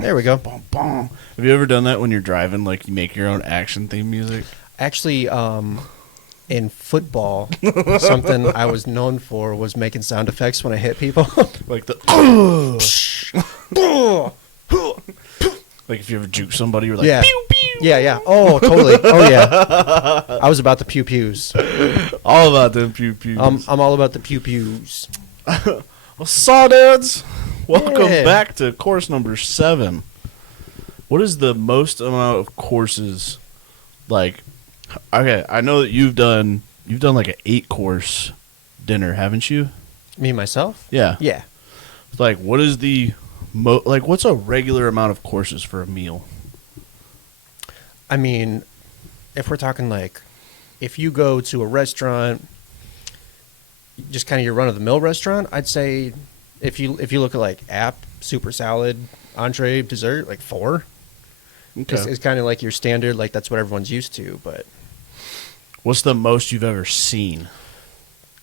There we go. Have you ever done that when you're driving? Like you make your own action theme music? Actually, in football, something I was known for was making sound effects when I hit people. Like the like if you ever juke somebody, you're like Yeah. pew pew. Yeah. Oh, totally. Oh, yeah. I was about the pew pews. All about them pew pews. I'm all about the pew pews. Well, sawdads, welcome Yeah. back to course number 7. What is the most amount of courses? Like, okay, I know that you've done like an 8-course dinner, haven't you? Me, myself? Yeah. Yeah. Like, what is the what's a regular amount of courses for a meal? I mean, if we're talking like, if you go to a restaurant, just kind of your run-of-the-mill restaurant, I'd say if you look at like super salad, entree, dessert, like 4. Okay. It's kind of like your standard, like that's what everyone's used to. But What's the most you've ever seen?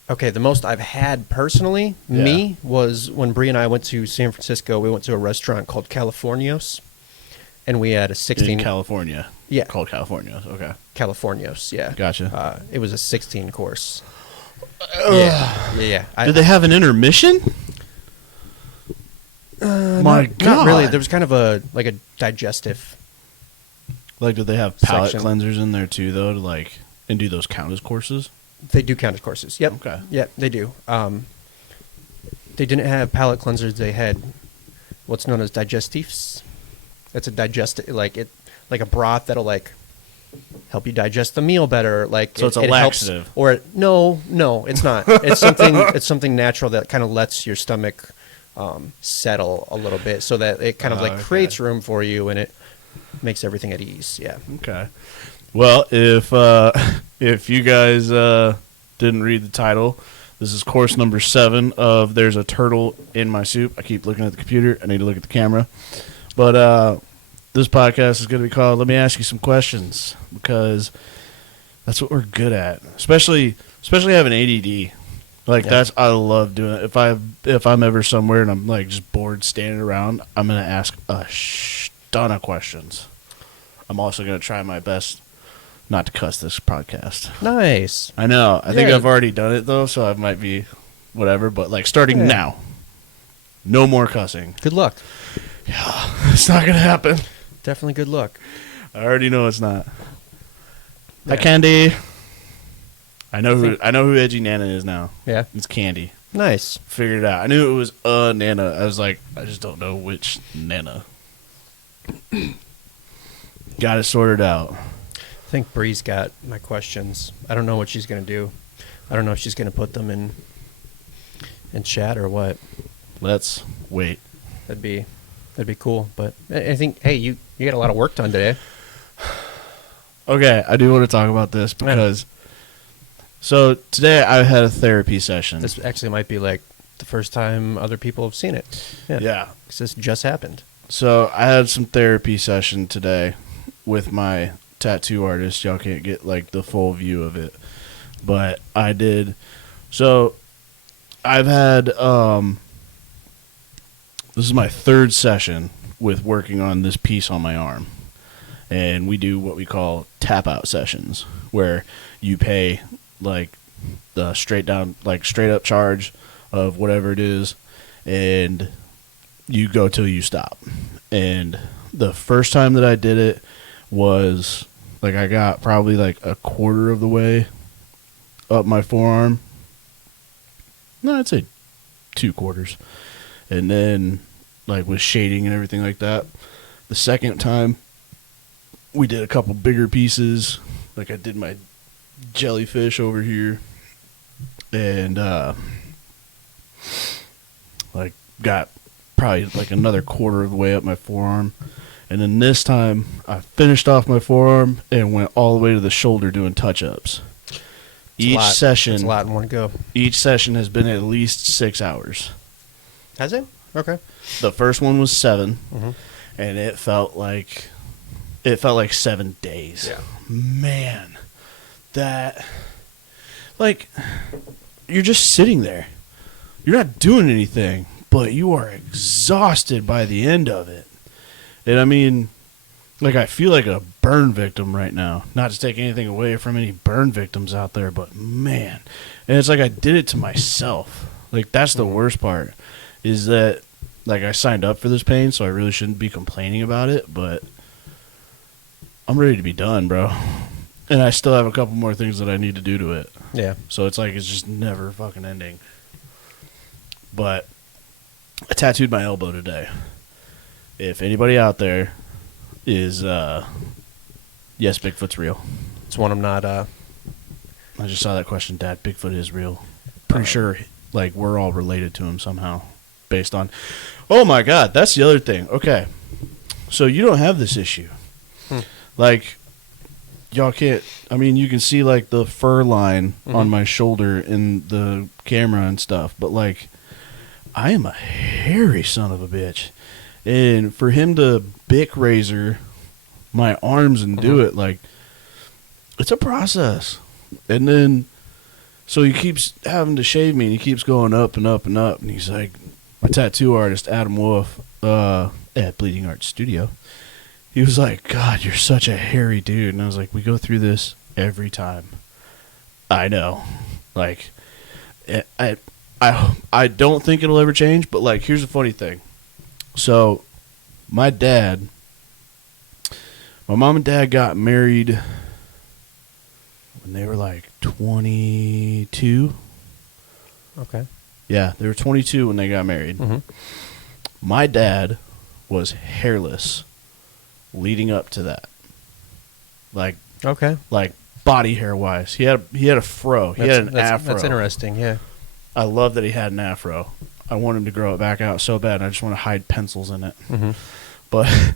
okay, the most I've had personally, me, was when Bree and I went to San Francisco. We went to a restaurant called Californios, and we had a 16. In California. Yeah. Called California. Okay. Californios, yeah. Gotcha. It was a 16 course. Yeah. Did they have an intermission? My God. Not really. There was kind of a digestive. Like, did they have palate Section. cleansers in there too, though, to like and do those count as courses? They do count as courses. Yep. Okay. Yep, they do. They didn't have palate cleansers. They had what's known as digestives. It's a like a broth that'll like help you digest the meal better. Like So it's a helps- laxative. No, it's not. It's something natural that kind of lets your stomach settle a little bit, so that it kind of like Okay. creates room for you, and it makes everything at ease. Yeah. Okay. Well, if you guys didn't read the title, this is course number 7 of There's a Turtle in My Soup. I keep looking at the computer. I need to look at the camera. But this podcast is going to be called Let Me Ask You Some Questions, because that's what we're good at, especially having ADD. Like, Yeah. I love doing it. If I'm ever somewhere and I'm like just bored standing around, I'm going to ask a ton of questions. I'm also going to try my best not to cuss this podcast. Nice. I know. I think Yeah. I've already done it, though, so I might be whatever. But, like, starting Yeah. now, no more cussing. Good luck. Yeah, it's not going to happen. Definitely good luck. I already know it's not. Hi, Yeah. Candy. I know who Edgy Nana is now. Yeah. It's Candy. Nice. Figured it out. I knew it was a Nana. I was like, I just don't know which Nana. Got it sorted out. I think Bree's got my questions. I don't know what she's going to do. I don't know if she's going to put them in chat or what. Let's wait. That'd be cool. But I think, hey, you got a lot of work done today. Okay, I do want to talk about this because so today I had a therapy session. This actually might be like the first time other people have seen it. Yeah. 'Cause this just happened. So I had some therapy session today with my tattoo artist. Y'all can't get like the full view of it, but I did. So I've had this is my 3rd session with working on this piece on my arm. And we do what we call tap out sessions, where you pay like the straight up charge of whatever it is, and you go till you stop. And the first time that I did it was like I got probably like a quarter of the way up my forearm. No, I'd say 2/4. And then like with shading and everything like that. The second time we did a couple bigger pieces. Like I did my jellyfish over here, and like got probably like another quarter of the way up my forearm. And then this time I finished off my forearm and went all the way to the shoulder doing touch-ups. It's a lot in one go. Each session has been at least 6 hours. Has it? Okay. The first one was 7, Mm-hmm. and it felt like 7 days. Yeah. Man, that like, you're just sitting there. You're not doing anything, but you are exhausted by the end of it. And I mean, like, I feel like a burn victim right now. Not to take anything away from any burn victims out there, but man. And it's like I did it to myself. Like, that's the worst part, is that, like, I signed up for this pain, so I really shouldn't be complaining about it, but I'm ready to be done, bro. And I still have a couple more things that I need to do to it. Yeah. So it's like it's just never fucking ending. But I tattooed my elbow today. If anybody out there is, yes, Bigfoot's real. It's one I'm not, I just saw that question, Dad. Bigfoot is real. Pretty sure, like, we're all related to him somehow. Based on, oh my God, that's the other thing. Okay. So you don't have this issue. Like, y'all can't, I mean, you can see, like, the fur line on my shoulder in the camera and stuff, but, like, I am a hairy son of a bitch. And for him to bick razor my arms and do it, like, it's a process. And then, so he keeps having to shave me, and he keeps going up and up and up, and he's like, my tattoo artist, Adam Wolf, at Bleeding Art Studio, he was like, God, you're such a hairy dude. And I was like, we go through this every time. I know. Like, I don't think it'll ever change, but, like, here's the funny thing. So, my mom and dad got married when they were, like, 22. okay. Yeah, they were 22 when they got married. My dad was hairless leading up to that. Like, Okay. like body hair wise, he had a fro. He had an afro. That's interesting. Yeah. I love that he had an afro. I want him to grow it back out so bad. I just want to hide pencils in it. But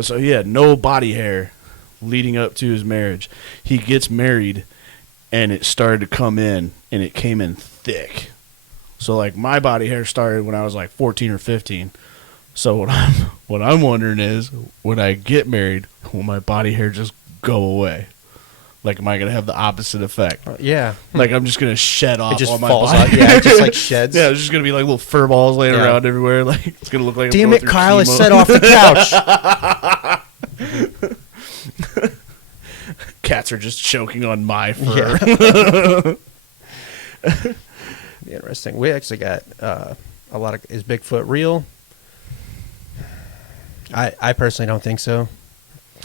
so he had no body hair leading up to his marriage. He gets married, and it started to come in, and it came in thick. So, like, my body hair started when I was like 14 or 15. So what I'm wondering is, when I get married, will my body hair just go away? Like, am I gonna have the opposite effect? Yeah. Like, I'm just gonna shed off It just all my falls body out. Yeah, it just, like, sheds. Yeah, it's just gonna be like little fur balls laying Yeah. around everywhere. Like, it's gonna look like Damn it, Kyle is set off the couch. Cats are just choking on my fur. Yeah. Interesting. We actually got a lot of. Is Bigfoot real? I personally don't think so.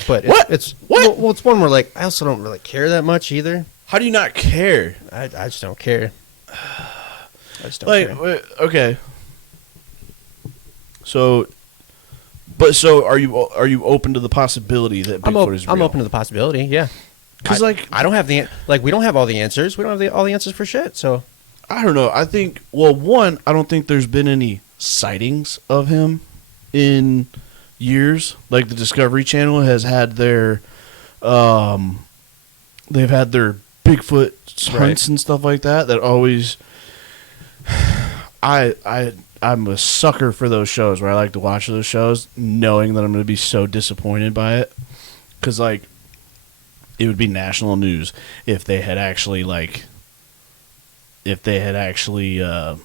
But What? It's What? Well, it's one where, like, I also don't really care that much either. How do you not care? I just don't care. I just don't Like, care. okay. So are you open to the possibility that Bigfoot is real? I'm open to the possibility. Yeah. 'Cause, like, I don't have we don't have all the answers. We don't have all the answers for shit. So I don't know. I think, well, one, I don't think there's been any sightings of him in years. Like, the Discovery Channel has had their, they've had their Bigfoot hunts and stuff like that. That always, I'm a sucker for those shows where I like to watch those shows, knowing that I'm going to be so disappointed by it. Because, like, it would be national news if they had actually, I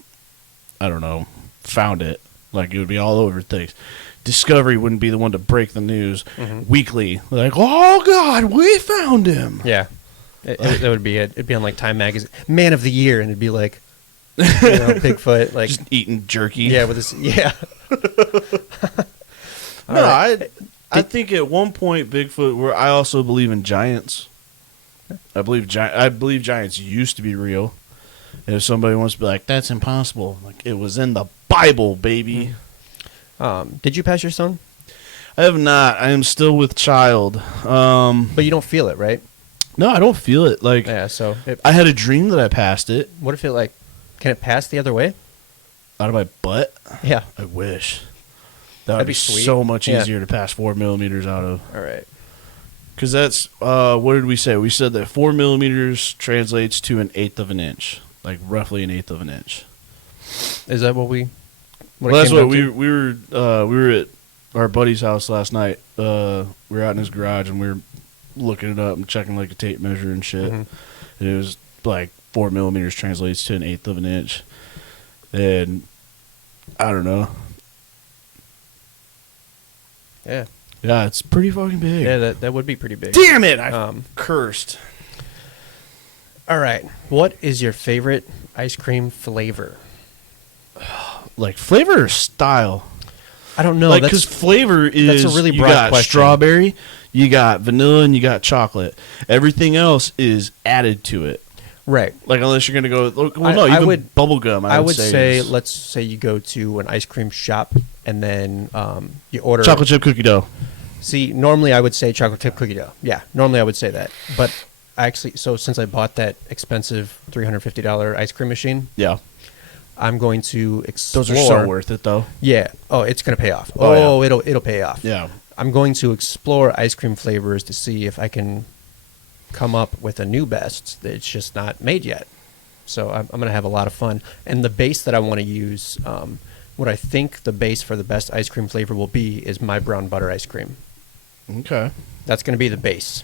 don't know, found it. Like, it would be all over things. Discovery wouldn't be the one to break the news weekly. Like, oh, God, we found him. yeah, that would be it. It'd be on, like, Time Magazine, Man of the Year, and it'd be like, Bigfoot, like, Just eating jerky. yeah, with this, yeah. No, right. I think at one point Bigfoot. I also believe in giants. I believe giants used to be real. And if somebody wants to be like, that's impossible, like, it was in the Bible, baby. Did you pass your stone? I have not. I am still with child. But you don't feel it, right? No, I don't feel it. Like, Yeah. So I had a dream that I passed it what if it, like, can it pass the other way? out of my butt. Yeah. I wish. That would That'd be be sweet. so much Yeah. easier to pass 4 millimeters out of. All right. Because that's, what did we say? We said that 4 millimeters translates to 1/8 of an inch. Like, roughly 1/8 of an inch. Is that what we? Well, that's what we were at our buddy's house last night. We were out in his garage, and we were looking it up and checking, like, a tape measure and shit. And it was like 4 millimeters translates to 1/8 of an inch, and I don't know. Yeah. Yeah, it's pretty fucking big. Yeah, that would be pretty big. Damn it! I cursed. All right. What is your favorite ice cream flavor? Like flavor or style? I don't know. Like, because flavor is that's a really you broad got question. strawberry, you got vanilla, and you got chocolate. Everything else is added to it. Right. Like unless you're gonna go, well, no, I even would- bubble gum. I would say, is let's say you go to an ice cream shop and then you order chocolate chip cookie dough. See, normally I would say chocolate chip cookie dough. Yeah, normally I would say that. But actually, so since I bought that expensive $350 ice cream machine, Yeah, I'm going to explore. those are so worth it though. Yeah. Oh, it's going to pay off. Oh, yeah. It'll pay off. Yeah, I'm going to explore ice cream flavors to see if I can come up with a new best that's just not made yet. So I'm going to have a lot of fun. And the base that I want to use, what I think the base for the best ice cream flavor will be is my brown butter ice cream. okay. That's going to be the base.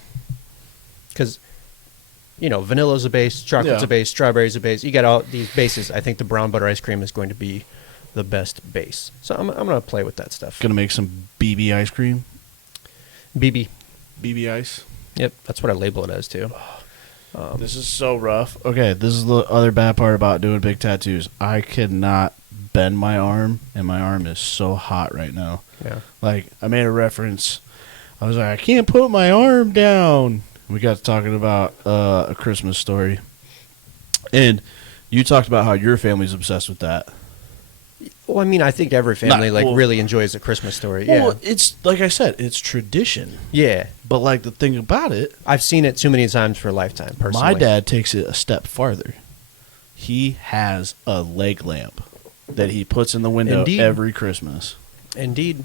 Because, vanilla's a base, chocolate's Yeah. a base, strawberry's a base. You got all these bases. I think the brown butter ice cream is going to be the best base. So I'm going to play with that stuff. Gonna make some BB ice cream. BB. BB ice. Yep, that's what I label it as, too. This is so rough. Okay, this is the other bad part about doing big tattoos. I cannot bend my arm, and my arm is so hot right now. Yeah. Like, I made a reference. I was like, I can't put my arm down. We got to talking about A Christmas Story. And you talked about how your family's obsessed with that. Well, I mean, I think every family well- really enjoys A Christmas Story. Well, Yeah. it's, like I said, it's tradition. Yeah. But, like, the thing about it, I've seen it too many times for a lifetime, personally. my dad takes it a step farther. He has a leg lamp that he puts in the window Indeed. every Christmas. Indeed.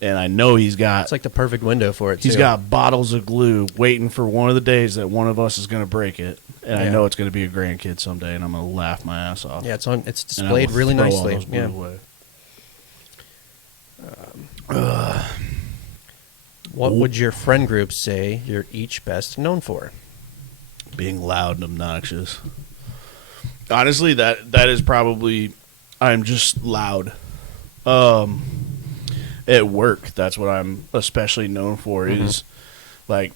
And I know he's got It's like the perfect window for it, he's too. got bottles of glue waiting for one of the days that one of us is going to break it. And I Yeah. know it's going to be a grandkid someday, and I'm going to laugh my ass off. Yeah, it's And I will displayed really throw all nicely. those glue Yeah. away. What would your friend group say you're each best known for? Being loud and obnoxious. Honestly, that is probably I'm just loud. At work, that's what I'm especially known for is like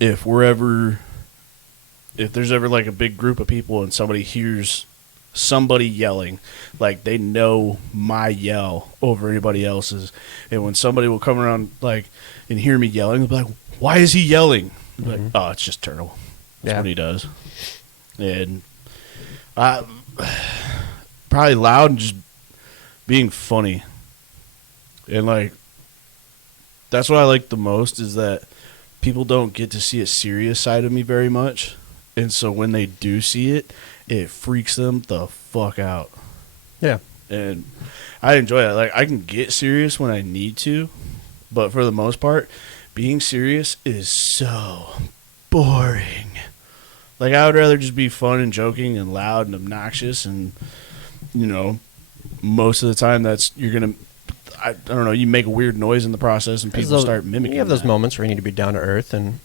if there's ever like a big group of people and somebody hears somebody yelling, like they know my yell over anybody else's, and when somebody will come around like and hear me yelling, they'll be like, "Why is he yelling?" I'll be like, "Oh, it's just Turtle. That's Yeah. what he does." And probably loud and just being funny, and like that's what I like the most is that people don't get to see a serious side of me very much, and so when they do see it, it freaks them the fuck out. Yeah. And I enjoy it. Like I can get serious when I need to, but for the most part, being serious is so boring. Like I would rather just be fun and joking and loud and obnoxious, and most of the time that's I don't know, you make a weird noise in the process and people start mimicking. You have those that. moments where you need to be down to earth and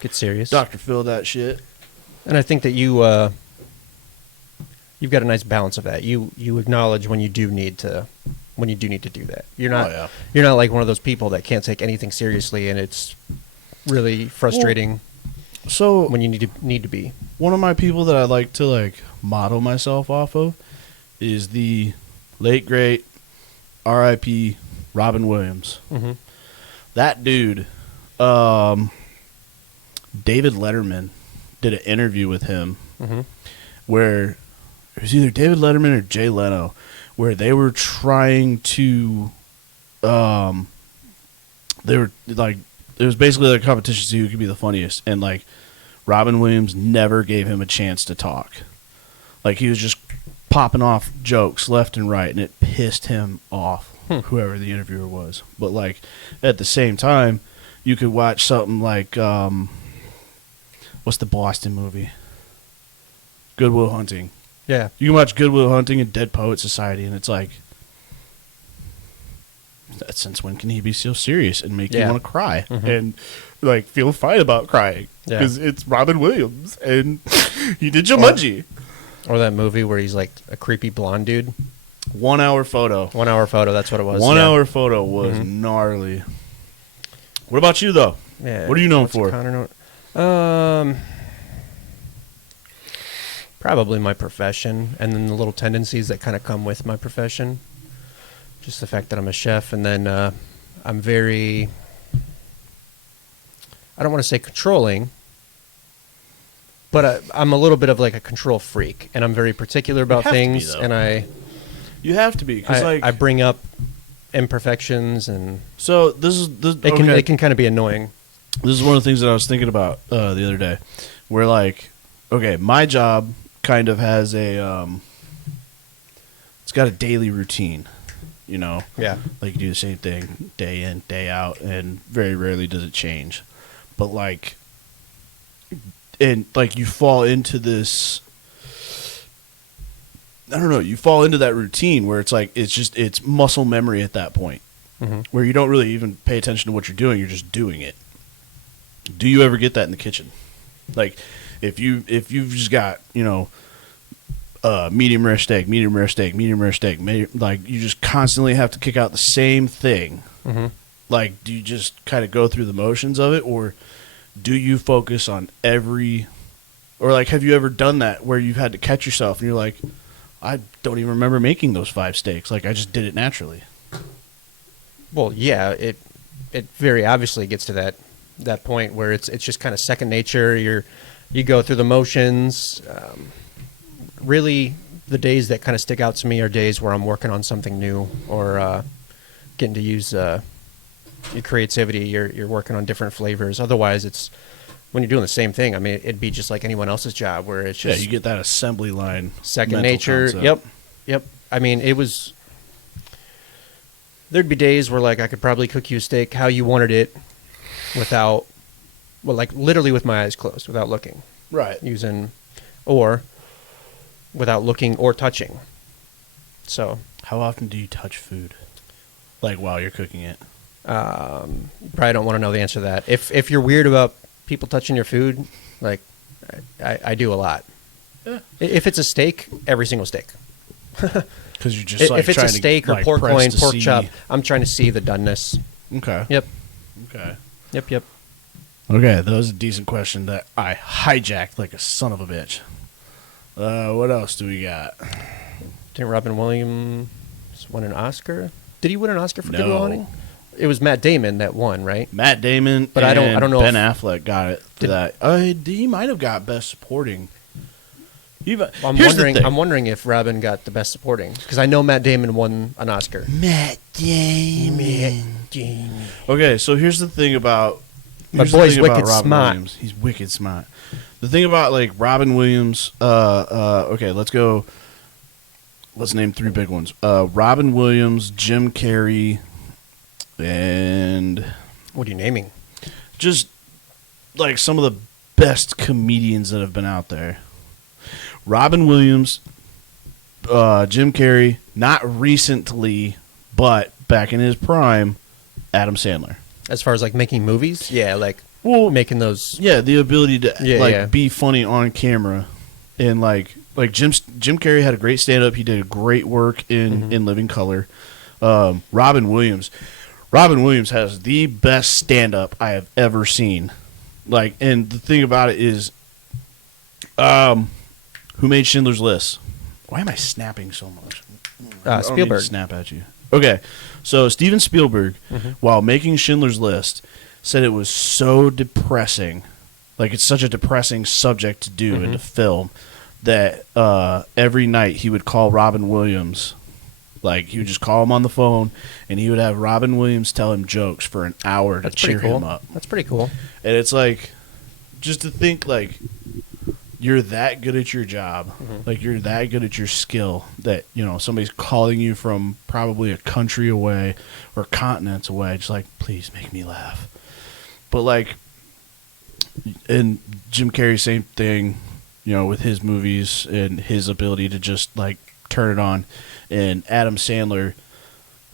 get serious. Dr. Phil that shit. And I think that you've got a nice balance of that. You acknowledge when you do need to do that. You're not Oh, yeah. you're not like one of those people that can't take anything seriously, and it's really frustrating So when you need to be. one of my people that I like to like model myself off of is the late great R.I.P. Robin Williams. Mm-hmm. That dude, David Letterman did an interview with him Mm-hmm. where it was either David Letterman or Jay Leno, where they were trying to, they were like, it was basically like a competition to see who could be the funniest, and like Robin Williams never gave him a chance to talk. Like he was just popping off jokes left and right, and it pissed him off, whoever the interviewer was. But like at the same time, you could watch something like what's the Boston movie? Good Will Hunting. Yeah. You can watch Good Will Hunting and Dead Poet Society, and it's like since when can he be so serious and make you Yeah. want to cry Mhm. and like feel fine about crying Yeah. because it's Robin Williams and he did Jumanji. Or that movie where he's like a creepy blonde dude. 1 hour photo. 1 hour photo. That's what it was. 1 yeah. hour photo was gnarly. What about you though? Yeah. What are you known what's for? Connor probably my profession, and then the little tendencies that kind of come with my profession. Just the fact that I'm a chef, and then I'm very, I don't want to say controlling, but I'm a little bit of like a control freak, and I'm very particular about have to be, things, though. and You have to be because like I bring up imperfections, and so this is it can kind of be annoying. This is one of the things that I was thinking about the other day, where like, okay, my job kind of has it's got a daily routine, you know, Yeah. like you do the same thing day in, day out, and very rarely does it change. But like, and like you fall into this, I don't know, you fall into that routine where it's like, it's muscle memory at that point, where you don't really even pay attention to what you're doing, you're just doing it. Do you ever get that in the kitchen? Like, if you've just got, you know, medium rare steak, like you just constantly have to kick out the same thing. Mm-hmm. Like, do you just kind of go through the motions of it, or do you focus on every, or like, have you ever done that where you've had to catch yourself and you're like, I don't even remember making those 5 steaks. Like, I just did it naturally. Well, yeah, it very obviously gets to that point where it's just kind of second nature. You go through the motions. Really, the days that kind of stick out to me are days where I'm working on something new or getting to use your creativity. You're working on different flavors. Otherwise, it's when you're doing the same thing. I mean, it'd be just like anyone else's job where it's just You get that assembly line. second mental nature. concept. Yep. I mean, there'd be days where like I could probably cook you a steak how you wanted it without, well, like literally with my eyes closed, without looking, Right. or without looking or touching. So, How often do you touch food? Like while you're cooking it? you probably don't want to know the answer to that. If you're weird about people touching your food, like I do a lot. Yeah. If it's a steak, every single steak. Because you're just like If it's a trying steak to, or like, pork press loin, to pork see- chop, I'm trying to see the doneness. Okay. Yep. Okay. Yep. Okay, that was a decent question that I hijacked like a son of a bitch. What else do we got? Didn't Robin Williams win an Oscar? Did he win an Oscar for Good No. Will Hunting? It was Matt Damon that won, right? Matt Damon, But I don't know Ben if- Affleck got it for Did- that. He might have got Best Supporting. I'm Here's the thing. I'm wondering if Robin got the Best Supporting because I know Matt Damon won an Oscar. Matt Damon. Matt Damon. Okay, so here's the thing about My here's the boy's thing about wicked Robin smart. Williams. He's wicked smart. The thing about like Robin Williams, okay, let's go. Let's name 3 big ones. Robin Williams, Jim Carrey, and What are you naming? just like some of the best comedians that have been out there. Robin Williams, Jim Carrey, not recently, but back in his prime, Adam Sandler. As far as like making movies, yeah, like Well, making those. yeah, the ability to Yeah. be funny on camera, and like Jim Carrey had a great stand up. He did great work in Living Color. Robin Williams has the best stand up I have ever seen. Like, and the thing about it is, who made Schindler's List? Why am I snapping so much? I don't need to Spielberg. snap at you. Okay, so Steven Spielberg, while making Schindler's List, said it was so depressing, like it's such a depressing subject to do and to film, that every night he would call Robin Williams. Like, he would just call him on the phone, and he would have Robin Williams tell him jokes for an hour to That's cheer pretty cool. him up. That's pretty cool. And it's like, just to think, like, you're that good at your job, like, you're that good at your skill that, you know, somebody's calling you from probably a country away or continents away, just like, please make me laugh. But, like, and Jim Carrey, same thing, you know, with his movies and his ability to just, like, turn it on. And Adam Sandler,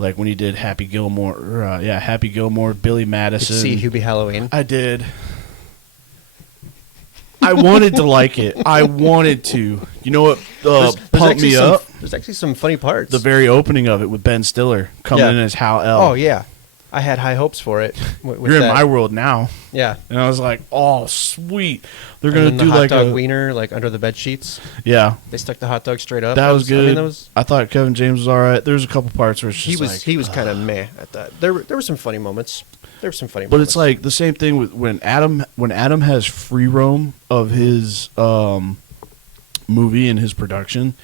Like when he did Happy Gilmore, Happy Gilmore, Billy Did Madison. you see Hubie Halloween? I did. I wanted to like it. I wanted to. You know what pumped actually me up? There's actually some funny parts. The very opening of it with Ben Stiller coming in as Hal L. Oh yeah, I had high hopes for it. With You're that. in my world now. Yeah. And I was like, oh, sweet. They're And going then to do the hot like dog a wiener like under the bed sheets. Yeah. They stuck the hot dog straight up. That was good. I mean, I thought Kevin James was all right. There's a couple parts where it's just he was kind of meh at that. There were some funny moments. There were some funny But moments. it's like the same thing with when Adam has free roam of his movie and his production.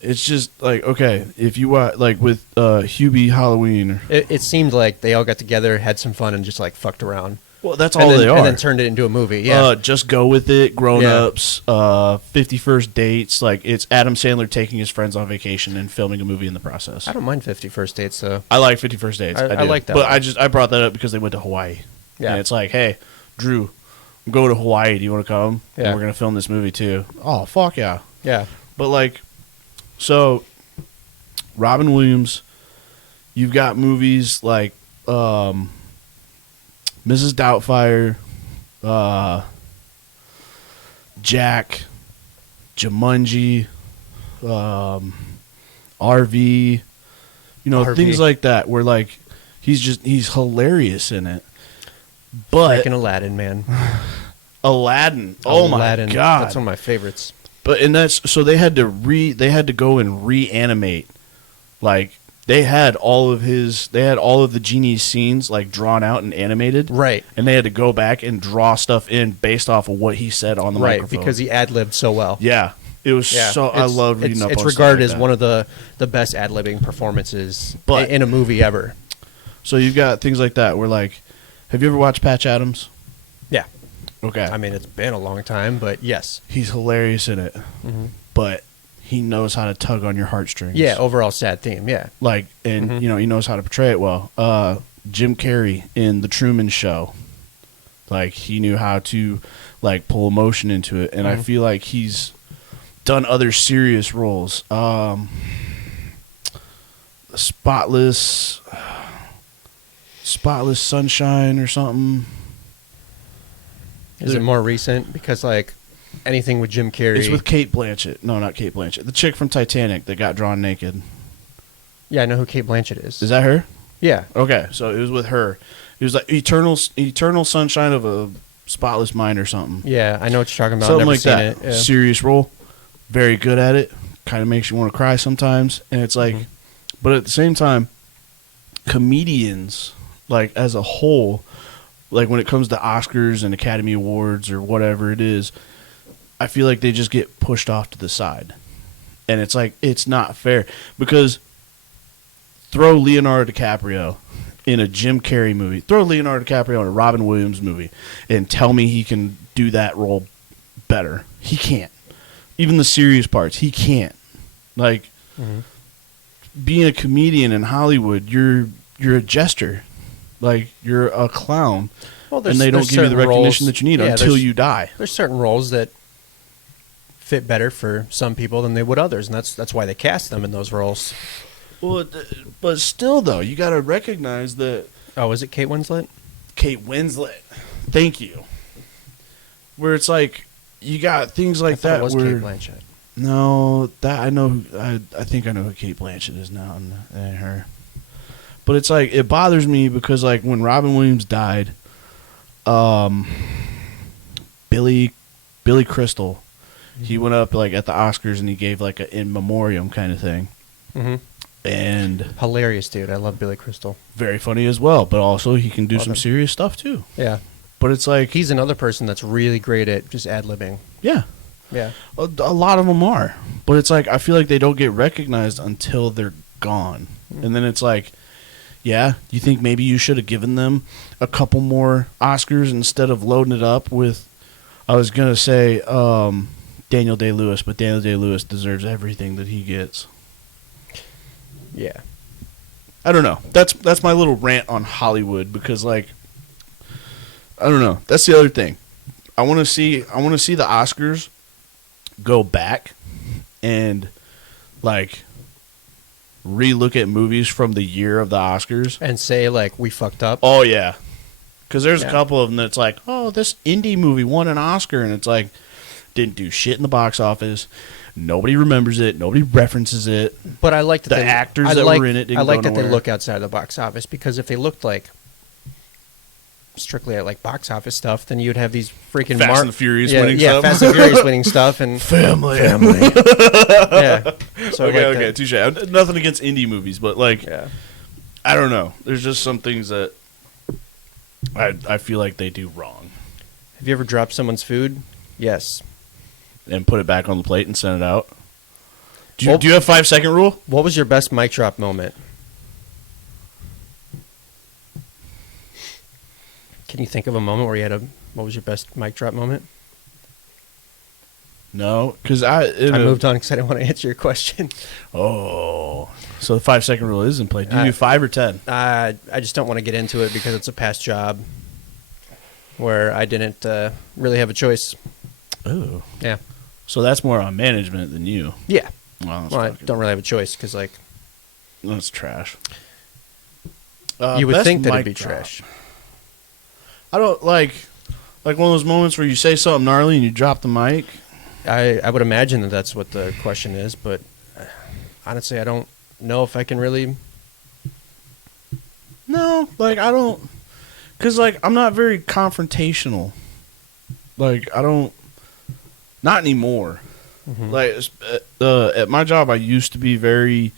It's just like, okay, if you watch like with Hubie Halloween. It seemed like they all got together, had some fun, and just like fucked around. Well, that's all they are. And then turned it into a movie. Yeah. Just Go With It, Grown Ups, 51st Dates. Like, it's Adam Sandler taking his friends on vacation and filming a movie in the process. I don't mind 50 First Dates though. I like 51st Dates. I do. like that But one. I brought that up because they went to Hawaii. Yeah. And it's like, hey, Drew, I'm going to Hawaii. Do you want to come? Yeah. And we're going to film this movie too. Oh, fuck yeah. Yeah. But like, so Robin Williams, you've got movies like Mrs. Doubtfire, Jack, Jumanji, RV, RV. things like that where like he's hilarious in it. But Freaking Aladdin, man. Aladdin, oh Aladdin. my god. That's one of my favorites. But and that's so they had to go and reanimate, like they had all of the genie's scenes like drawn out and animated, Right. and they had to go back and draw stuff in based off of what he said on the Right, microphone. because he ad-libbed so well. Yeah, it was Yeah. so I loved reading it's, up It's on stuff regarded like as that. one of the best ad-libbing performances But- in a movie ever. So you've got things like that where like, have you ever watched Patch Adams? Yeah. Okay, I mean, it's been a long time, but yes. he's hilarious in it, but he knows how to tug on your heartstrings. Yeah, overall sad theme, yeah. Like, and he knows how to portray it well. Jim Carrey in The Truman Show, like he knew how to like pull emotion into it, and I feel like he's done other serious roles. Spotless Sunshine or something. Is it more recent? Because, like, anything with Jim Carrey... It's with Kate Blanchett. No, not Kate Blanchett. The chick from Titanic that got drawn naked. Yeah, I know who Kate Blanchett is. Is that her? Yeah. Okay, so it was with her. It was like Eternal Sunshine of a Spotless Mind or something. Yeah, I know what you're talking about. Something Never like seen that. it. Yeah. Serious role. Very good at it. Kind of makes you want to cry sometimes. And it's like, but at the same time, comedians, like as a whole, like when it comes to Oscars and Academy Awards or whatever it is, I feel like they just get pushed off to the side. And it's like, it's not fair. Because throw Leonardo DiCaprio in a Jim Carrey movie, throw Leonardo DiCaprio in a Robin Williams movie, and tell me he can do that role better. He can't. Even the serious parts, he can't. Like, being a comedian in Hollywood, you're a jester. Like, you're a clown. Well, And they don't there's give you the certain recognition roles- that you need yeah, until there's- you die. There's certain roles that fit better for some people than they would others, and that's why they cast them in those roles. Well, but still, though, you got to recognize that Oh, is it Kate Winslet? Kate Winslet. Thank you. Where it's like you got things like I thought that. it was where Kate Blanchett. no, that I know. I think I know who Kate Blanchett is now, and her. But it's like it bothers me because like when Robin Williams died, Billy Crystal, he went up like at the Oscars and he gave like a in memoriam kind of thing, Mm-hmm. and Hilarious dude. I love Billy Crystal. very funny as well. But also he can do Love some him. serious stuff too. Yeah. But it's like He's another person that's really great at just ad-libbing. yeah. Yeah. A lot of them are, but it's like I feel like they don't get recognized until they're gone, and then it's like, yeah, you think maybe you should have given them a couple more Oscars instead of loading it up with, I was gonna say Daniel Day-Lewis, but Daniel Day-Lewis deserves everything that he gets. Yeah. I don't know. That's my little rant on Hollywood because like, I don't know. That's the other thing. I want to see the Oscars go back and like re-look at movies from the year of the Oscars. And say, like, we fucked up. Oh, yeah. Because there's a Yeah. couple of them that's like, oh, this indie movie won an Oscar. And it's like, didn't do shit in the box office. Nobody remembers it. Nobody references it. But I like that The actors that were in it didn't I like go that they nowhere. look outside of the box office, because if they looked like strictly at like box office stuff, then you'd have these freaking Fast and the Furious winning yeah, stuff. Fast and Furious winning stuff and Family. yeah. So Okay, touche. Nothing against indie movies, but like, Yeah. I don't know. There's just some things that I feel like they do wrong. Have you ever dropped someone's food? Yes. And put it back on the plate and send it out. Do Well- you have 5-second rule? What was your best mic drop moment? Can you think of a moment where you had what was your best mic drop moment? No, because I moved on because I didn't want to answer your question. Oh, so the 5-second rule is in play. Do you Uh, do 5 or 10? I just don't want to get into it because it's a past job where I didn't really have a choice. Oh, Yeah. so that's more on management than you. Yeah. Well, Well, I don't really have a choice because, like, That's trash. you would best think that it'd mic be drop. trash. I don't like one of those moments where you say something gnarly and you drop the mic. I would imagine that that's what the question is, but honestly, I don't know if I can really. No, like I don't, because like I'm not very confrontational. Like I don't, not anymore. Mhm. Like at my job, I used to be very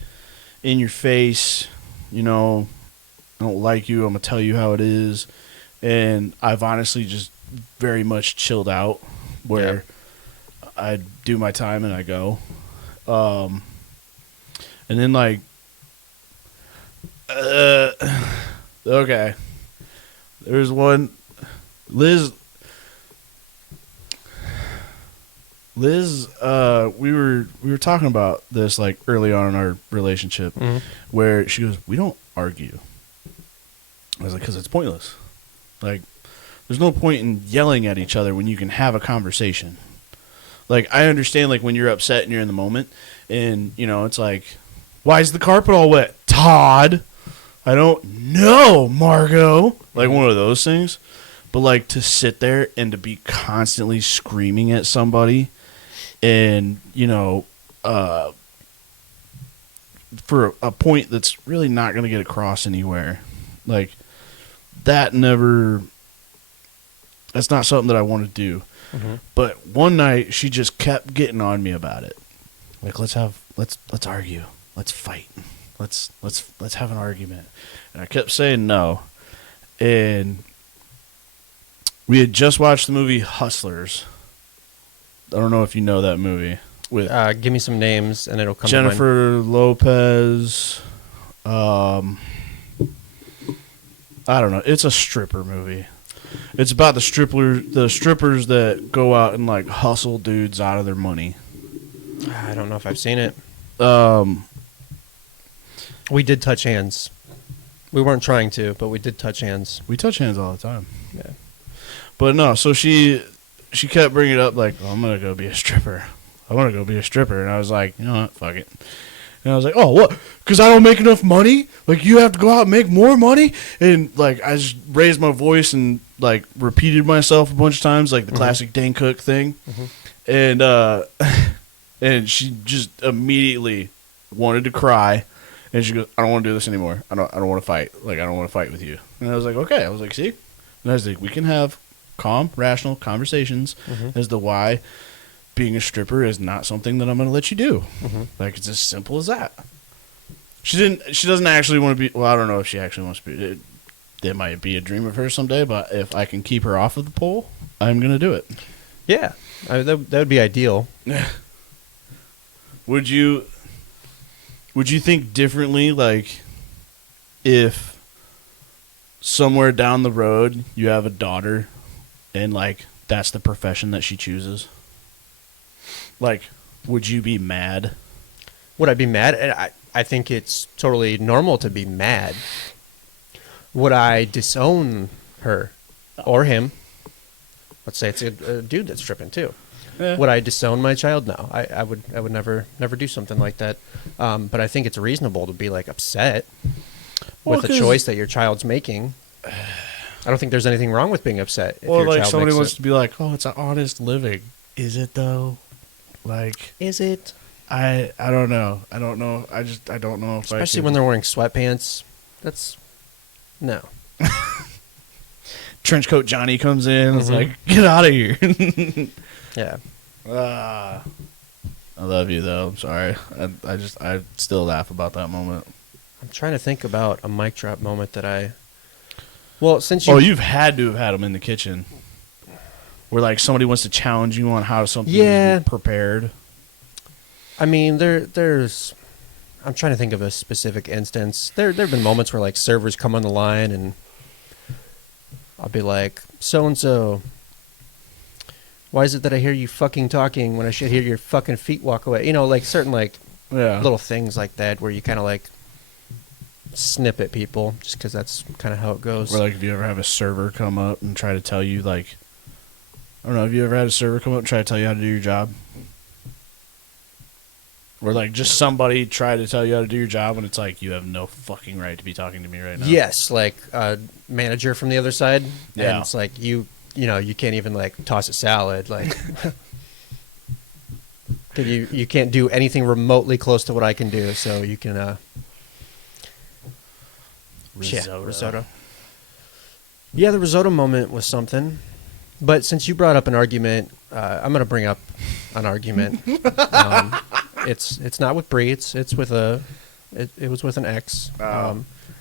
in your face. You know, I don't like you. I'm gonna tell you how it is, and I've honestly just very much chilled out, where I do my time and I go, and then like, okay, there's one, Liz, we were talking about this like early on in our relationship, Mhm. where she goes, we don't argue. I was like, because it's pointless. Like, there's no point in yelling at each other when you can have a conversation. Like, I understand, like, when you're upset and you're in the moment, and, you know, it's like, why is the carpet all wet? Todd! I don't know, Margot! Like, one of those things. But, like, to sit there and to be constantly screaming at somebody and, you know, for a point that's really not going to get across anywhere. Like, that's not something that I want to do. Mhm. But one night she just kept getting on me about it. Like, let's argue. Let's fight. Let's have an argument. And I kept saying no. And we had just watched the movie Hustlers. I don't know if you know that movie. With Give me some names and it'll come to Jennifer Lopez. I don't know. It's a stripper movie. It's about the strippers that go out and like hustle dudes out of their money. mind. I don't know if I've seen it. Um, We did touch hands. We weren't trying to, but we did touch hands. we touch hands all the time. Yeah. But no, so she kept bringing it up like, oh, I'm gonna go be a stripper. I want to go be a stripper, and I was like, you know what, fuck it. And I was like, oh, what? Because I don't make enough money? Like, you have to go out and make more money? And, like, I just raised my voice and, like, repeated myself a bunch of times, like the classic Dane Cook thing. And and she just immediately wanted to cry. And she goes, I don't want to do this anymore. I don't want to fight. Like, I don't want to fight with you. And I was like, okay. I was like, see? And I was like, we can have calm, rational conversations as to why being a stripper is not something that I'm going to let you do. Like, it's as simple as that. She doesn't actually want to be, well, I don't know if she actually wants to be, that might be a dream of hers someday, but if I can keep her off of the pole, I'm going to do it. Yeah. That would be ideal. Would you think differently, like, if somewhere down the road you have a daughter and, like, that's the profession that she chooses? Like, would you be mad? Would I be mad? I think it's totally normal to be mad. Would I disown her or him? Let's say it's a dude that's stripping too. Yeah. Would I disown my child? No, I would never do something like that. But I think it's reasonable to be like upset Well, with a 'cause- choice that your child's making. I don't think there's anything wrong with being upset. If Or your like child somebody makes wants it. to be like, oh, it's an honest living. Is it though? Like, Is it? I don't know. I don't know. I don't know if Especially when they're wearing sweatpants. That's no. trench coat Johnny comes in. It's Mhm. like, get out of here. Yeah. I love you though. I'm sorry. I still laugh about that moment. I'm trying to think about a mic drop moment that I. Well, since you. Oh, you've had to have had them in the kitchen, where like somebody wants to challenge you on how something Yeah. is prepared. I mean, there's. I'm trying to think of a specific instance. There've been moments where like servers come on the line and I'll be like, so and so. Why is it that I hear you fucking talking when I should hear your fucking feet walk away? You know, like certain like Yeah. little things like that where you kind of like snip at people just because that's kind of how it goes. Or like if you ever have a server come up and try to tell you like, I don't know, have you ever had a server come up and try to tell you how to do your job? Or like just somebody try to tell you how to do your job and it's like, you have no fucking right to be talking to me right now. Yes, like a manager from the other side. Yeah. And it's like you know, you can't even like toss a salad. Like you can't do anything remotely close to what I can do. So you can risotto. Yeah, the risotto moment was something. But since you brought up an argument, I'm going to bring up an argument. It's not with Brie. It's with a. It was with an ex.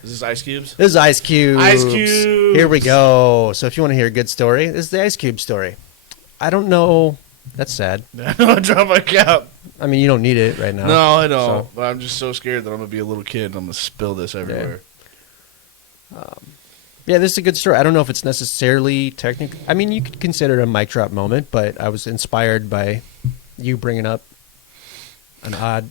Is this Ice Cubes? This is Ice Cube. Ice Cubes! Here we go. So if you want to hear a good story, this is the Ice Cube story. I don't know. That's sad. I drop my cap. I mean, you don't need it right now. No, I don't. So- But I'm just so scared that I'm gonna be a little kid and I'm gonna spill this everywhere. Yeah, this is a good story. I don't know if it's necessarily technical. I mean, you could consider it a mic drop moment, but I was inspired by you bringing up an odd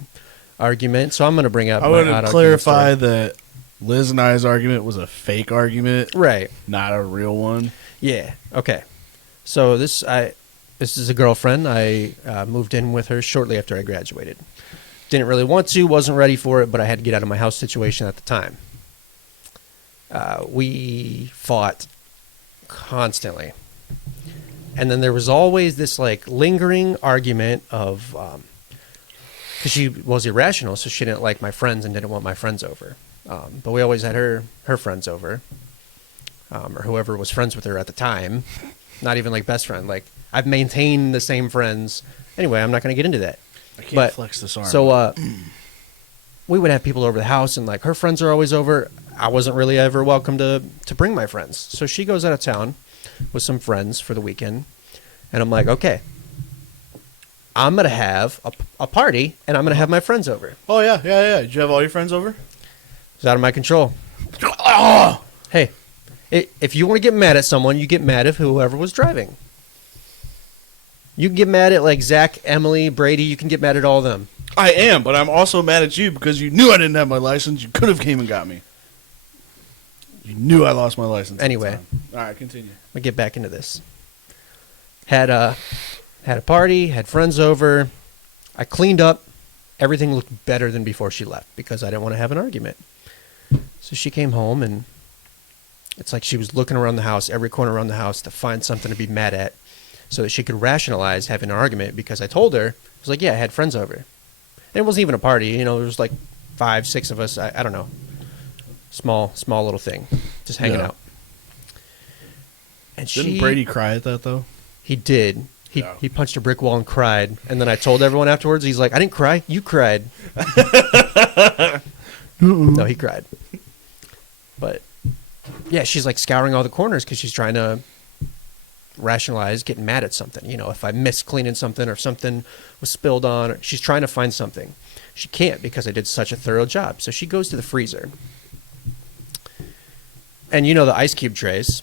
argument. So I'm going to bring up I my want odd to clarify argument that Liz and I's argument was a fake argument, story. Right. not a real one. Yeah. Okay. So this is a girlfriend. I moved in with her shortly after I graduated. Didn't really want to, wasn't ready for it, but I had to get out of my house situation at the time. We fought constantly. And then there was always this like lingering argument of, because she was irrational, so she didn't like my friends and didn't want my friends over. But we always had her friends over, or whoever was friends with her at the time. Not even like best friend. Like I've maintained the same friends. Anyway, I'm not going to get into that. I can't But- flex this arm. So we would have people over the house, and like her friends are always over. I wasn't really ever welcome to bring my friends. So she goes out of town with some friends for the weekend, and I'm like, okay, I'm gonna have a party, and I'm gonna have my friends over. oh yeah. Did you have all your friends over? It's out of my control. Hey, if you want to get mad at someone, you get mad at whoever was driving. You can get mad at like Zach, Emily, Brady. You can get mad at all of them. I am, but I'm also mad at you because you knew I didn't have my license. You could have came and got me. You knew I lost my license. at the Anyway. time. All right, continue. Let me get back into this. Had a party, had friends over. I cleaned up. Everything looked better than before she left because I didn't want to have an argument. So she came home, and it's like she was looking around the house, every corner around the house, to find something to be mad at so that she could rationalize having an argument, because I told her, I was like, yeah, I had friends over. And it wasn't even a party. You know, there was like 5, 6 of us. I don't know. Small little thing. Just hanging Yeah. out. And Didn't Brady cry at that though? He did. Yeah. He punched a brick wall and cried. And then I told everyone afterwards, he's like, I didn't cry. You cried. No, he cried. But, yeah, she's like scouring all the corners because she's trying to rationalize getting mad at something. You know, if I miss cleaning something or something was spilled on, she's trying to find something. She can't because I did such a thorough job. So she goes to the freezer. And you know the ice cube trays,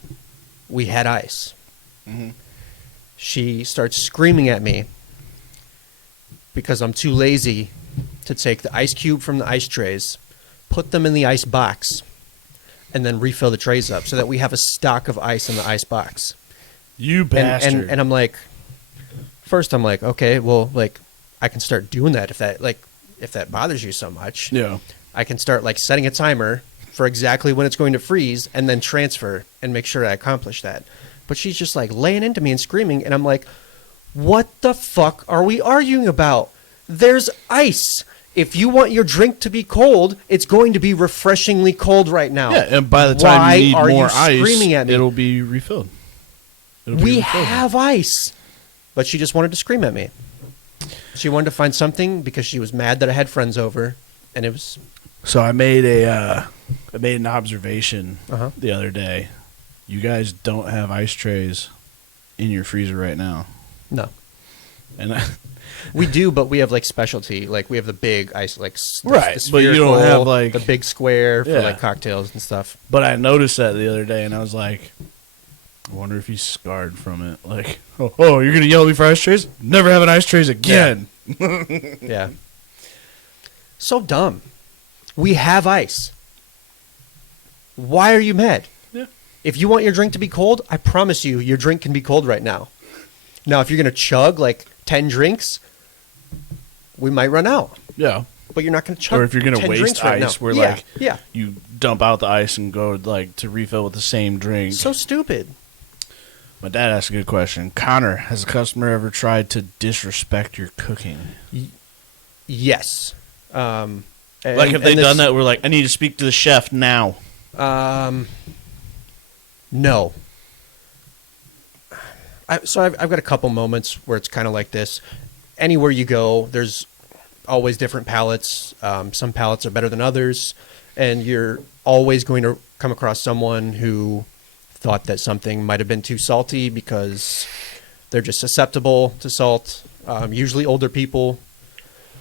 we had ice. Mm-hmm. She starts screaming at me because I'm too lazy to take the ice cube from the ice trays, put them in the ice box, and then refill the trays up so that we have a stock of ice in the ice box. You bastard. And I'm like, first I'm like, okay, well, like I can start doing that if that bothers you so much. Yeah. I can start like setting a timer for exactly when it's going to freeze and then transfer and make sure I accomplish that. But she's just like laying into me and screaming, and I'm like, what the fuck are we arguing about? There's ice. If you want your drink to be cold, it's going to be refreshingly cold right now. Yeah, and by the time Why you need are more you ice, screaming at me? it'll be refilled. We have ice. But she just wanted to scream at me. She wanted to find something because she was mad that I had friends over, and it was... So I made an observation the other day. You guys don't have ice trays in your freezer right now. No. And we do, but we have like specialty. Like we have the big ice, like right, the but you don't have spherical, like the big square for Yeah. like cocktails and stuff. But I noticed that the other day, and I was like, I wonder if he's scarred from it. Like, oh, you're gonna yell at me for ice trays? Never having ice trays again. Yeah. So dumb. We have ice. Why are you mad? Yeah. If you want your drink to be cold, I promise you, your drink can be cold right now. Now, if you're gonna chug like 10 drinks, we might run out. Yeah. But you're not gonna chug. Or if you're gonna 10 waste drinks right ice, now. where Yeah, like yeah, you dump out the ice and go like to refill with the same drink. so stupid. My dad asked a good question. Connor, has a customer ever tried to disrespect your cooking? Yes. Like, have they done that? We're like, I need to speak to the chef now. No. I've got a couple moments where it's kind of like this. Anywhere you go, there's always different palates. Some palates are better than others, and you're always going to come across someone who thought that something might have been too salty because they're just susceptible to salt. Usually older people.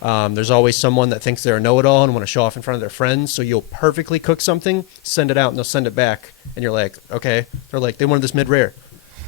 There's always someone that thinks they're a know-it-all and want to show off in front of their friends. So you'll perfectly cook something, send it out, and they'll send it back. And you're like, okay. They're like, they wanted this mid-rare.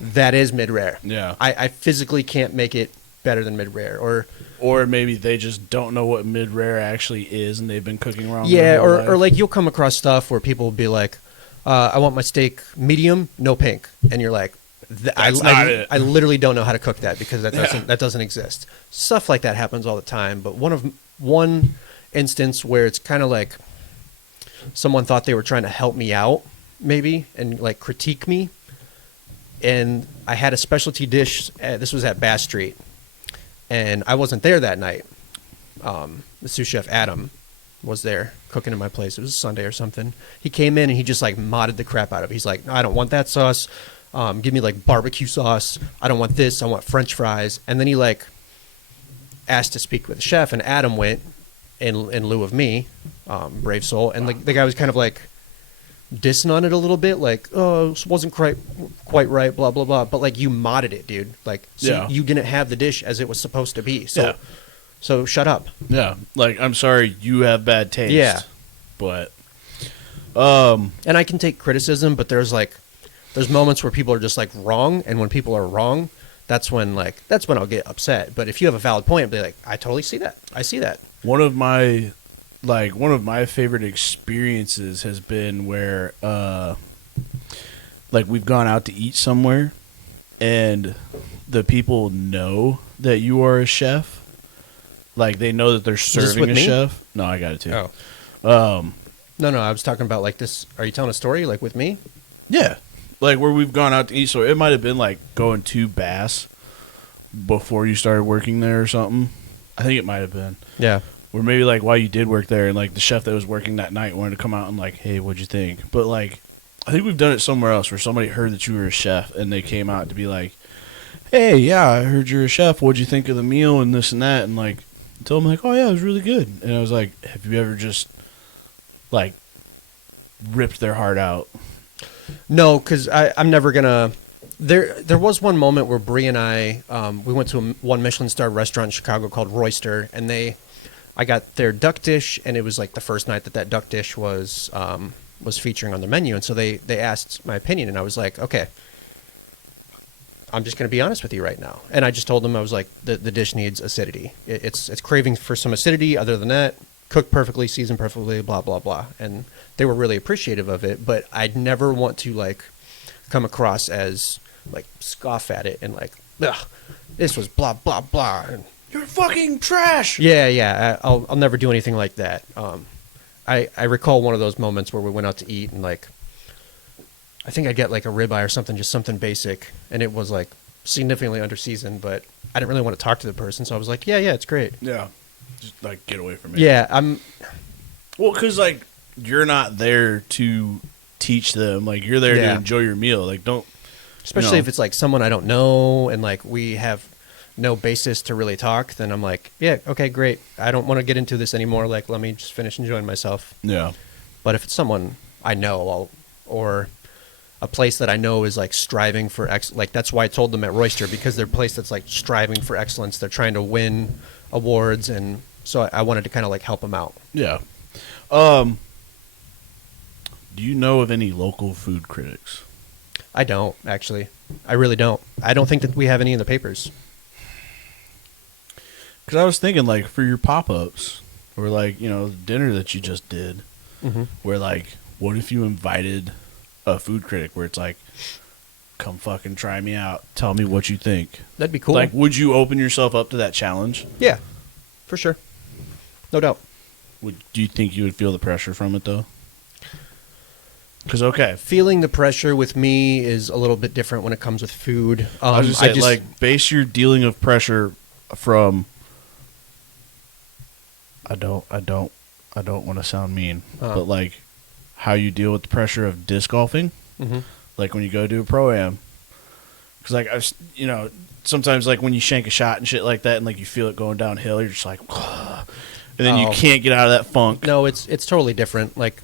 That is mid-rare. Yeah. I physically can't make it better than mid-rare. Or maybe they just don't know what mid-rare actually is, and they've been cooking wrong. Yeah, their whole or life. like you'll come across stuff where people will be like, I want my steak medium, no pink. And you're like, That's not it. I literally don't know how to cook that because that Yeah. doesn't exist. Stuff like that happens all the time. But one instance where it's kind of like someone thought they were trying to help me out, maybe, and like critique me. And I had a specialty dish. This was at Bass Street, and I wasn't there that night. The sous chef Adam was there cooking in my place. It was a Sunday or something. He came in and he just like modded the crap out of it. He's like, no, I don't want that sauce. Give me like barbecue sauce. I don't want this. I want French fries. And then he like asked to speak with the chef, and Adam went in lieu of me, brave soul. And like the guy was kind of like dissing on it a little bit, like, oh, this wasn't quite right, blah blah blah. But like you modded it, dude. Like so Yeah. you didn't have the dish as it was supposed to be. So Yeah. so shut up. Yeah. Like, I'm sorry you have bad taste. Yeah. But, And I can take criticism, but there's moments where people are just like wrong, and when people are wrong, that's when I'll get upset. But if you have a valid point, I'll be like, I totally see that. I see that. one of my favorite experiences has been where like we've gone out to eat somewhere and the people know that you are a chef. Like they know that they're this serving with a me? chef. No, I got it too. No, I was talking about like this. Are you telling a story like with me? Yeah. Like where we've gone out to eat, so it might have been like going to Bass before you started working there or something. I think it might have been. Yeah. Or maybe like while you did work there, and like the chef that was working that night wanted to come out and like, hey, what'd you think? But like, I think we've done it somewhere else where somebody heard that you were a chef and they came out to be like, hey, yeah, I heard you're a chef. What'd you think of the meal and this and that? And like, I told them like, oh yeah, it was really good. And I was like, have you ever just like ripped their heart out? No, because I'm never gonna. There was one moment where Bree and I we went to one Michelin star restaurant in Chicago called Royster, and I got their duck dish, and it was like the first night that duck dish was featuring on the menu, and so they asked my opinion, and I was like, okay, I'm just gonna be honest with you right now, and I just told them I was like, the dish needs acidity. It's craving for some acidity. Other than that, cooked perfectly, seasoned perfectly, blah blah blah, and they were really appreciative of it. But I'd never want to like come across as like scoff at it and like, ugh, this was blah blah blah. And You're fucking trash. yeah, I'll never do anything like that. I recall one of those moments where we went out to eat and like, I think I'd get like a ribeye or something, just something basic, and it was like significantly under seasoned, but I didn't really want to talk to the person, so I was like, yeah, it's great. Yeah. Just like get away from me. Yeah, Well, because like you're not there to teach them. Like you're there to Yeah. enjoy your meal. Like don't. especially if it's like someone I don't know and like we have no basis to really talk, then I'm like, yeah, okay, great. I don't want to get into this anymore. Like, let me just finish enjoying myself. Yeah. But if it's someone I know, or a place that I know is like striving for like that's why I told them at Royster, because they're a place that's like striving for excellence. They're trying to win awards, and so I wanted to kind of like help them out. Yeah. Do you know of any local food critics? I don't actually. I really don't. I don't think that we have any in the papers. Because I was thinking, like, for your pop-ups, or, like, you know, the dinner that you just did, where, like, what if you invited a food critic where it's like, come fucking try me out, tell me what you think. That'd be cool. Like, would you open yourself up to that challenge? Yeah, for sure. No doubt. Do you think you would feel the pressure from it, though? Because, okay. Feeling the pressure with me is a little bit different when it comes with food. I was just saying, like, base your dealing of pressure from... I don't want to sound mean, but like how you deal with the pressure of disc golfing, like when you go do a pro-am, because like you know, sometimes like when you shank a shot and shit like that, and like you feel it going downhill, you're just like, and then you can't get out of that funk. No, it's totally different. Like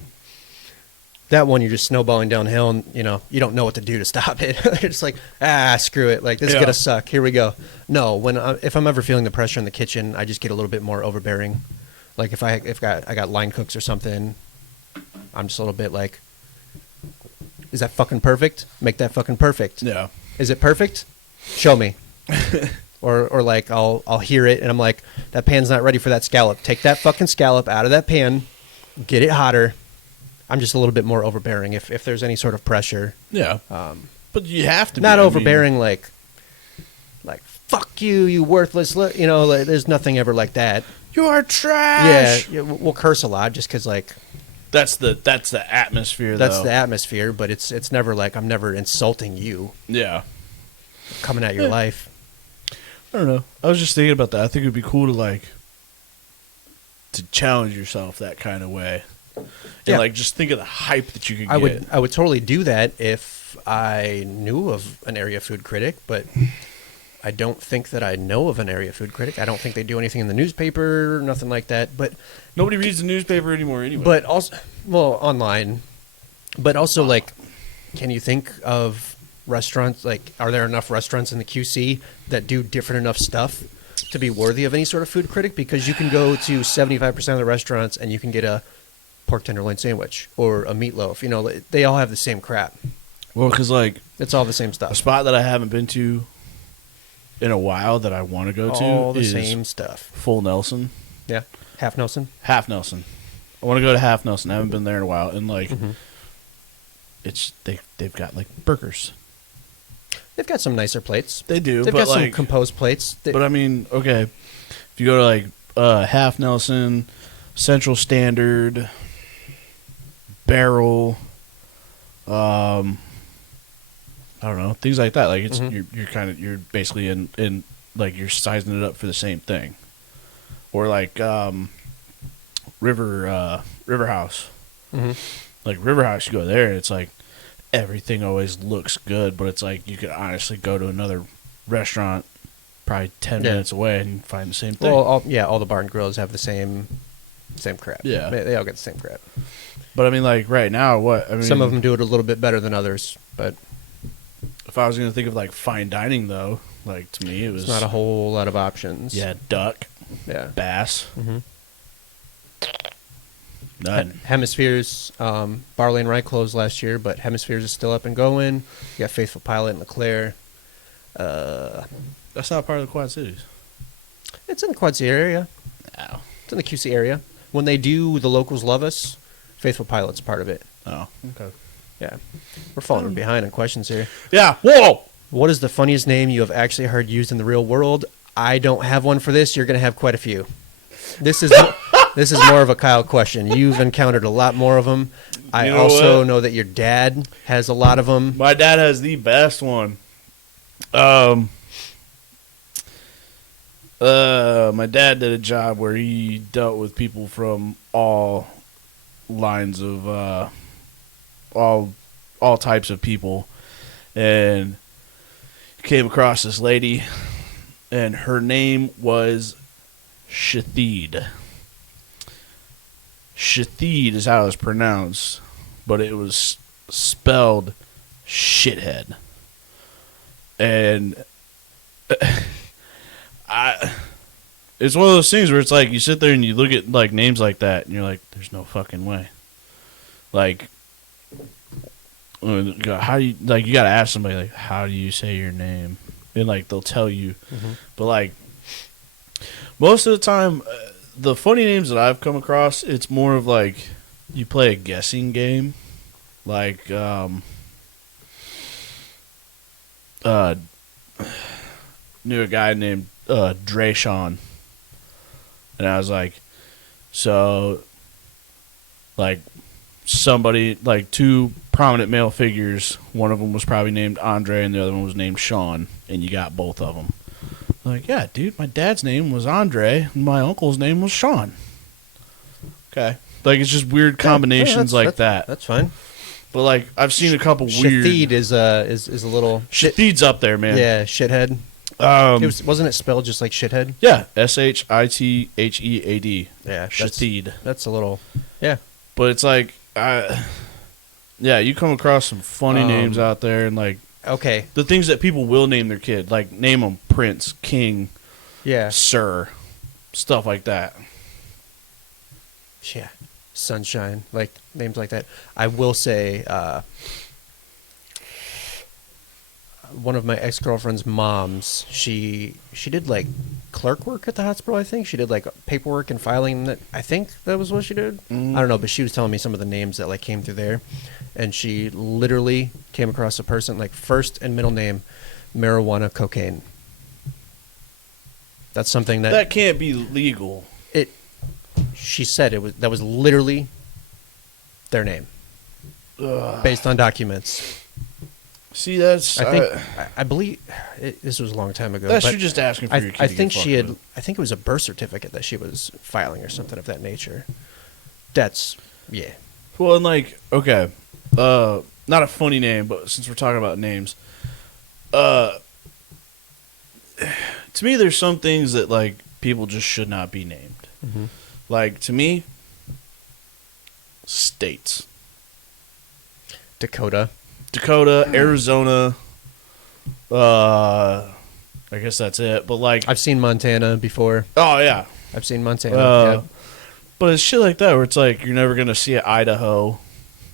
that one, you're just snowballing downhill, and you know you don't know what to do to stop it. You're just like, screw it. Like this is gonna suck. Here we go. No, if I'm ever feeling the pressure in the kitchen, I just get a little bit more overbearing. Like if I got line cooks or something, I'm just a little bit like, is that fucking perfect? Make that fucking perfect. Yeah. Is it perfect? Show me. or like I'll hear it and I'm like, that pan's not ready for that scallop. Take that fucking scallop out of that pan, get it hotter. I'm just a little bit more overbearing if there's any sort of pressure. Yeah. But you have to not be, overbearing like fuck you, you worthless. You know, like, there's nothing ever like that. You are trash. Yeah, we'll curse a lot just because, like... That's the atmosphere, though. That's the atmosphere, but it's never like, I'm never insulting you. Yeah. Coming at your life. I don't know. I was just thinking about that. I think it would be cool to, like... to challenge yourself that kind of way. And, like, just think of the hype that you could get. I would totally do that if I knew of an area food critic, but... I don't think that I know of an area food critic. I don't think they do anything in the newspaper, nothing like that. But nobody reads the newspaper anymore anyway. But also, well, online. But also, like, can you think of restaurants? Like, are there enough restaurants in the QC that do different enough stuff to be worthy of any sort of food critic? Because you can go to 75% of the restaurants and you can get a pork tenderloin sandwich or a meatloaf. You know, they all have the same crap. Well, because, like... it's all the same stuff. A spot that I haven't been to in a while that I want to go to all the is same stuff. Full Nelson. Yeah. Half Nelson? Half Nelson. I want to go to Half Nelson. I haven't been there in a while. And, like, it's they've got, like, burgers. They've got some nicer plates. They do. They've but got like, some composed plates. But, I mean, okay, if you go to, like, Half Nelson, Central Standard, Barrel, I don't know, things like that. Like it's you're basically in like you're sizing it up for the same thing, or like River House. Like River House, you go there, and it's like everything always looks good, but it's like you could honestly go to another restaurant, probably 10 minutes away, and find the same thing. Well, all the bar and grills have the same crap. Yeah, they all get the same crap. But I mean, like right now, some of them do it a little bit better than others, but. If I was going to think of, like, fine dining, though, like, to me, it was... It's not a whole lot of options. Yeah, duck. Yeah. Bass. None. Hemispheres, Barley and Rye closed last year, but Hemispheres is still up and going. You got Faithful Pilot and LeClaire. That's not part of the Quad Cities. It's in the Quad City area. No. It's in the QC area. When they do The Locals Love Us, Faithful Pilot's part of it. Oh, okay. Yeah. We're falling behind on questions here. Yeah. Whoa! What is the funniest name you have actually heard used in the real world? I don't have one for this. You're going to have quite a few. This is this is more of a Kyle question. You've encountered a lot more of them. I You know also what? know that your dad has a lot of them. My dad has the best one. My dad did a job where he dealt with people from all lines of all types of people, and came across this lady, and her name was Shathid. Shathid is how it's pronounced, but it was spelled shithead. And it's one of those things where it's like you sit there and you look at like names like that and you're like, there's no fucking way. Like, how do you, like, you gotta ask somebody like, how do you say your name? And like they'll tell you. But like most of the time, the funny names that I've come across, it's more of like you play a guessing game. Like knew a guy named Drayshawn, and I was like, so like somebody, like two prominent male figures, one of them was probably named Andre and the other one was named Sean, and you got both of them. I'm like, yeah, dude, my dad's name was Andre and my uncle's name was Sean. Okay, like it's just weird combinations like that. That's fine. But like I've seen a couple weird. Shathid is a little Shathid's up there, man. Yeah, shithead. Wasn't it spelled just like shithead? Yeah, Shithhead. Yeah, Shathid. That's a little. Yeah, but it's like, yeah, you come across some funny names out there, and like, okay, the things that people will name their kid, like name them Prince, King, yeah, Sir, stuff like that. Yeah, Sunshine, like names like that. I will say, one of my ex-girlfriend's moms, she did like clerk work at the hospital. I think she did like paperwork and filing. That I think that was what she did. I don't know, but she was telling me some of the names that like came through there, and she literally came across a person like first and middle name, marijuana, cocaine. That's something that can't be legal. She said that was literally their name, based on documents. See, that's I believe this was a long time ago. That's but you're just asking for your kid. I think to get she had. fucked I think it was a birth certificate that she was filing or something of that nature. That's yeah. Well, and like, okay, not a funny name, but since we're talking about names, to me, there's some things that like people just should not be named. Mm-hmm. Like to me, states. Dakota, Arizona. I guess that's it. But like, I've seen Montana before. oh yeah, I've seen Montana. but it's shit like that where it's like you're never gonna see it Idaho,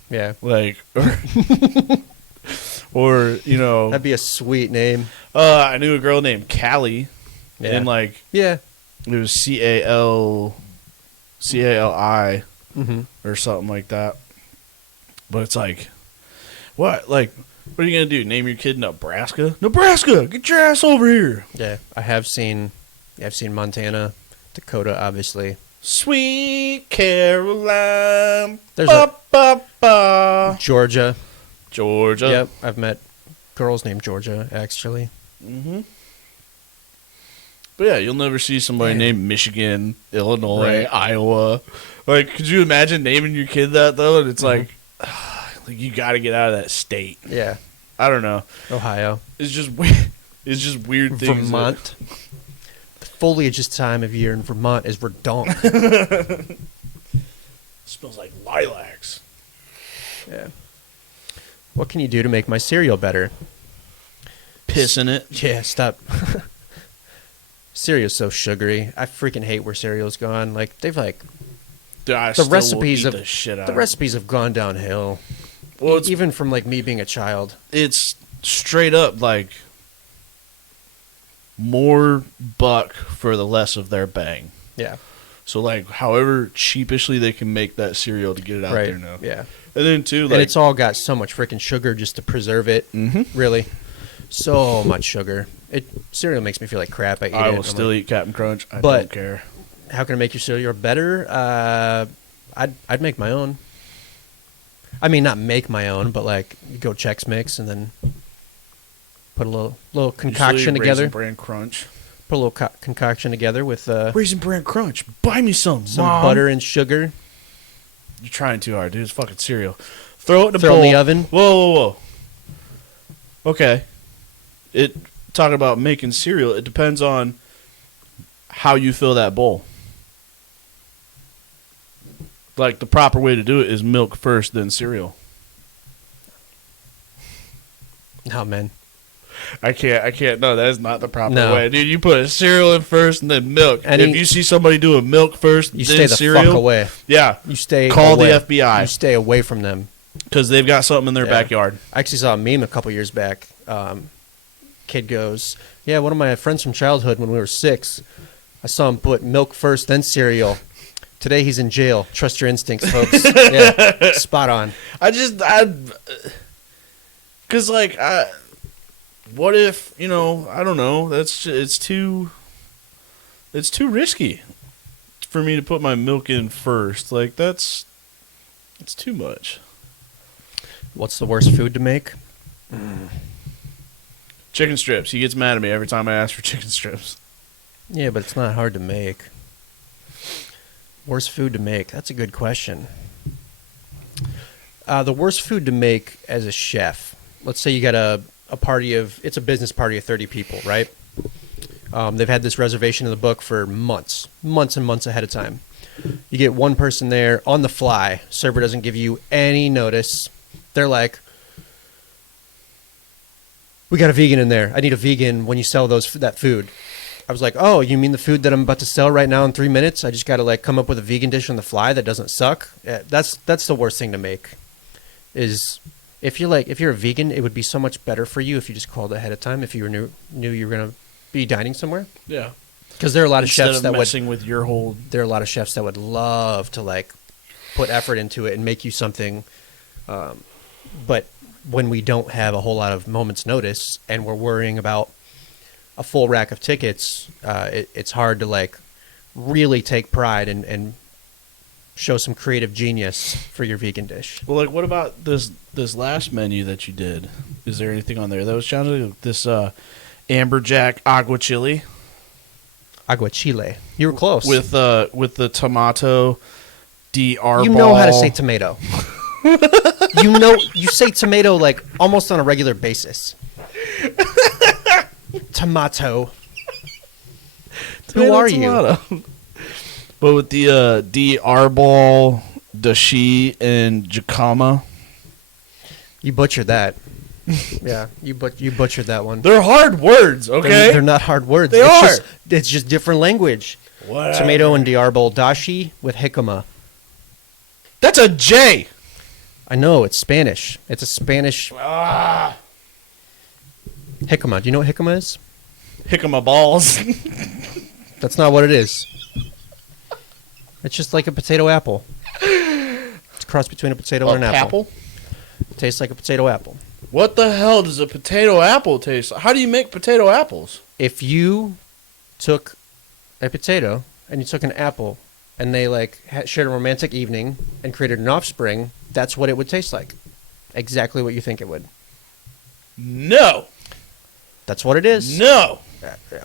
Yeah, like, or you know, that'd be a sweet name. I knew a girl named Callie, Yeah, and like yeah. it was Cali Mm-hmm. or something like that. But it's like, what? Like, what are you gonna do? Name your kid Nebraska? Nebraska, get your ass over here. Yeah, I've seen Montana, Dakota, obviously. Sweet Caroline. There's Georgia. Georgia. Yep, I've met girls named Georgia actually. Mm-hmm. But yeah, you'll never see somebody named Michigan, Illinois, Right. Iowa. Like, could you imagine naming your kid that though? And it's like you got to get out of that state. Yeah, I don't know. Ohio. It's just weird. It's just weird things. Vermont. The foliage time of year in Vermont is verdant. Smells like lilacs. Yeah. What can you do to make my cereal better? Piss in it. Yeah, stop. Cereal's so sugary. I freaking hate where cereal's gone. Like they've like Dude, I the still recipes will eat of the shit out the of recipes have gone downhill. Well, it's, Even from like me being a child. it's straight up like more buck for the less of their bang. Yeah. So like, however cheapishly they can make that cereal to get it out Right. there now. Yeah. And then too, like, And it's all got so much freaking sugar just to preserve it. Mhm. Really. So much sugar. Cereal makes me feel like crap. I eat it. I will I'm still like, eat Captain Crunch. I But- don't care. how can I make your cereal better? I'd make my own. I mean, not make my own, but like you go Chex Mix and then put a little concoction together. Raisin Bran Crunch. Put a little concoction together with Raisin Bran Crunch. Buy me some, some Mom. butter and sugar. You're trying too hard, dude. It's fucking cereal. Throw it in a Throw bowl. it in the oven. Whoa. Okay. Talking about making cereal, it depends on how you fill that bowl. Like, the proper way to do it is milk first, then cereal. Oh man, I can't. No, that is not the proper No. way. Dude, you put cereal in first and then milk. Any- If you see somebody doing milk first, you then stay the cereal, fuck away. yeah, You stay. Call away. the FBI. You stay away from them. because they've got something in their Yeah. backyard. I actually saw a meme a couple years back. Kid goes, "Yeah, one of my friends from childhood when we were 6, I saw him put milk first, then cereal. Today he's in jail. Trust your instincts, folks." Yeah, spot on. Because what if, I don't know, it's too risky for me to put my milk in first. Like, it's too much. What's the worst food to make? Chicken strips. He gets mad at me every time I ask for chicken strips. Yeah, but it's not hard to make. Worst food to make? That's a good question. The worst food to make as a chef. Let's say you got a it's a business party of 30 people, right? They've had this reservation in the book for months and months ahead of time. You get one person there on the fly. Server doesn't give you any notice. They're like, "We got a vegan in there. I need a vegan when you sell that food." I was like, "Oh, you mean the food that I'm about to sell right now in 3 minutes? I just got to come up with a vegan dish on the fly that doesn't suck." Yeah, that's the worst thing to make. Is if you're a vegan, it would be so much better for you if you just called ahead of time. If you knew you were gonna be dining somewhere, Yeah. because there are a lot of Instead chefs of that would messing with your whole... there are a lot of chefs that would love to put effort into it and make you something, but when we don't have a whole lot of moments notice and we're worrying about a full rack of tickets, it's hard to really take pride and show some creative genius for your vegan dish. Well, what about this last menu that you did? Is there anything on there that was challenging? This amberjack agua chili Aguachile. You were close. with the tomato DR you know how to say tomato. You say tomato almost on a regular basis. Tomato. Who are you? But with the DR ball, dashi, and jacama, You butchered that. Yeah, you butchered that one. they're hard words. Okay, They're not hard words. They are. It's just different language. Whatever. Tomato and diarbol dashi with jicama. That's a J. I know, it's Spanish. It's a Spanish Ah, jicama. Do you know what jicama is? jicama balls. That's not what it is. It's just like a potato apple. It's a cross between a potato and an apple. It tastes like a potato apple. What the hell does a potato apple taste like? How do you make potato apples? If you took a potato and you took an apple and they shared a romantic evening and created an offspring, that's what it would taste like. Exactly what you think it would. No. That's what it is. No.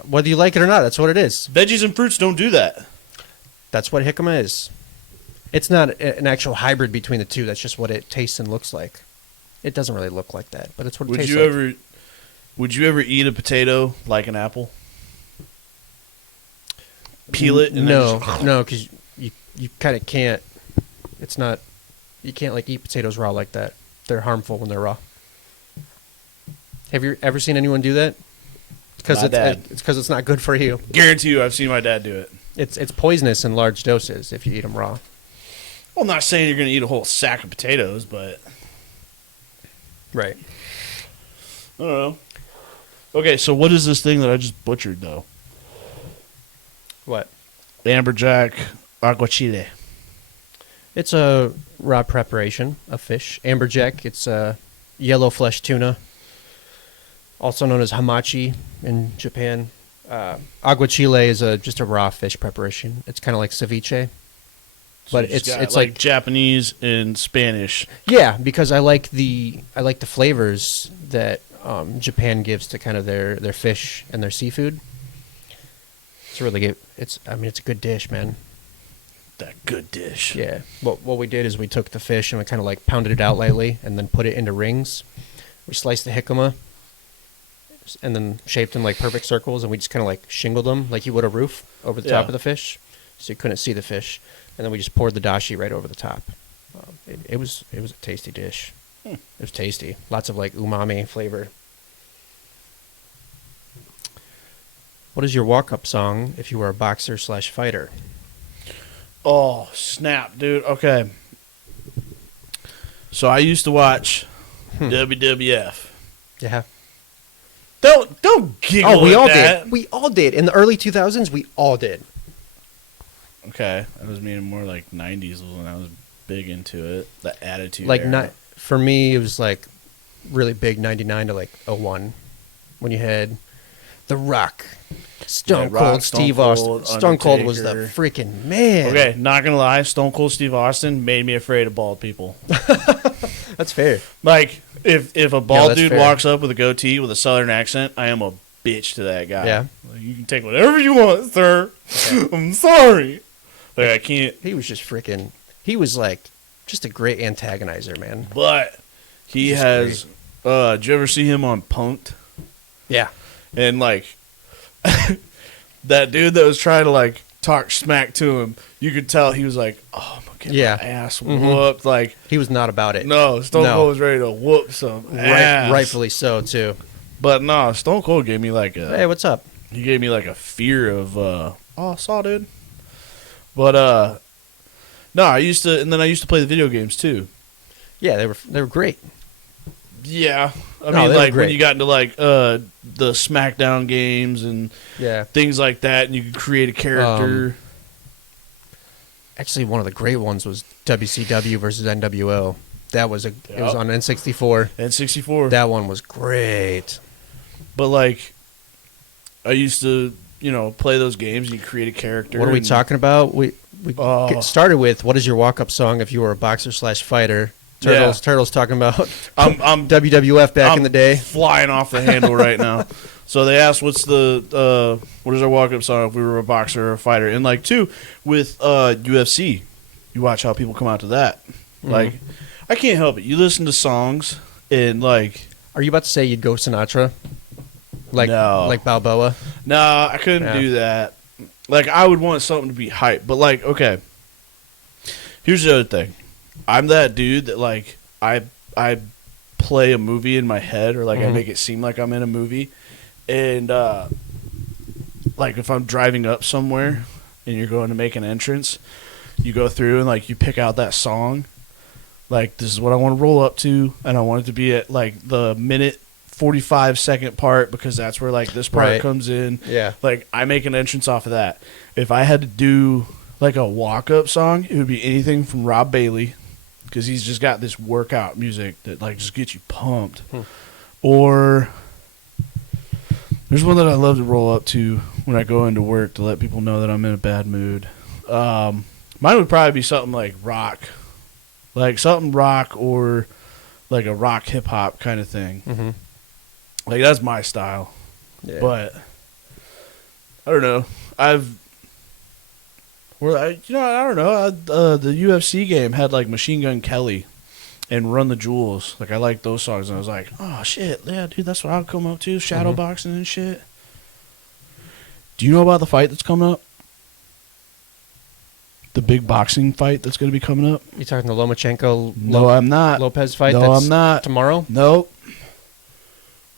Whether you like it or not, that's what it is. Veggies and fruits don't do that. That's what jicama is. It's not an actual hybrid between the two. That's just what it tastes and looks like. It doesn't really look like that, but it's what it tastes like. Would you ever eat a potato like an apple? Peel it? And No, then just- no, because you kind of can't. It's not. You can't eat potatoes raw like that. They're harmful when they're raw. Have you ever seen anyone do that? My dad. It's because it's not good for you. Guarantee you, I've seen my dad do it. It's poisonous in large doses if you eat them raw. Well, I'm not saying you're going to eat a whole sack of potatoes, but Right. I don't know. Okay, so what is this thing that I just butchered, though? What? Amberjack aguachile. It's a raw preparation of fish. Amberjack. It's yellow flesh tuna. also known as hamachi in Japan. Aguachile is just a raw fish preparation. It's kind of like ceviche, but So you just got, it's like Japanese and Spanish. yeah, because I like the flavors that Japan gives to kind of their fish and their seafood. It's really good. It's a good dish, man. That good dish. Yeah. What we did is we took the fish and we kind of like pounded it out lightly and then put it into rings. We sliced the jicama and then shaped them like perfect circles, and we just kind of like shingled them like you would a roof over the top of the fish, so you couldn't see the fish. And then we just poured the dashi right over the top. It was a tasty dish. It was tasty. Lots of like umami flavor. What is your walk-up song if you were a boxer/fighter? Oh, snap, dude. Okay. So I used to watch WWF. Yeah. Don't giggle. Oh, we at all that. did. We all did. In the early 2000s, we all did. Okay, I was meaning more like 90s was when I was big into it. The Attitude Like Era. not for me, it was like really big 99 to like 01 when you had The Rock, Stone Rock, Cold, Stone Steve Cold, Austin. Stone Cold was the Undertaker. freaking man. Okay, not gonna lie, Stone Cold Steve Austin made me afraid of bald people. That's fair. Like, if a bald that's dude fair. walks up with a goatee with a southern accent, I am a bitch to that guy. Yeah. Like, you can take whatever you want, sir. I'm sorry. Like, I can't. He was just freaking. He was like just a great antagonizer, man. But he He's has. Did you ever see him on Punk'd? Yeah. And like that dude that was trying to like talk smack to him, you could tell he was like, "Oh, I'm gonna get Yeah. my ass Mhm. whooped." Like, He was not about it. no, Stone No. Cold was ready to whoop some ass. Rightfully so too. But no, Stone Cold gave me like Hey, what's up? he gave me like a fear of saw dude. But no, I used to play the video games too. Yeah, they were great. Yeah. I No, mean, they were like when great. you got into like the SmackDown games and Yeah. things like that, and you could create a character. Actually, one of the great ones was WCW versus NWO. That was it was Yep. on N64. N64. That one was great. But like, I used to, play those games and you create a character. What are we and- talking about? We Oh. get started with what is your walk-up song if you were a boxer/fighter? Turtles talking about I'm WWF back in the day. flying off the handle right now. So they asked, what is our walk-up song if we were a boxer or a fighter? And like, too, with UFC, you watch how people come out to that. Mm-hmm. Like, I can't help it. You listen to songs and like, Are you about to say you'd go Sinatra? No. Like Balboa? nah, I couldn't Yeah. do that. Like, I would want something to be hype. But like, okay, here's the other thing. I'm that dude that like I play a movie in my head, or like I Mhm. make it seem like I'm in a movie, and like if I'm driving up somewhere and you're going to make an entrance, you go through and like you pick out that song, like this is what I want to roll up to, and I want it to be at like the minute 45-second part because that's where like this part Right. comes in. Yeah. Like I make an entrance off of that. If I had to do like a walk-up song, it would be anything from Rob Bailey, because he's just got this workout music that like just gets you pumped. Or there's one that I love to roll up to when I go into work to let people know that I'm in a bad mood. Mine would probably be something like rock, or like a rock hip hop kind of thing. Mm-hmm. Like that's my style. Yeah. But I don't know. I don't know. The UFC game had like Machine Gun Kelly and Run the Jewels. Like I like those songs, and I was like, oh shit, yeah, dude, that's what I'll come up to. Shadow boxing and shit. Do you know about the fight that's coming up? The big boxing fight that's going to be coming up? You talking the Lomachenko No, I'm not. Lopez fight? No, that's I'm not. Tomorrow? Nope.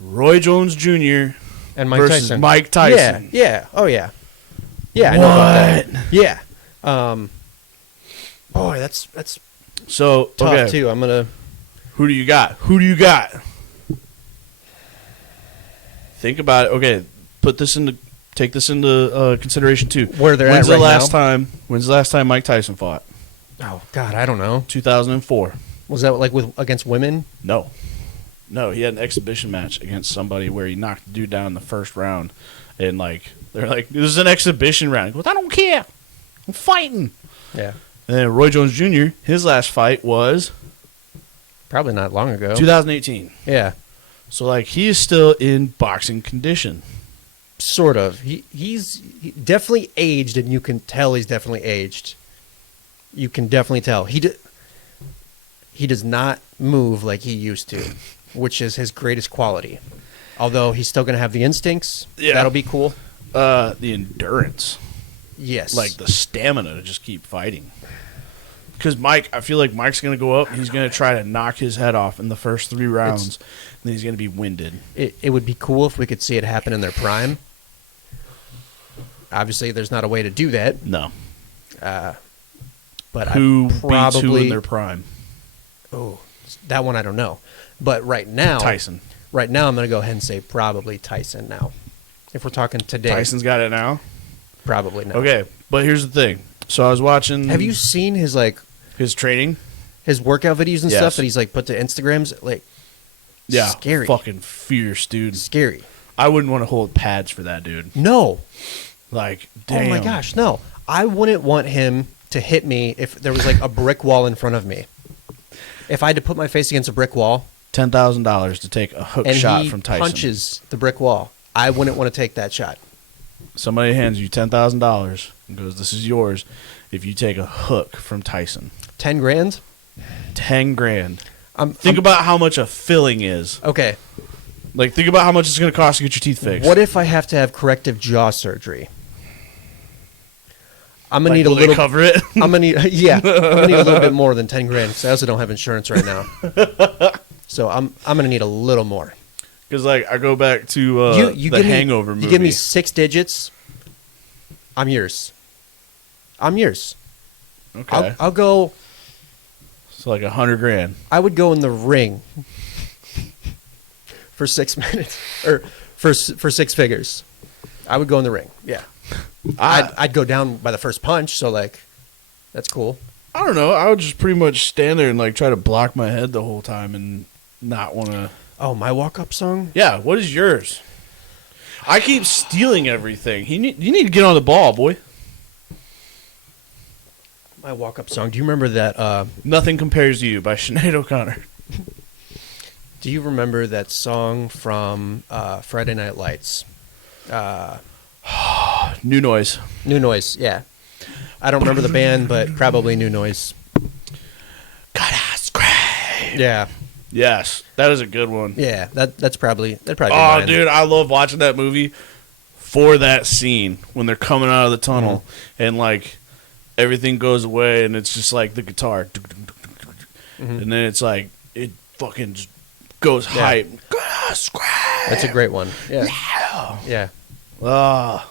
Roy Jones Jr. And Mike versus Tyson. Mike Tyson. Yeah. Oh yeah. Yeah, I know about that. What? Yeah. Boy, that's So tough okay, too. I'm gonna. who do you got? Who do you got? Think about it. Okay, take this into consideration too. Where they're When's at the right last now? time? When's the last time Mike Tyson fought? Oh God, I don't know. 2004. Was that like against women? No. No, he had an exhibition match against somebody where he knocked the dude down in the first round, and like they're like, "This is an exhibition round." He goes, "I don't care. I'm fighting." Yeah. And then Roy Jones Jr. His last fight was Probably not long ago. 2018. Yeah. So like he is still in boxing condition. Sort of. He's definitely aged, and you can tell he's definitely aged. You can definitely tell. He does not move like he used to, which is his greatest quality. Although he's still going to have the instincts. Yeah. That'll be cool. The endurance, Yes. like the stamina to just keep fighting. Because I feel like Mike's going to go up. He's going to try to knock his head off in the first 3 rounds, and then he's going to be winded. It would be cool if we could see it happen in their prime. Obviously, there's not a way to do that. No. But Who I beats probably who in their prime? Oh, that one I don't know. But right now, Tyson. Right now, I'm going to go ahead and say probably Tyson. Now, if we're talking today, Tyson's got it now. probably not. Okay, but here's the thing. So I was watching. Have you seen his his training? his workout videos and Yes. stuff that he's put to Instagrams? Yeah, scary, fucking fierce, dude. scary. I wouldn't want to hold pads for that, dude. No, Like, damn. oh my gosh, no. I wouldn't want him to hit me if there was a brick wall in front of me. If I had to put my face against a brick wall $10,000 to take a hook and shot he from Tyson. punches the brick wall, I wouldn't want to take that shot. Somebody hands you $10,000 and goes, "This is yours." If you take a hook from Tyson, 10 grand. 10 grand. I'm Think about how much a filling is. okay. Like, think about how much it's going to cost to get your teeth fixed. What if I have to have corrective jaw surgery? I'm gonna Like, need a will they little. cover it? I'm gonna need, yeah. I'm gonna need a little bit more than 10 grand because I also don't have insurance right now. So I'm gonna need a little more. Because like I go back to You the give Hangover me, movie. You give me 6 digits. I'm yours. I'm yours. Okay, I'll go. so like 100 grand. I would go in the ring for 6 minutes or for 6 figures. I would go in the ring. Yeah. I'd go down by the first punch, so that's cool. I don't know. I would just pretty much stand there and like try to block my head the whole time and not want to. Oh, my walk-up song? Yeah, what is yours? I keep stealing everything. You need to get on the ball, boy. My walk-up song. Do you remember that? Nothing Compares to You by Sinead O'Connor. Do you remember that song from Friday Night Lights? New Noise. New Noise, yeah. I don't remember the band, but probably New Noise. God, that's great. Yeah, Yes, that is a good one. yeah. That'd probably be Oh, mine. dude, I love watching that movie for that scene when they're coming out of the tunnel and like everything goes away and it's just like the guitar, and then it's like it fucking just goes hype. That's a great one. Yeah, yeah. Or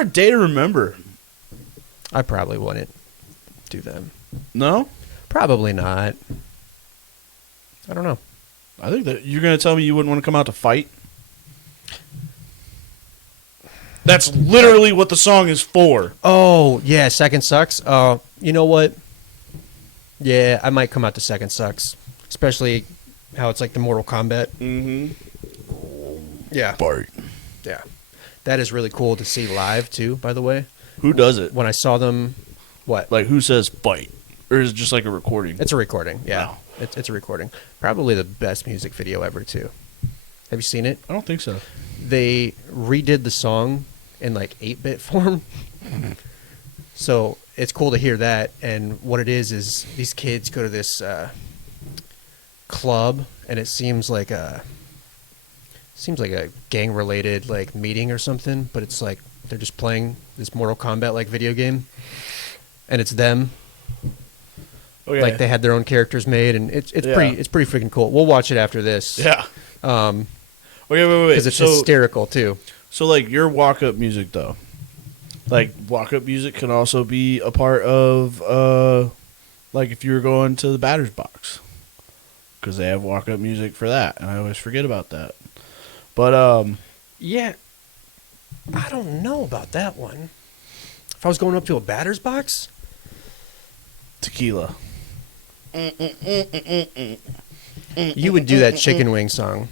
A Day to Remember. I probably wouldn't do them. No, Probably not. I don't know. I think that you're gonna tell me you wouldn't want to come out to fight. That's literally what the song is for. Oh, yeah, Second Sucks. Oh, you know what? Yeah, I might come out to Second Sucks. Especially how it's like the Mortal Kombat. Mm-hmm. Yeah. Fight. Yeah. That is really cool to see live, too, by the way. Who does it? When I saw them, what? Like, who says fight? Or is it just like a recording? It's a recording, yeah. Wow. It's a recording. Probably the best music video ever, too. Have you seen it? I don't think so. They redid the song in 8-bit form. So it's cool to hear that. And what it is these kids go to this club, and it seems like a gang related meeting or something, but it's like they're just playing this Mortal Kombat video game, and it's them. Okay. Like they had their own characters made, and it's pretty freaking cool. We'll watch it after this. Yeah. Okay, wait. because it's hysterical too. So, your walk-up music, though. Walk-up music can also be a part of, if you were going to the batter's box. Because they have walk-up music for that, and I always forget about that. But, Yeah, I don't know about that one. If I was going up to a batter's box, tequila. You would do that chicken wing song.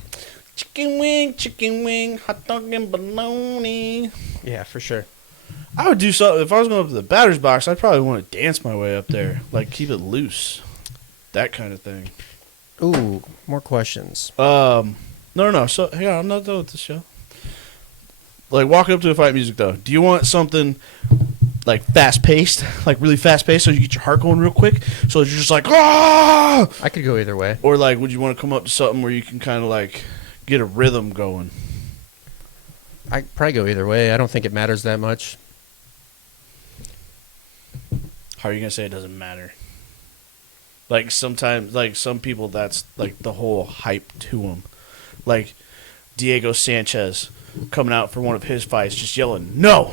Chicken wing, hot dog and bologna. Yeah, for sure. I would do something. If I was going up to the batter's box, I'd probably want to dance my way up there. Like, keep it loose. That kind of thing. Ooh, more questions. No. So, yeah, I'm not done with this show. Like, walking up to a fight music, though. Do you want something, like, fast-paced? Like, really fast-paced so you get your heart going real quick? So you're just like, ah! I could go either way. Or, like, would you want to come up to something where you can kind of, like, get a rhythm going? I'd probably go either way. I don't think it matters that much. How are you going to say it doesn't matter? Like, sometimes, like, some people, that's, like, the whole hype to them. Like, Diego Sanchez coming out for one of his fights just yelling, no!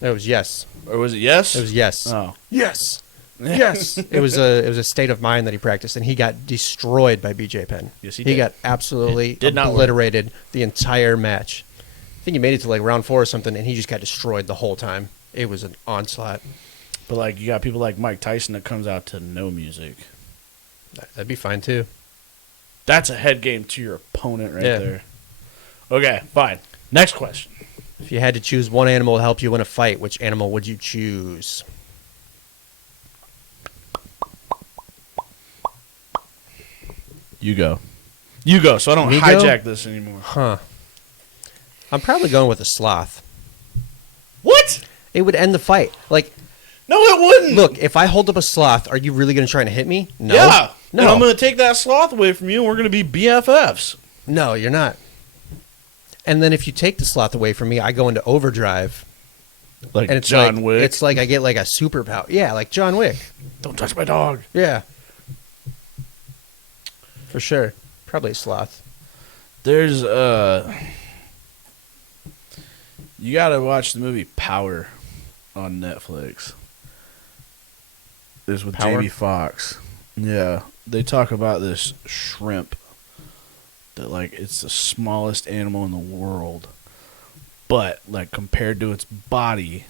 It was yes. Or was it yes? It was yes. Oh. Yes. Yes. It was a state of mind that he practiced, and he got destroyed by BJ Penn. Yes, he He did. got absolutely Did not obliterated the entire match. I think he made it to like round 4 or something, and he just got destroyed the whole time. It was an onslaught. But, like, you got people like Mike Tyson that comes out to no music. That'd be fine too. That's a head game to your opponent right Yeah. there. Okay, fine. Next question. If you had to choose one animal to help you win a fight, which animal would you choose? You go. You go, so I don't Me go? hijack this anymore. Huh. I'm probably going with a sloth. What? It would end the fight. Like, No, it wouldn't. look, if I hold up a sloth, are you really going to try to hit me? No. Yeah. No. And I'm going to take that sloth away from you, and we're going to be BFFs. No, you're not. And then if you take the sloth away from me, I go into overdrive. Like And it's John like, Wick. It's like I get like a superpower. Yeah, like John Wick. Don't touch my dog. Yeah. For sure. Probably a sloth. There's, you got to watch the movie Power on Netflix. It's with Power? Jamie Foxx. Yeah. They talk about this shrimp that, like, it's the smallest animal in the world. But, like, compared to its body,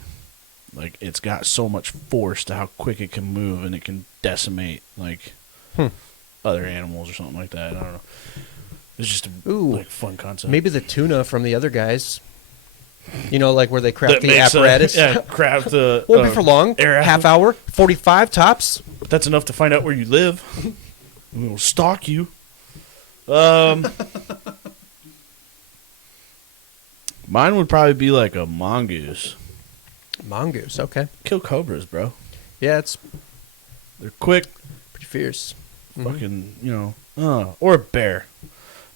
like, it's got so much force to how quick it can move, and it can decimate, like, other animals or something like that. I don't know. It's just a like, fun concept. Maybe the tuna from the other guys. You know, like where they craft That the makes apparatus. craft the Won't be for long. air Half hour, 45 tops. But that's enough to find out where you live. We'll stalk you. Mine would probably be like a mongoose. Mongoose, okay. Kill cobras, bro. Yeah, it's They're quick, pretty fierce. fucking, or a bear.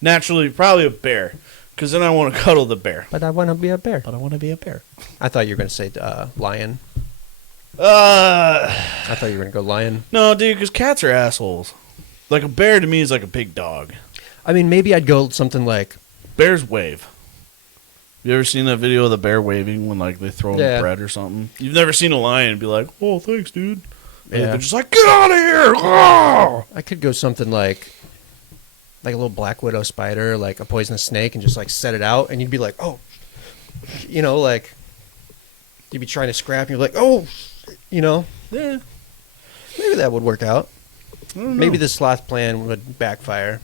Naturally, probably a bear, because then I want to cuddle the bear. But I want to be a bear. But I want to be a bear. I thought you were going to say lion. Uh, I thought you were going to go lion. no, dude, because cats are assholes. Like a bear to me is like a big dog. I mean, maybe I'd go something like... Bears wave. You ever seen that video of the bear waving when like they throw him Yeah. bread or something? You've never seen a lion be like, "Oh, thanks, dude." And Yeah. they're just like, "Get out of here!" Oh! I could go something like a little black widow spider, like a poisonous snake, and just like set it out, and you'd be like, oh, you know, like you'd be trying to scrap, and you're like, oh, you know, Yeah. maybe that would work out. I don't know. Maybe the sloth plan would backfire.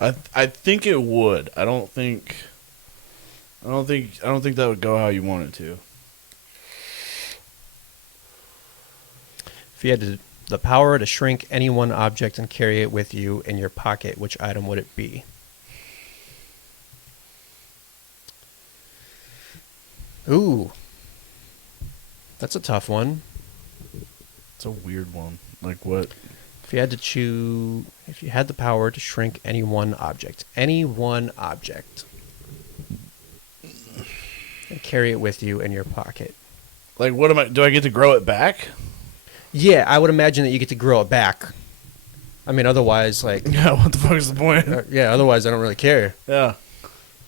I think it would. I don't think that would go how you want it to. If you had the power to shrink any one object and carry it with you in your pocket, which item would it be? Ooh. That's a tough one. It's a weird one. Like what? If you had the power to shrink any one object, and carry it with you in your pocket. Like what do I get to grow it back? Yeah, I would imagine that you get to grow it back. I mean, otherwise, like, Yeah, what the fuck is the point? otherwise I don't really care. Yeah.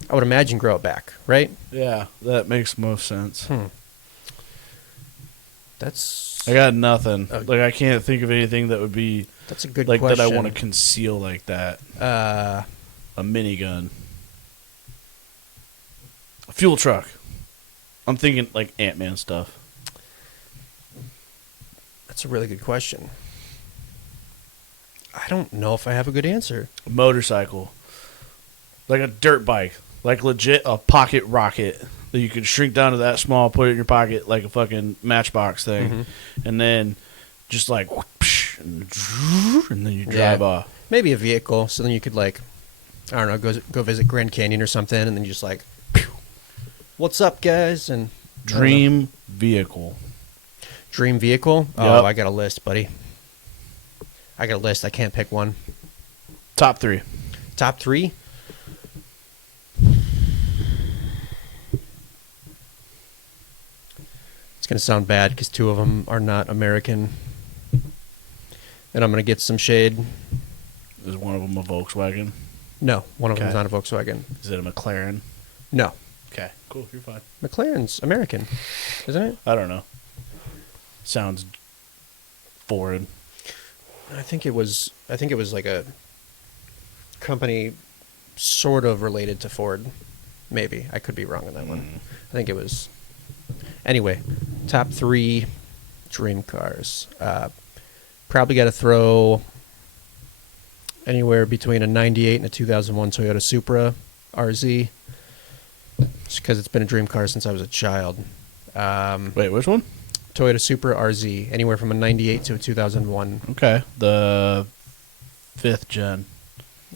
I would imagine grow it back, right? Yeah, that makes most sense. That's I got nothing. Like I can't think of anything that would be that's a good like question. that I want to conceal like that. A minigun. A fuel truck. I'm thinking like Ant-Man stuff. That's a really good question. I don't know if I have a good answer. Motorcycle. Like a dirt bike. Like legit a pocket rocket that you can shrink down to that small, put it in your pocket like a fucking Matchbox thing. Mm-hmm. And then just like whoosh, and then you drive off. Maybe a vehicle, so then you could like, I don't know, go visit Grand Canyon or something, and then you just like, pew, what's up, guys? And Dream vehicle. dream vehicle. Yep. Oh, I got a list, buddy. I got a list. I can't pick one. Top 3. Top 3. It's gonna sound bad because 2 of them are not American, and I'm gonna get some shade. Is one of them a Volkswagen? No, one of Okay. them's not a Volkswagen. Is it a McLaren? No, Okay, cool. You're fine. McLaren's American, isn't it? I don't know. Sounds foreign. I think it was like a company sort of related to Ford. Maybe. I could be wrong on that one. I think it was. Anyway, top 3 dream cars. Probably got to throw anywhere between a 98 and a 2001 Toyota Supra RZ. Just because it's been a dream car since I was a child. Wait, which one? Toyota Supra RZ. Anywhere from a 98 to a 2001. Okay, the 5th gen.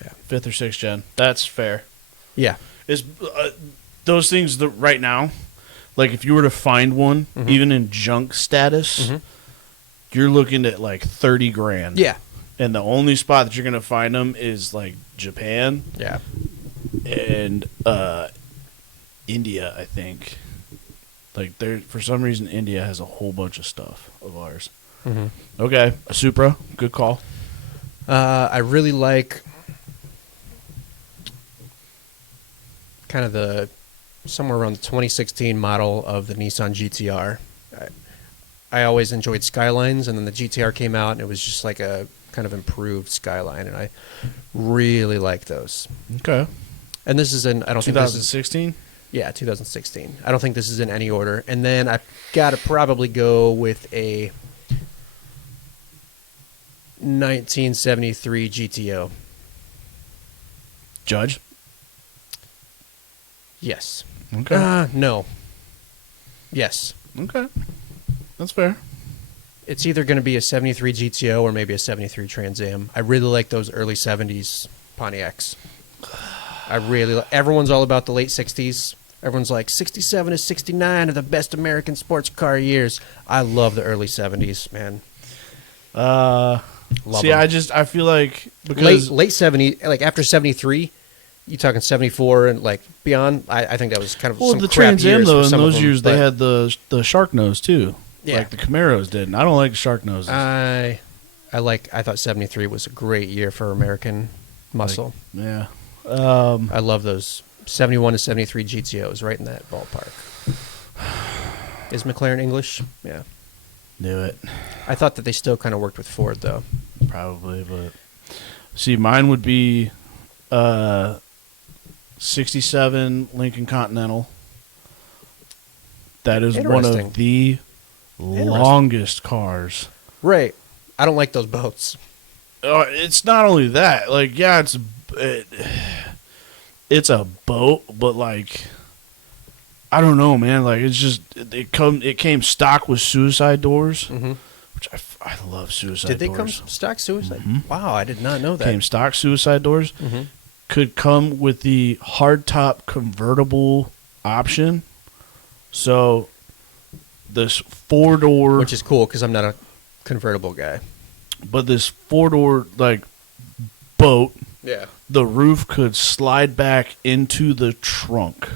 Yeah. 5th or 6th gen. That's fair. Yeah. Is those things that right now, like if you were to find one, Mhm. even in junk status, Mhm. you're looking at like 30 grand. Yeah. And the only spot that you're gonna find them is like Japan Yeah. and India, I think. Like there, for some reason, India has a whole bunch of stuff of ours. Mm-hmm. Okay, a Supra, good call. I really like kind of the somewhere around the 2016 model of the Nissan GTR. I always enjoyed Skylines, and then the GTR came out, and it was just like a kind of improved Skyline, and I really like those. Okay, And this is in, I don't think this is, 2016. yeah, 2016. I don't think this is in any order. And then I got to probably go with a 1973 GTO. Judge. Yes. Okay. No. Yes. Okay, that's fair. It's either going to be a 73 GTO or maybe a 73 Trans Am. I really like those early 70s Pontiacs. Everyone's all about the late 60s. Everyone's like, 67 to 69 are the best American sports car years. I love the early 70s, man. Love See, 'em. I feel like because Late 70s, like after 73, you talking 74 and like beyond, I think that was kind of some the crap Trans Am years for though in some of those them, years they but had the shark nose too, Yeah. like the Camaros did. And I don't like the shark noses. I thought 73 was a great year for American muscle. Yeah. I love those 71 to 73 GTOs right in that ballpark. Is McLaren English? Yeah. Knew it. I thought that they still kind of worked with Ford though. Probably, but see, mine would be 67 Lincoln Continental. That is one Interesting. of the longest cars. Right. I don't like those boats. It's not only that, like, yeah, it's a boat, but like, I don't know, man. Like, it's just it came stock with suicide doors, Mm-hmm. which I love suicide Did they doors. come stock suicide? Mhm. Wow, I did not know that. Came stock suicide doors. Mm-hmm. Could come with the hardtop convertible option. So this 4-door, Which is cool because I'm not a convertible guy. but this 4-door like boat, Yeah. the roof could slide back into the trunk.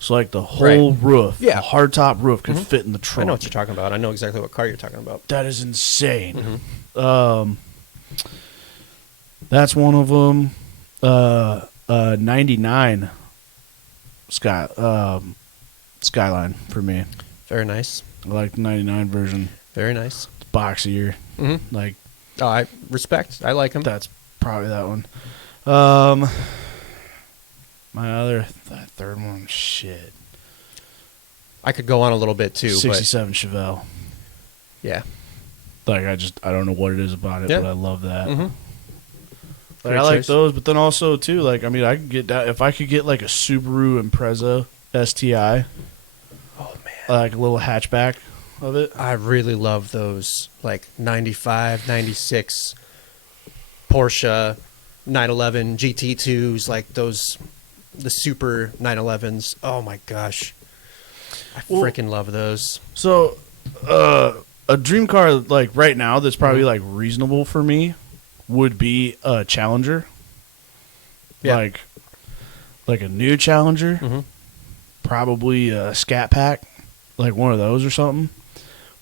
So like the whole roof, Yeah. the hardtop roof could Mhm. fit in the I trunk. know what you're talking about. I know exactly what car you're talking about. That is insane. Mhm. That's one of them. 99 Skyline for me. Very nice. I like the 99 version. Very nice. It's boxier. Mm-hmm. Like, Oh, I respect. I like them. that's probably that one. My third one, shit. I could go on a little bit too, 67 Chevelle. but yeah. Like, I don't know what it is about it, Yeah. but I love that. Mm-hmm. Like, Great I like choice. those, but then also too, like, I mean, I could get that if I could get like a Subaru Impreza STI, Oh man, like a little hatchback of it. I really love those like 95, 96 Porsche 911 GT2s, like those, the super 911s. Oh my gosh, I Well- freaking love those. So, a dream car like right now that's probably like reasonable for me would be a Challenger. Yeah. Like a new Challenger, Mhm. probably a Scat Pack, like one of those or something.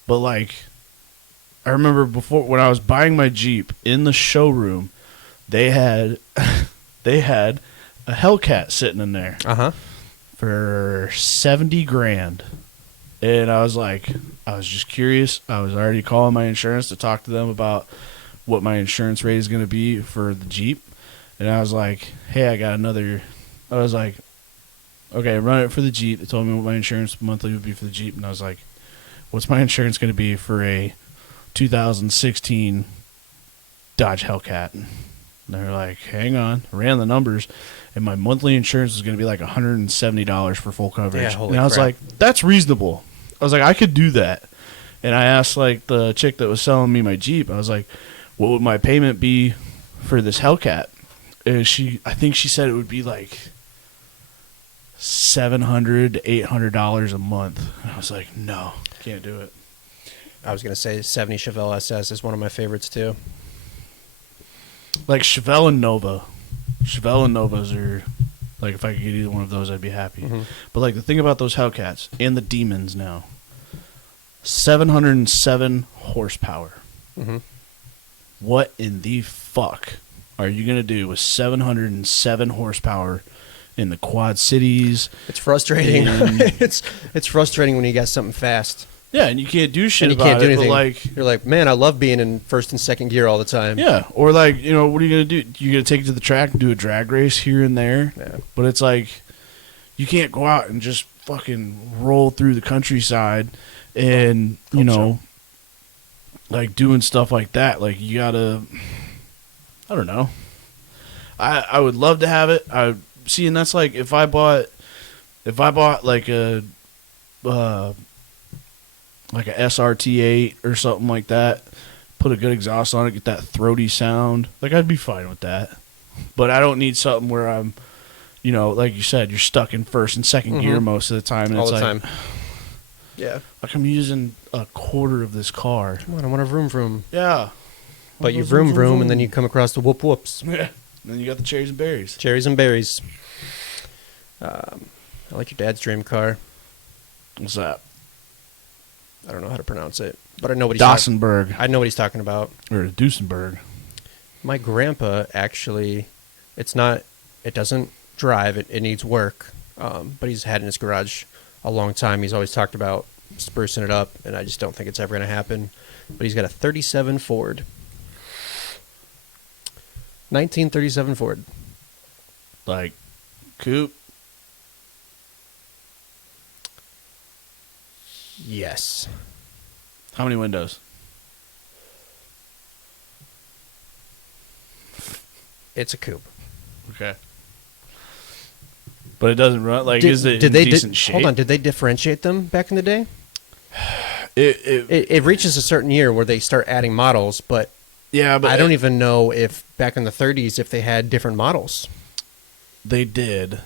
But like, I remember before when I was buying my Jeep in the showroom, they had they had a Hellcat sitting in there Uh-huh. for 70 grand. And I was like, I was just curious. I was already calling my insurance to talk to them about what my insurance rate is going to be for the Jeep. And I was like, hey, I was like, okay, run it for the Jeep. They told me what my insurance monthly would be for the Jeep. And I was like, what's my insurance going to be for a 2016 Dodge Hellcat? And they're like, hang on. I ran the numbers, and my monthly insurance was going to be like $170 for full coverage. Yeah, holy and I was crap. like, that's reasonable. I was like, I could do that. And I asked like the chick that was selling me my Jeep, I was like, what would my payment be for this Hellcat? And I think she said it would be like $700 to $800 a month. And I was like, no, can't do it. I was gonna say 70 Chevelle SS is one of my favorites too. Like Chevelle and Nova. Chevelle and Novas are like, if I could get either one of those, I'd be happy. Mhm. But like the thing about those Hellcats and the Demons now, 707 horsepower. Mhm. What in the fuck are you gonna do with 707 horsepower in the Quad Cities? It's frustrating. And- it's frustrating when you got something fast Yeah, and you can't do shit and you about can't do it. But anything. like, You're like, man, I love being in first and second gear all the time. yeah, or like, you know, what are you gonna do? You gonna take it to the track and do a drag race here and there? Yeah. But it's like, you can't go out and just fucking roll through the countryside and, you Hope know, like doing stuff like that. Like, you gotta, I don't know. I would love to have it. And that's like if I bought like a SRT8 or something like that, put a good exhaust on it, get that throaty sound. Like, I'd be fine with that. But I don't need something where I'm, you know, like you said, you're stuck in first and second gear most of the time. And all it's the like, time. Yeah. like I'm using a quarter of this car. Come on, I want a vroom vroom. Yeah. But you vroom vroom, and then you come across the whoop whoops. Yeah. And then you got the cherries and berries. Cherries and berries. I like your dad's dream car. What's that? I don't know how to pronounce it, but I know what he's talking. Dawsonburg. I know what he's talking about. Or Duesenberg. My grandpa actually, it doesn't drive. It needs work, but he's had it in his garage a long time. He's always talked about sprucing it up, and I just don't think it's ever going to happen. But he's got a 37 Ford. 1937 Ford. Like, coupe. Yes. How many windows? It's a coupe. Okay. But it doesn't run. Like, is it in decent shape? Hold on. Did they differentiate them back in the day? It It reaches a certain year where they start adding models, but yeah, but I don't even know if back in the 30s if they had different models. They did,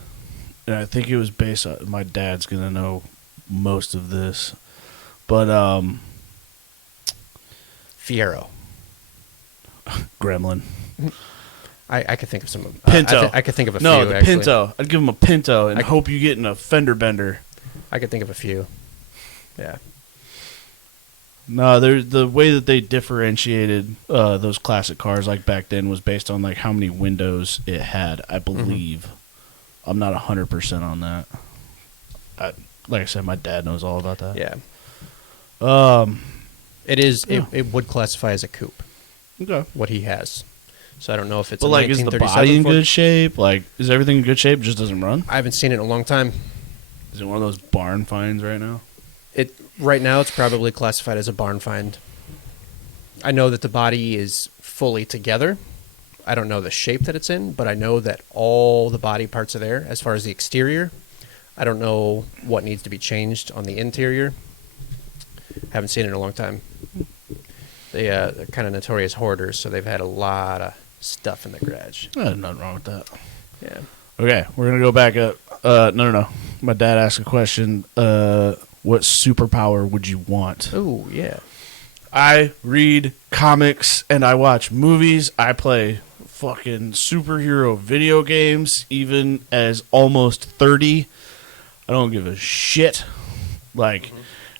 and I think it was based on. My dad's gonna know most of this, but Fiero. Gremlin, I could think of some. Pinto. I could think of a no, few. the actually. Pinto. I'd give him a Pinto and I- hope you get in a fender bender. I could think of a few. Yeah. No, the way that they differentiated those classic cars like back then was based on like how many windows it had. I believe. I'm not 100% on that. Like I said, my dad knows all about that. Yeah. It It would classify as a coupe. Okay. What he has. So I don't know if it's. But a like, is the 1937 body in Ford. good shape? Like, is everything in good shape? It just doesn't run. I haven't seen it in a long time. Is it one of those barn finds right now? Right now, it's probably classified as a barn find. I know that the body is fully together. I don't know the shape that it's in, but I know that all the body parts are there. As far as the exterior, I don't know what needs to be changed on the interior. Haven't seen it in a long time. They're kind of notorious hoarders, so they've had a lot of stuff in the garage. Nothing wrong with that. Yeah. Okay, we're going to go back up. No. My dad asked a question. What superpower would you want? Oh, yeah. I read comics and I watch movies. I play fucking superhero video games, even as almost 30. I don't give a shit. Like,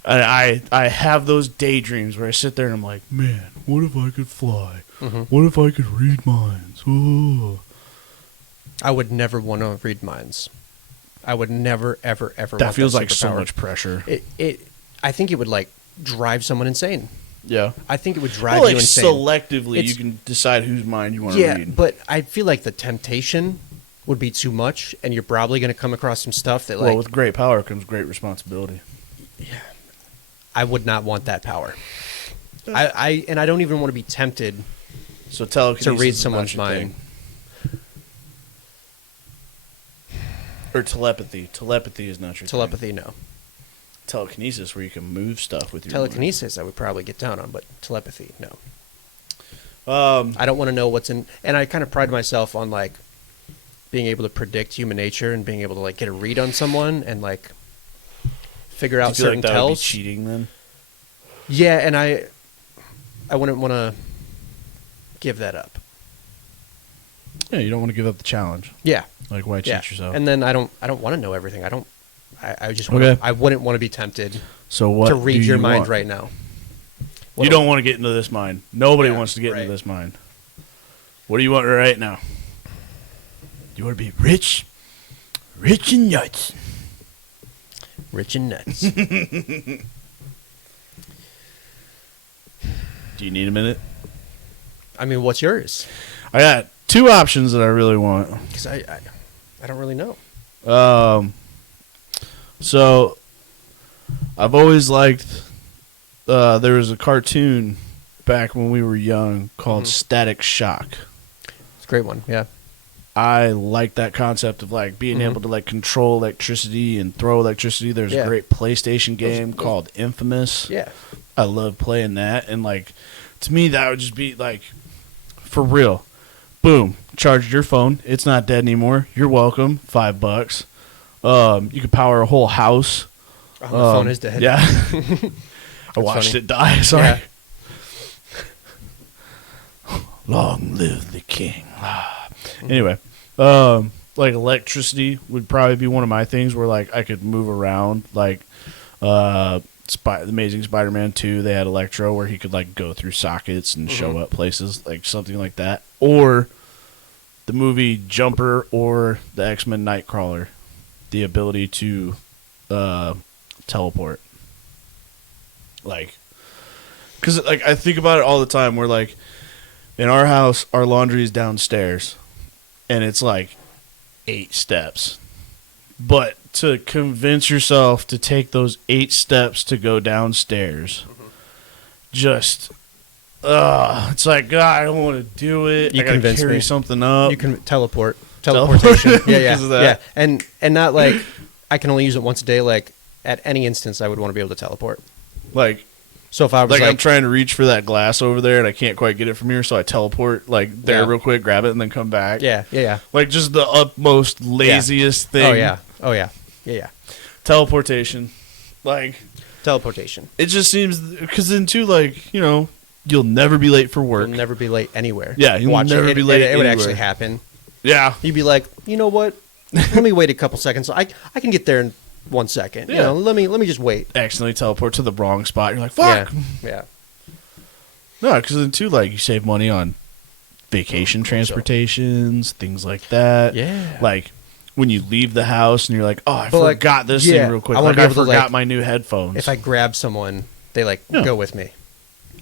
I have those daydreams where I sit there and I'm like, man, what if I could fly? What if I could read minds? Oh. I would never want to read minds. I would never, ever, ever. That want feels that like so superpower. much pressure. I think it would like drive someone insane. Yeah. I think it would drive Well, you like insane. selectively, you can decide whose mind you want to Yeah, read. but I feel like the temptation would be too much, and you're probably going to come across some stuff that, like, Well, with great power comes great responsibility. I would not want that power. I don't even want to be tempted So telekinesis to read is not someone's your mind. thing. Or telepathy. Telepathy is not your Telepathy, thing. no. Telekinesis, where you can move stuff with your Telekinesis, I would probably get down on, but telepathy, no. mind. I don't want to know what's in, and I kind of pride myself on like being able to predict human nature and being able to like get a read on someone and like figure Do out you feel certain like that would be tells. cheating then? Yeah, and I wouldn't want to give that up. Yeah, you don't want to give up the challenge. Yeah, Like, why cheat yeah. yourself? And then I don't want to know everything. I just Okay. I wouldn't want to be tempted So what to read do your you mind want? right now. You don't want to get into this mind. Nobody Yeah, wants to get right. into this mind. What do you want right now? You want to be rich? Rich and nuts. Rich and nuts. Do you need a minute? I mean, what's yours? I got two options that I really want. Because I don't really know. So I've always liked. There was a cartoon back when we were young called Static Shock. It's a great one. Yeah. I like that concept of like being Mhm. able to like control electricity and throw electricity. There's Yeah. a great PlayStation game called Infamous. Yeah. I love playing that, and like to me that would just be like for real. Boom, charged your phone. It's not dead anymore. You're welcome. $5. You could power a whole house. Oh, the phone is dead. Yeah. I watched funny. it die. Sorry. Yeah. Long live the king. Anyway, like electricity would probably be one of my things where like I could move around. Like the Amazing Spider-Man 2, they had Electro where he could like go through sockets and show up places, like something like that. Or the movie Jumper or the X-Men Nightcrawler, the ability to teleport. Like, because like I think about it all the time. Where like in our house, our laundry is downstairs, and it's like 8 steps. But to convince yourself to take those 8 steps to go downstairs, just it's like God, I don't want to do it. You I gotta convinced carry me. something up. You can teleportation. Yeah, yeah, Because of that. yeah. And not like I can only use it once a day. Like at any instance, I would want to be able to teleport. like So if I was like like, I'm trying to reach for that glass over there and I can't quite get it from here, so I teleport like there Yeah. real quick, grab it, and then come back. yeah, yeah, yeah. Like just the utmost laziest thing. Oh yeah, oh yeah, yeah, yeah. Teleportation. Like Teleportation. it just seems because then too, like, you know, you'll never be late for work. You'll never be late anywhere. Yeah, you'll Watch never it. be late It would anywhere. actually happen. Yeah. You'd be like, you know what? Let me wait a couple seconds. I can get there in 1 second. You Yeah. know, let me just wait. Accidentally teleport to the wrong spot. You're like, fuck. Yeah, yeah. No, because then too, like, you save money on vacation transportations, things like that. Yeah. Like when you leave the house and you're like, oh, I But, like, forgot this yeah, thing real quick. I wanna Like, be I able to, forgot like, my new headphones. If I grab someone, they like Yeah. go with me.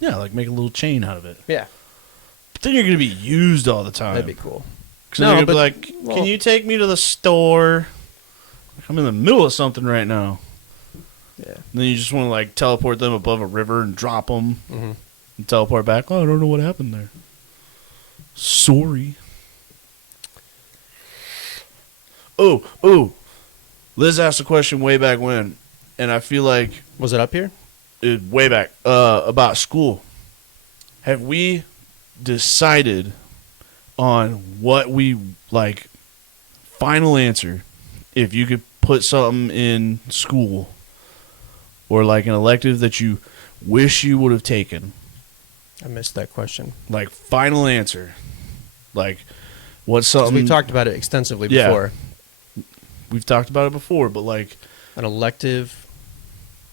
Yeah, like make a little chain out of it. Yeah, But then you're going to be used all the time. that'd be cool. Because No, then you're but- going to be like, well- can you take me to the store? Like, I'm in the middle of something right now. Yeah. And then you just want to like teleport them above a river and drop them hmm and teleport back. Oh, I don't know what happened there. Sorry. Oh. Liz asked a question way back when, and I feel like Was it up here? way back about school. Have we decided on what we like? Final answer. If you could put something in school or like an elective that you wish you would have taken, I missed that question. like final answer, like what's 'Cause something we talked about it extensively Yeah. before. we've talked about it before, but like, An elective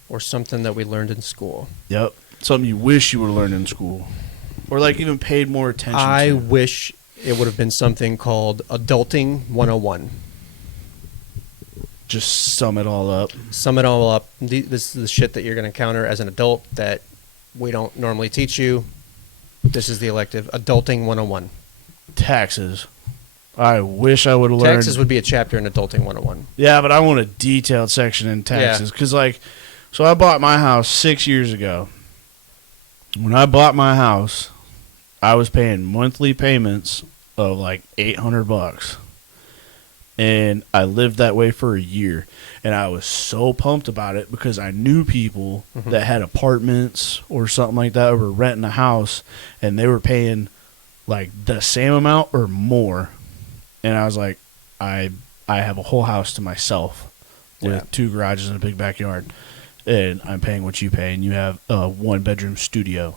or something that we learned in school. yep, something you wish you would have learned in school, or like even paid more attention I to. wish it would have been something called Adulting 101. Just sum it all up. Sum it all up. This is the shit that you're going to encounter as an adult that we don't normally teach you. This is the elective. Adulting 101. Taxes. I wish I would have learned. Taxes would be a chapter in Adulting 101. Yeah, but I want a detailed section in taxes because, like, so I bought my house 6 years ago. When I bought my house, I was paying monthly payments of like $800, and I lived that way for a year. And I was so pumped about it because I knew people that had apartments or something like that, or were renting a house, and they were paying like the same amount or more. And I was like, I have a whole house to myself with Yeah. 2 garages and a big backyard, and I'm paying what you pay, and you have a 1-bedroom studio.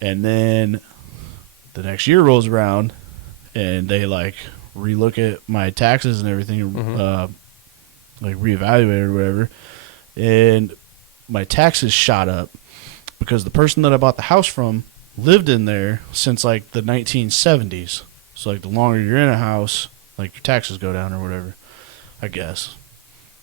And then the next year rolls around, and they like relook at my taxes and everything, like reevaluate or whatever, and my taxes shot up because the person that I bought the house from lived in there since like the 1970s. So, like, the longer you're in a house, like, your taxes go down or whatever, I guess.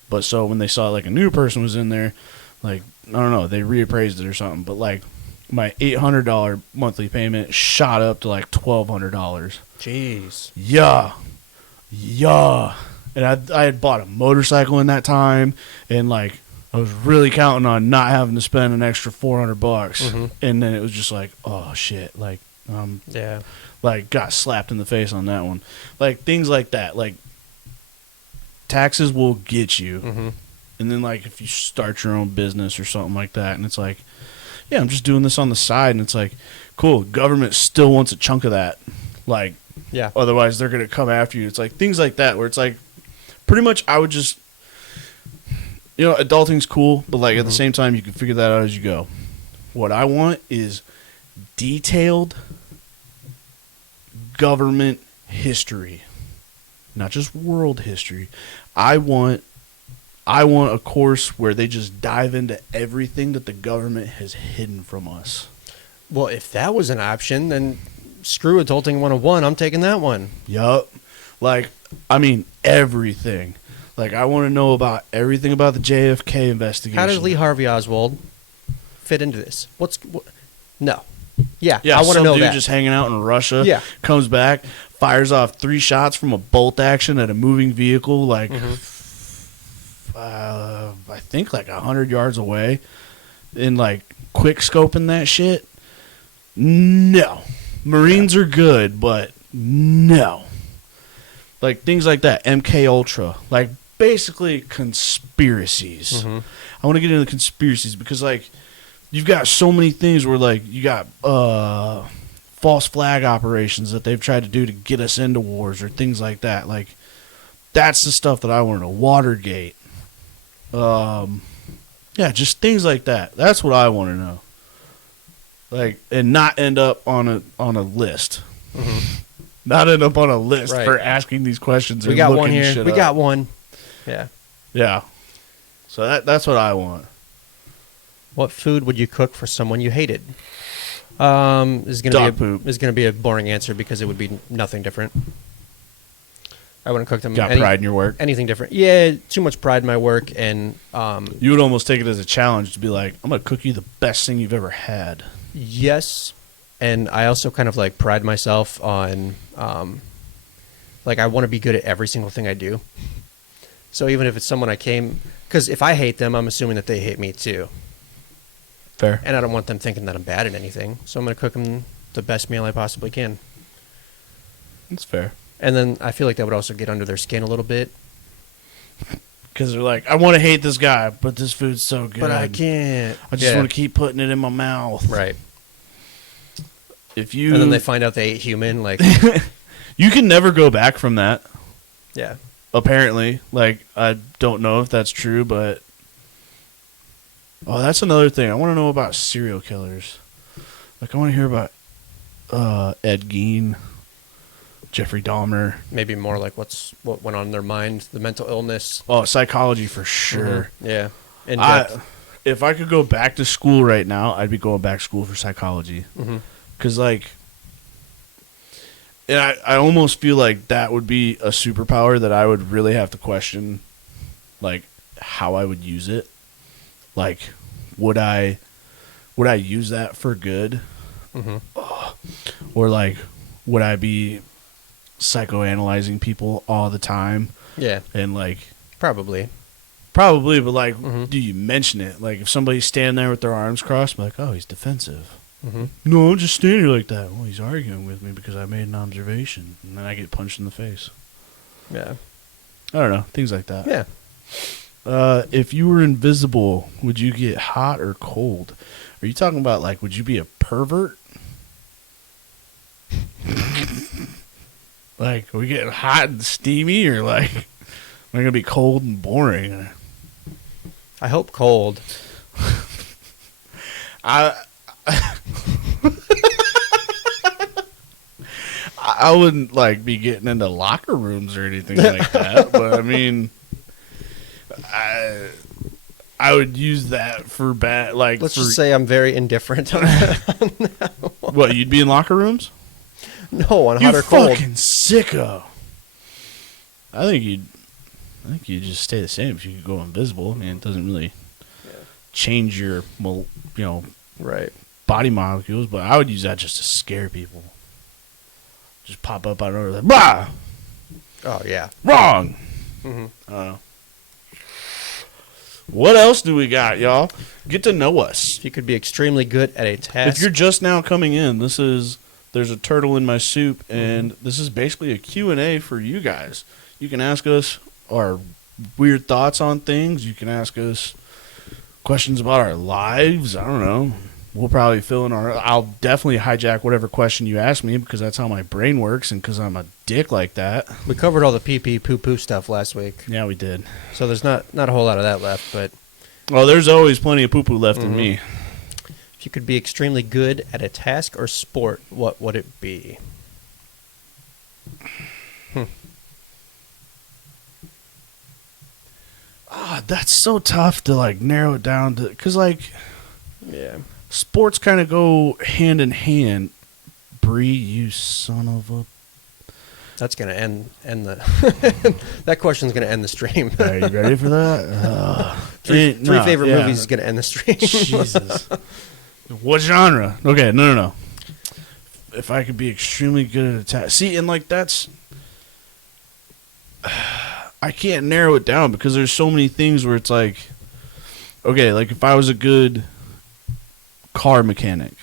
But so when they saw, like, a new person was in there, like, I don't know, they reappraised it or something. But, like, my $800 monthly payment shot up to, like, $1,200. Jeez. Yeah. And I had bought a motorcycle in that time, and, like, I was really counting on not having to spend an extra $400. And then it was just like, oh, shit, like, Yeah. like, got slapped in the face on that one. Like, things like that. Like, taxes will get you. And then, like, if you start your own business or something like that, and it's like, yeah, I'm just doing this on the side, and it's like, cool, government still wants a chunk of that. Like, Yeah. otherwise they're going to come after you. It's like things like that where it's like, pretty much I would just, adulting's cool, but, like, at the same time, you can figure that out as you go. What I want is detailed government history, not just world history. I want a course where they just dive into everything that the government has hidden from us. Well, if that was an option, then screw Adulting 101. I'm taking that one. Yup. Like, I mean, everything. Like, I want to know about everything about the JFK investigation. How does Lee Harvey Oswald fit into this? No. Yeah, Yeah, I want to some know dude that. just hanging out in Russia. Yeah. Comes back, fires off 3 shots from a bolt action at a moving vehicle, like, I think like 100 yards away, and like quick scoping that shit. No. Marines are good, but no. Like, things like that. MK Ultra. Like, basically conspiracies. I want to get into the conspiracies because, like, you've got so many things where, like, you got false flag operations that they've tried to do to get us into wars or things like that. Like, that's the stuff that I want to know. Watergate. Yeah, just things like that. That's what I want to know. Like, and not end up on a list. Not end up on a list Right. for asking these questions. We and got looking one here. shit We up. got one. Yeah. Yeah. So that's what I want. What food would you cook for someone you hated? This is gonna Dog be poop. This is gonna be a boring answer because it would be nothing different. I wouldn't cook them. Got pride in your work. Anything different? Yeah, too much pride in my work, and You would almost take it as a challenge to be like, I'm gonna cook you the best thing you've ever had. yes, and I also kind of like pride myself on, like, I want to be good at every single thing I do. So even if it's someone because if I hate them, I'm assuming that they hate me too. Fair. And I don't want them thinking that I'm bad at anything. So I'm going to cook them the best meal I possibly can. That's fair. And then I feel like that would also get under their skin a little bit. Because they're like, I want to hate this guy, but this food's so good. But I can't. I just want to keep putting it in my mouth. Right. If you And then they find out they ate human, like, you can never go back from that. yeah. Apparently, like, I don't know if that's true, but that's another thing. I want to know about serial killers. Like, I want to hear about Ed Gein, Jeffrey Dahmer. Maybe more like what went on in their mind, the mental illness. Oh, psychology for sure. Mm-hmm. Yeah. In depth. If I could go back to school right now, I'd be going back to school for psychology. Mm-hmm. Because, like, and I almost feel like that would be a superpower that I would really have to question, like, how I would use it. Like, would I use that for good? Mm-hmm. Or, like, would I be psychoanalyzing people all the time? Yeah. And, like, Probably. but, like, Mm-hmm. do you mention it? Like, if somebody's standing there with their arms crossed, I'm like, oh, he's defensive. Mm-hmm. No, I'm just standing here like that. Well, he's arguing with me because I made an observation. And then I get punched in the face. Yeah. I don't know. Things like that. Yeah. If you were invisible, would you get hot or cold? Are you talking about, like, would you be a pervert? Like, are we getting hot and steamy, or, like, am I going to be cold and boring? I hope cold. I wouldn't, like, be getting into locker rooms or anything like that, but, I mean, I would use that for bad, like, Let's just say I'm very indifferent on that. What, you'd be in locker rooms? No, on You hot or cold. fucking sicko. I think you'd just stay the same if you could go invisible. I mean, it doesn't really change your, Right. body molecules, but I would use that just to scare people. Just pop up out of nowhere, like, bah! Oh, yeah. Wrong! Mm-hmm. I don't know. What else do we got, y'all? Get to know us. If you could be extremely good at a task. If you're just now coming in, there's a turtle in my soup, and this is basically a Q&A for you guys. You can ask us our weird thoughts on things. You can ask us questions about our lives. I don't know. We'll probably fill in I'll definitely hijack whatever question you ask me because that's how my brain works and because I'm a dick like that. We covered all the pee-pee, poo-poo stuff last week. Yeah, we did. So there's not a whole lot of that left, but... Well, there's always plenty of poo-poo left in me. If you could be extremely good at a task or sport, what would it be? That's so tough to, like, narrow it down to... Because, like... Yeah. Sports kind of go hand in hand. Bree, you son of a... That's going to end the... that question's going to end the stream. Are you ready for that? Three favorite movies is going to end the stream. Jesus. What genre? Okay, no. If I could be extremely good at a task. See, and, like, that's... I can't narrow it down because there's so many things where it's like... Okay, like, if I was a good car mechanic,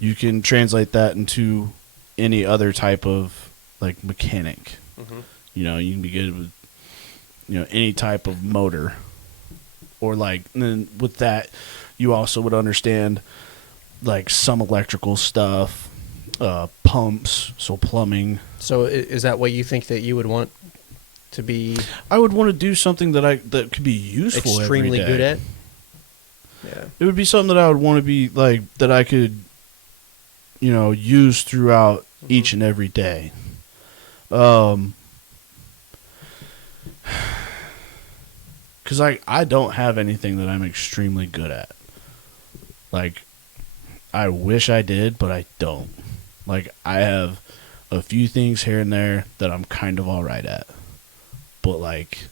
you can translate that into any other type of, like, mechanic. You know, you can be good with, any type of motor. Or, like, and then with that, you also would understand, like, some electrical stuff, pumps, so plumbing. So is that what you think that you would want to be... I would want to do something that could be useful extremely every day. good at? Yeah. It would be something that I would want to be, like, that I could, use throughout each and every day. Because I don't have anything that I'm extremely good at. Like, I wish I did, but I don't. Like, I have a few things here and there that I'm kind of all right at. But, like,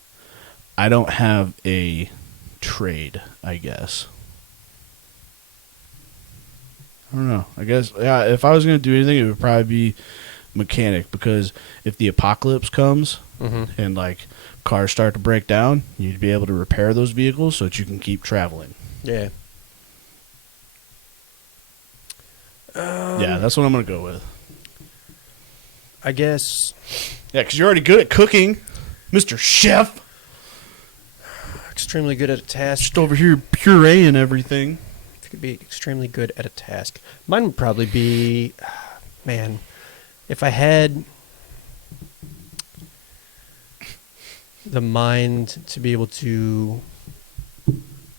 I don't have a trade, I guess. I don't know. I guess, yeah, if I was going to do anything, it would probably be mechanic. Because if the apocalypse comes and, like, cars start to break down, you'd be able to repair those vehicles so that you can keep traveling. Yeah. Yeah, that's what I'm going to go with. I guess Yeah, because you're already good at cooking, Mr. Chef. extremely good at a task. Just over here pureeing everything. If you could be extremely good at a task. Mine would probably be, man, if I had the mind to be able to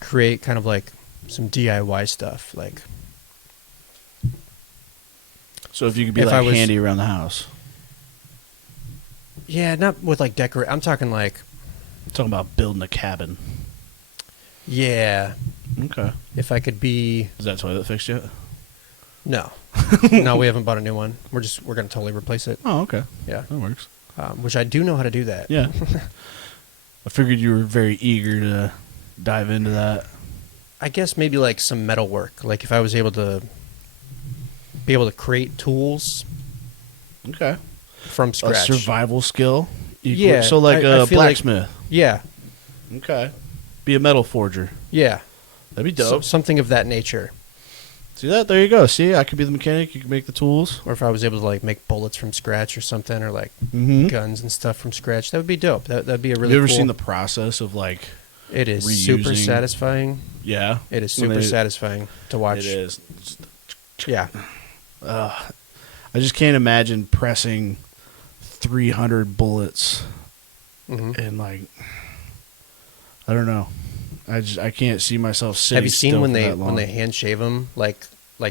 create kind of like some DIY stuff, like So if you could be If I like was- handy around the house. yeah, not with like decorate. I'm talking like Talking about building a cabin. yeah, Okay. if I could be Is that toilet fixed yet? no, no, we haven't bought a new one. We're gonna totally replace it. Oh, okay. Yeah, That works. which I do know how to do that. Yeah. I figured you were very eager to dive into that. I guess maybe like some metal work. Like if I was able to create tools Okay. from A scratch. survival skill. Yeah, So like I a feel like- blacksmith. Yeah, Okay. Be a metal forger. yeah. That'd be So, dope. something of that nature. See that? There you go. See, I could be the mechanic. You could make the tools. Or if I was able to like make bullets from scratch or something, or like Mm-hmm. guns and stuff from scratch, that would be dope. That'd be a really. Have you ever cool- seen the process of like? It is super reusing- satisfying. Yeah. It is When super they- satisfying to watch. It is. Yeah, I just can't imagine pressing 300 bullets hmm and like. I don't know. I can't see myself sitting. Have you seen still when for they that long. when they hand shave them, like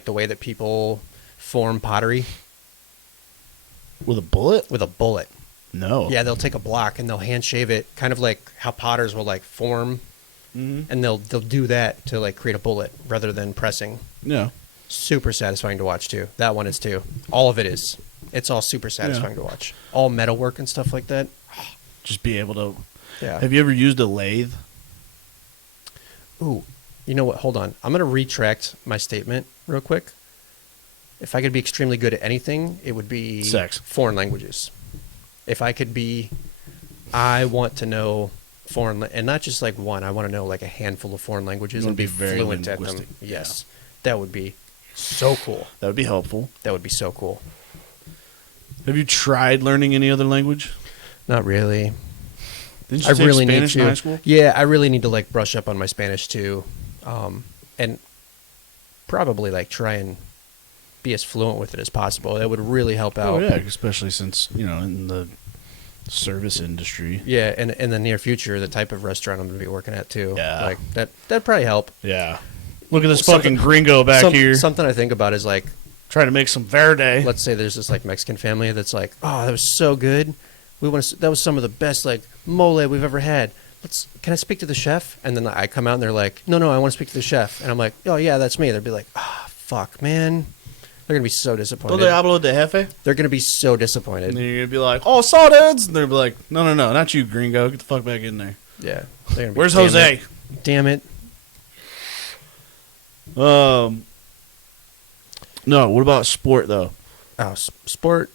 the way that people form pottery with a bullet? with a bullet? No. Yeah, they'll take a block and they'll hand shave it, kind of like how potters will like form, Mm-hmm. and they'll do that to like create a bullet rather than pressing. Yeah. Super satisfying to watch too. That one is too. All of it is. It's all super satisfying to watch. All metalwork and stuff like that. Just be able to. Yeah. Have you ever used a lathe? Ooh, you know what? Hold on. I'm gonna retract my statement real quick. If I could be extremely good at anything, it would be Sex. foreign languages. If I could be, I want to know and not just like one. I want to know like a handful of foreign languages You and wanna be be very fluent at them. linguistic. Yes, that would be so cool. That would be helpful. That would be so cool. Have you tried learning any other language? Not really. Didn't you I take really Spanish need in to. high school? Yeah, I really need to like brush up on my Spanish too, and probably like try and be as fluent with it as possible. That would really help out. Oh yeah, especially since in the service industry. Yeah, and in the near future, the type of restaurant I'm going to be working at too. Yeah. Like that'd probably help. Yeah. Look at this Something- fucking gringo back here Something I think about is like, trying to make some verde. let's say there's this like Mexican family that's like, oh, that was so good. That was some of the best like mole we've ever had. Can I speak to the chef? And then I come out and they're like, no, I want to speak to the chef. And I'm like, oh yeah, that's me. They'd be like, ah, fuck, man. They're gonna be so disappointed. Donde hablo de jefe? They're gonna be so disappointed. And then you're gonna be like, oh, saudades, and they'll be like, no, not you, gringo. Get the fuck back in there. Yeah. They're gonna be, Where's "Damn Jose? it. Damn it. No. What about sport though? Oh, sport.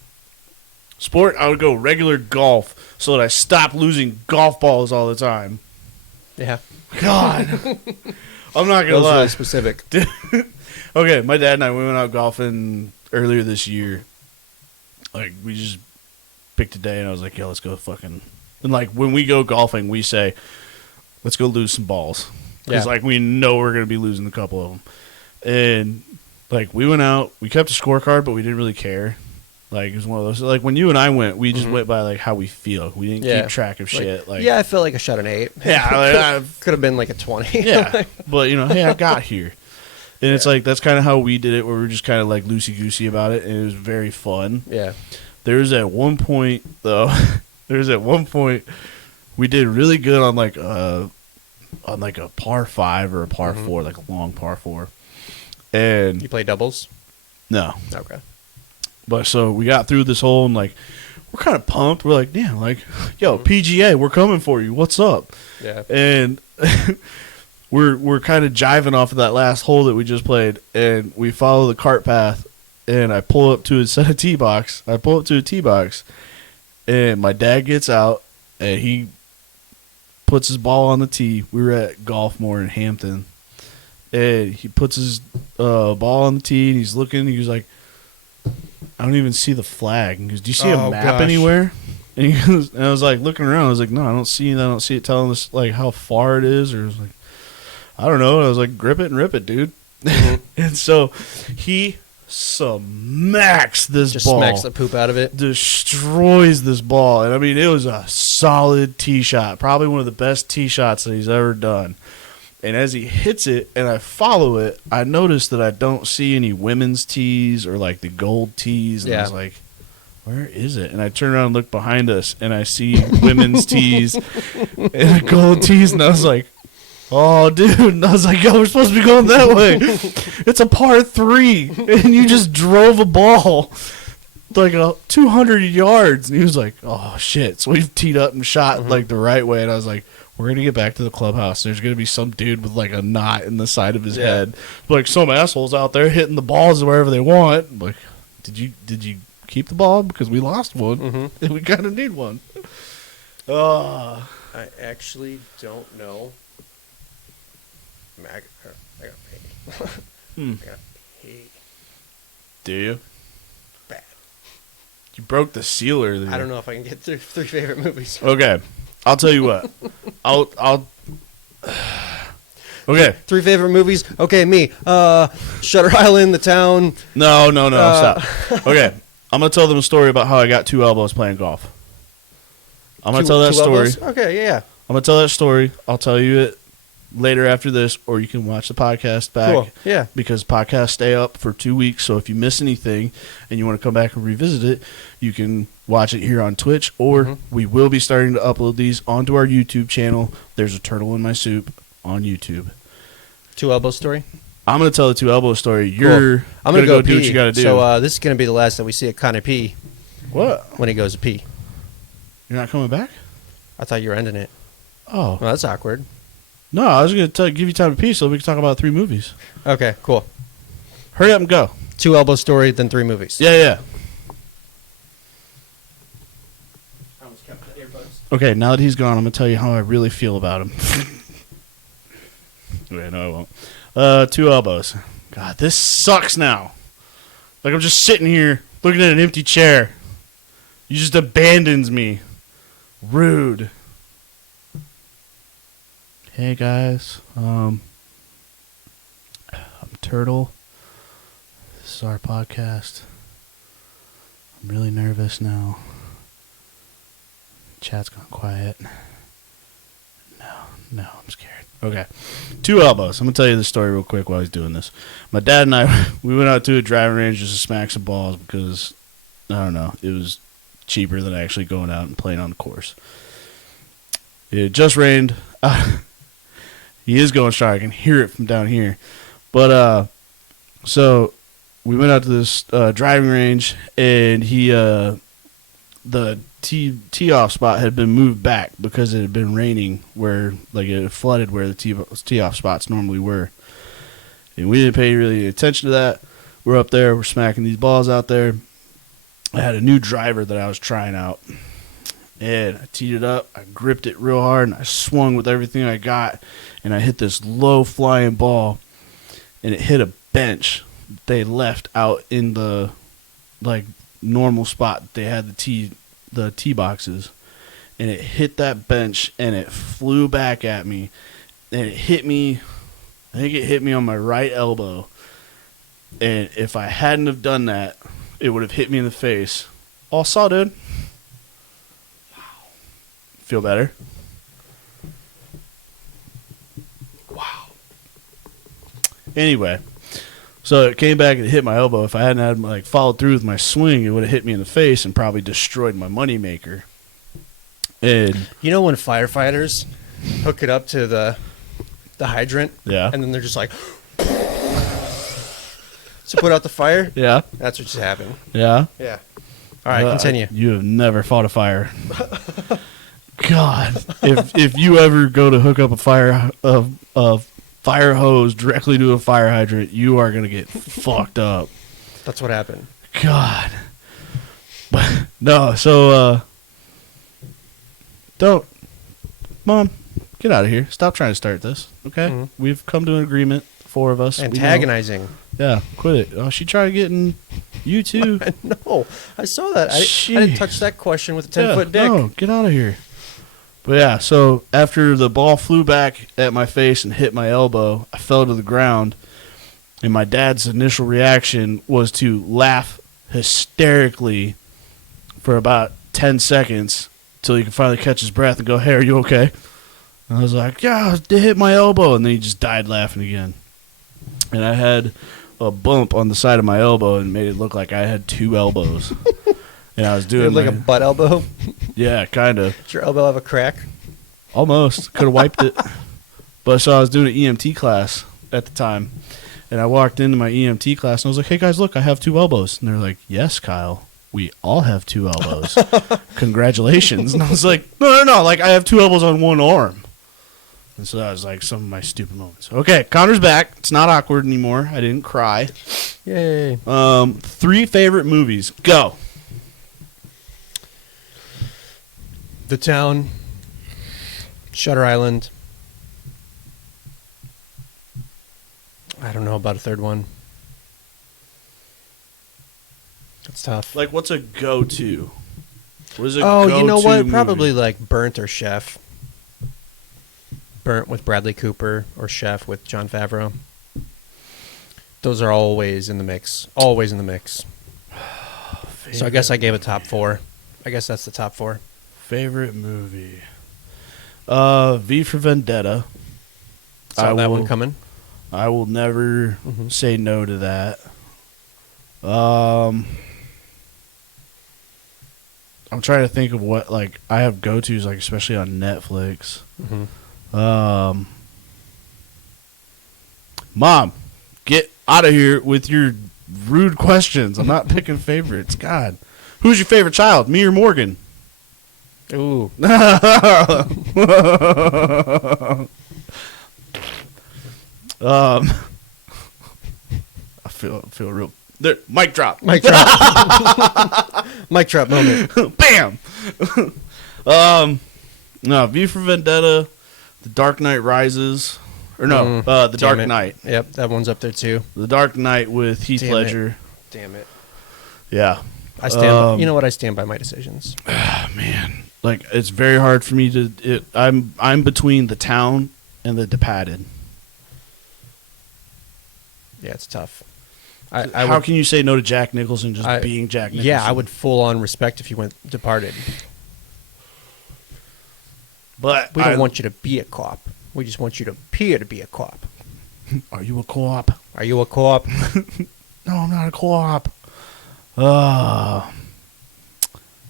Sport, I would go regular golf so that I stop losing golf balls all the time. Yeah. God, I'm not That gonna was lie. really specific. Okay, my dad and I we went out golfing earlier this year. Like we just picked a day, and I was like, "Yo, let's go fucking." And like when we go golfing, we say, "Let's go lose some balls," because Yeah. like we know we're gonna be losing a couple of them. And like we went out, we kept a scorecard, but we didn't really care. Like it was one of those. Like when you and I went, we just went by like how we feel. We didn't Yeah. keep track of shit. Like yeah, I felt like I shot an 8. yeah, like, Could have been like a 20. yeah. But hey, I got here. And it's like that's kind of how we did it, where we were just kind of like loosey goosey about it, and it was very fun. Yeah. There was at one point though, we did really good on like a par 5 or a par 4, like a long par 4. And You play doubles? no, Okay. but so we got through this hole and like we're kind of pumped. We're like, damn, like, yo, PGA, we're coming for you. What's up? Yeah. And we're kind of jiving off of that last hole that we just played, and we follow the cart path, and I pull up to a set of tee box. I pull up to a tee box, and my dad gets out, and he puts his ball on the tee. We were at Golfmore in Hampton, and he puts his ball on the tee, and he's looking. He was like, I don't even see the flag. He goes, do you see a Oh, map gosh. anywhere? And he goes, and I was like looking around. I was like, no, I don't see it telling us like how far it is, or I was like, I don't know. I was like, grip it and rip it, dude. Mhm. And so he smacks this Just ball, smacks the poop out of it. destroys this ball, and I mean it was a solid tee shot, probably one of the best tee shots that he's ever done. And as he hits it, and I follow it, I notice that I don't see any women's tees or like the gold tees, and I Yeah. was like, where is it? And I turn around and look behind us, and I see women's tees and gold tees, and I was like, oh, dude. And I was like, yo, we're supposed to be going that way. It's a par 3, and you just drove a ball like 200 yards. And he was like, oh, shit. So we teed up and shot like the right way, and I was like, we're going to get back to the clubhouse. There's going to be some dude with like a knot in the side of his head. Like some assholes out there hitting the balls wherever they want. I'm like, did you keep the ball? Because we lost one, and we kind of need one. I actually don't know. I gotta pay. I gotta pay. Do you? Bad. You broke the sealer there. I don't know if I can get through 3 favorite movies. Okay, I'll tell you what. I'll. Okay. 3 favorite movies. Okay, me. Shutter Island, The Town. No, stop. Okay, I'm gonna tell them a story about how I got 2 elbows playing golf. I'm gonna tell that Two story. elbows? Okay, yeah. I'm gonna tell that story. I'll tell you it later after this, or you can watch the podcast back. Cool. Yeah. Because podcasts stay up for 2 weeks, so if you miss anything and you want to come back and revisit it, you can watch it here on Twitch, or we will be starting to upload these onto our YouTube channel. There's a turtle in my soup on YouTube. 2 elbow story. I'm going to tell the 2 elbow story. You're I'm going to go pee. do what you got to do. So this is gonna be the last that we see a Connie pee What? when he goes to pee. You're not coming back? I thought you were ending it. Oh. Well, that's awkward. No, I was going to give you time to pee so we can talk about 3 movies. Okay, cool. Hurry up and go. 2 elbow story, then 3 movies. Yeah. I almost kept the earbuds. Okay, now that he's gone, I'm going to tell you how I really feel about him. Wait, no, I won't. 2 elbows. God, this sucks now. Like, I'm just sitting here looking at an empty chair. You just abandons me. Rude. Hey, guys. I'm Turtle. This is our podcast. I'm really nervous now. Chat's gone quiet. No, I'm scared. Okay. 2 elbows. I'm going to tell you the story real quick while he's doing this. My dad and I, we went out to a driving range just to smack some balls because, I don't know, it was cheaper than actually going out and playing on the course. It just rained. He is going strong. I can hear it from down here. But, so we went out to this driving range, and the tee off spot had been moved back because it had been raining where, like, it had flooded where the tee off spots normally were. And we didn't pay really attention to that. We're up there. We're smacking these balls out there. I had a new driver that I was trying out. And I teed it up. I gripped it real hard, and I swung with everything I got. And I hit this low-flying ball, and it hit a bench they left out in the, like, normal spot. They had the tee boxes, and it hit that bench, and it flew back at me, and it hit me. I think it hit me on my right elbow, and if I hadn't have done that, it would have hit me in the face. All saw, dude. Wow. Feel better? Wow. Anyway. So it came back and it hit my elbow. If I hadn't had like followed through with my swing, it would have hit me in the face and probably destroyed my moneymaker. And You know when firefighters hook it up to the hydrant? Yeah. And then they're just like to put out the fire? yeah, That's what just happened. yeah. Yeah. All right, continue. You have never fought a fire. God, if you ever go to hook up a fire hose directly to a fire hydrant, you are gonna get fucked up. That's what happened. God. But no, so don't, Mom, get out of here. Stop trying to start this. Okay, Mhm. We've come to an agreement. 4 of us. We know. Antagonizing. Yeah, quit it. Oh, she tried getting You too. No, I saw that. I Jeez. didn't touch that question with a 10-foot dick. No, get out of here. But yeah, so after the ball flew back at my face and hit my elbow, I fell to the ground, and my dad's initial reaction was to laugh hysterically for about 10 seconds till he could finally catch his breath and go, "Hey, are you okay?" And I was like, "Yeah, it hit my elbow," and then he just died laughing again. And I had a bump on the side of my elbow and made it look like I had two elbows. And I was doing Like a butt elbow. yeah, kind of. Did your elbow have a crack? Almost. Could have wiped it. But so I was doing an EMT class at the time. And I walked into my EMT class and I was like, "Hey guys, look, I have two elbows." And they're like, "Yes, Kyle, we all have two elbows. Congratulations." And I was like, no, like I have two elbows on one arm. And so that was like some of my stupid moments. Okay, Connor's back. It's not awkward anymore. I didn't cry. Yay. 3 favorite movies. Go. The Town, Shutter Island. I don't know about a third one. That's tough. Like, what's a go-to? What is a Oh, go-to you know what? movie? Probably like Burnt or Chef. Burnt with Bradley Cooper or Chef with Jon Favreau. Those are always in the mix. Always in the mix. So I guess I gave a top 4. I guess that's the top 4. Favorite movie. V for Vendetta. Saw that one coming. I will never say no to that. I'm trying to think of what, like, I have go-tos, like, especially on Netflix. Mom, get out of here with your rude questions. I'm not picking favorites. God. Who's your favorite child, me or Morgan? Ooh. I feel real. There, mic drop. Mic drop. Mic drop moment. Bam. No, V for Vendetta, The Dark Knight Rises, or no, The Dark Knight. Yep, that one's up there too. The Dark Knight with Heath Ledger. Damn it. Yeah. I stand by, you know what? I stand by my decisions. Man, like it's very hard for me to. I'm between The Town and The Departed. Yeah, it's tough. How can you say no to Jack Nicholson just being Jack Nicholson? Yeah, I would full on respect if you went Departed. But we don't want you to be a cop. We just want you to appear to be a cop. Are you a co-op? Are you a co-op? No, I'm not a co-op.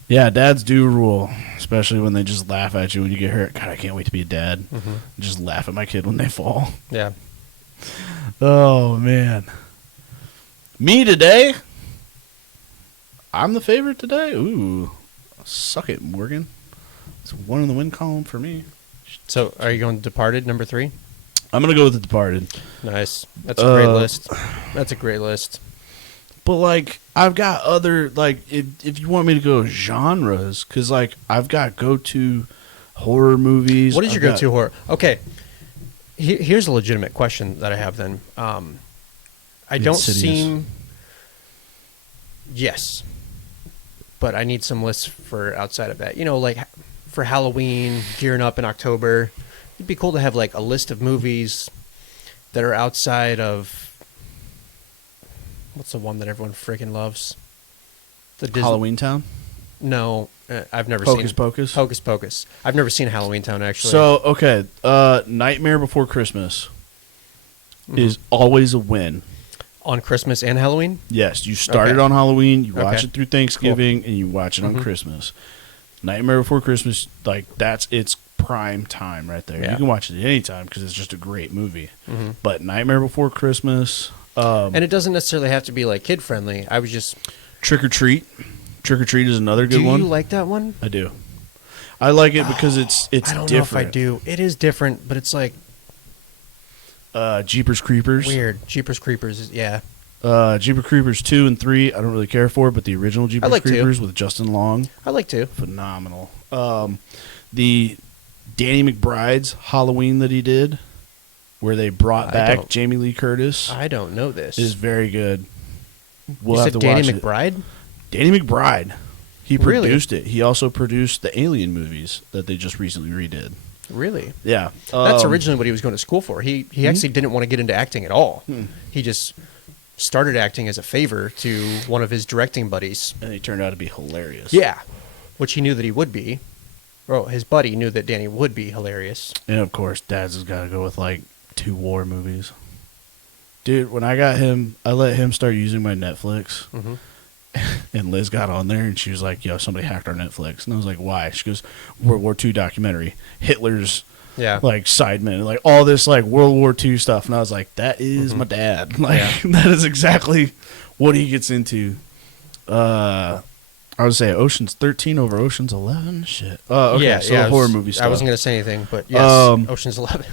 Yeah, dads do rule, especially when they just laugh at you when you get hurt. God, I can't wait to be a dad. Just laugh at my kid when they fall. Yeah. Oh, man. Me today? I'm the favorite today? Ooh. Suck it, Morgan. It's 1 in the win column for me. So, are you going Departed, number 3? I'm going to go with The Departed. Nice. That's a great list. That's a great list. But, like, I've got other, like, if you want me to go genres, because, like, I've got go-to horror movies. What is your go-to horror? Okay. Here's a legitimate question that I have then. I don't seem... Yes. But I need some lists for outside of that. You know, like, for Halloween, gearing up in October, it'd be cool to have, like, a list of movies that are outside of... What's the one that everyone freaking loves? The Halloween Town? No, I've never seen Hocus Pocus? Hocus Pocus. I've never seen Halloween Town, actually. So, okay, Nightmare Before Christmas is always a win. On Christmas and Halloween? Yes, you start it on Halloween, you watch Okay. it through Thanksgiving, and you watch it on Christmas. Nightmare Before Christmas, like, that's its prime time right there. Yeah. You can watch it at any time because it's just a great movie. But Nightmare Before Christmas... and it doesn't necessarily have to be, like, kid-friendly. I was just... Trick or Treat. Trick or Treat is another good one. Do you like that one? I do. I like it because it's I don't different. know if I do. It is different, but it's, like... Jeepers Creepers. Weird. Jeepers Creepers, yeah. Jeepers Creepers 2 and 3, I don't really care for, but the original Jeepers like 2. Creepers with Justin Long, I like to. phenomenal. The Danny McBride's Halloween that he did, where they brought back Jamie Lee Curtis, I don't know this. is very good. We'll you have said to Danny watch it. McBride? Danny McBride. He Really? produced it. He also produced the Alien movies that they just recently redid. Really? Yeah. That's originally what he was going to school for. He actually didn't want to get into acting at all. He just started acting as a favor to one of his directing buddies. And he turned out to be hilarious. Yeah, which he knew that he would be. Well, his buddy knew that Danny would be hilarious. And of course, Dad's has got to go with like 2 war movies. Dude, when I got him, I let him start using my Netflix. Mm-hmm. And Liz got on there and she was like, yo, somebody hacked our Netflix. And I was like, why? She goes, World War II documentary. Hitler's like sidemen, like all this like World War II stuff. And I was like, that is my dad. Like that is exactly what he gets into. I would say Ocean's 13 over Ocean's 11. Shit. Okay, so horror movie stuff. I wasn't going to say anything, but yes, Ocean's 11.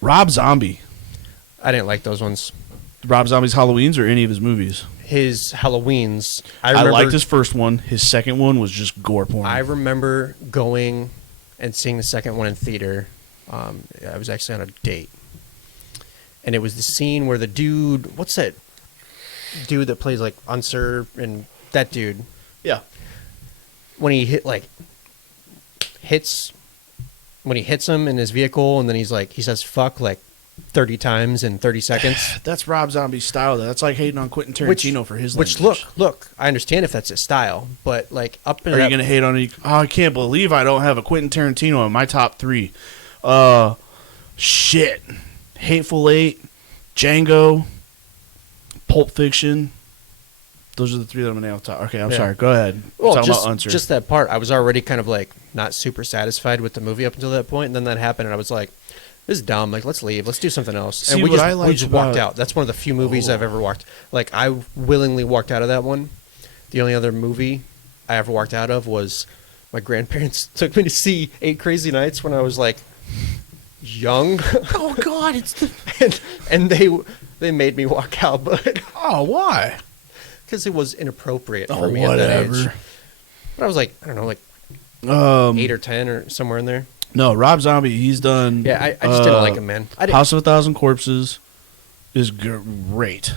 Rob Zombie. I didn't like those ones. Rob Zombie's Halloweens or any of his movies? His Halloweens. I liked his first one. His second one was just gore porn. I remember going and seeing the second one in theater. I was actually on a date. And it was the scene where the dude... What's that dude that plays, like, Unser and that dude? Yeah. When he hits him in his vehicle, and then he's like, he says fuck, like, 30 times in 30 seconds. That's Rob Zombie's style. That's like hating on Quentin Tarantino for his language. Which, look, I understand if that's his style, but, like, up in... Are you going to hate on it? Oh, I can't believe I don't have a Quentin Tarantino in my top 3. Shit. Hateful Eight, Django, Pulp Fiction. Those are the 3 that I'm going to nail top. Okay, I'm sorry. Go ahead. Well, Talking about Unser. just that part. I was already kind of, like, not super satisfied with the movie up until that point, and then that happened, and I was like... This is dumb. Like, let's leave. Let's do something else. See, and we what just walked out. That's one of the few movies I've ever walked. Like, I willingly walked out of that one. The only other movie I ever walked out of was my grandparents took me to see 8 Crazy Nights when I was like young. Oh God, it's the and they made me walk out, but why? Because it was inappropriate for me at that age. But I was like, I don't know, like 8 or 10 or somewhere in there. No, Rob Zombie, he's done... Yeah, I just didn't like him, man. House of a Thousand Corpses is great.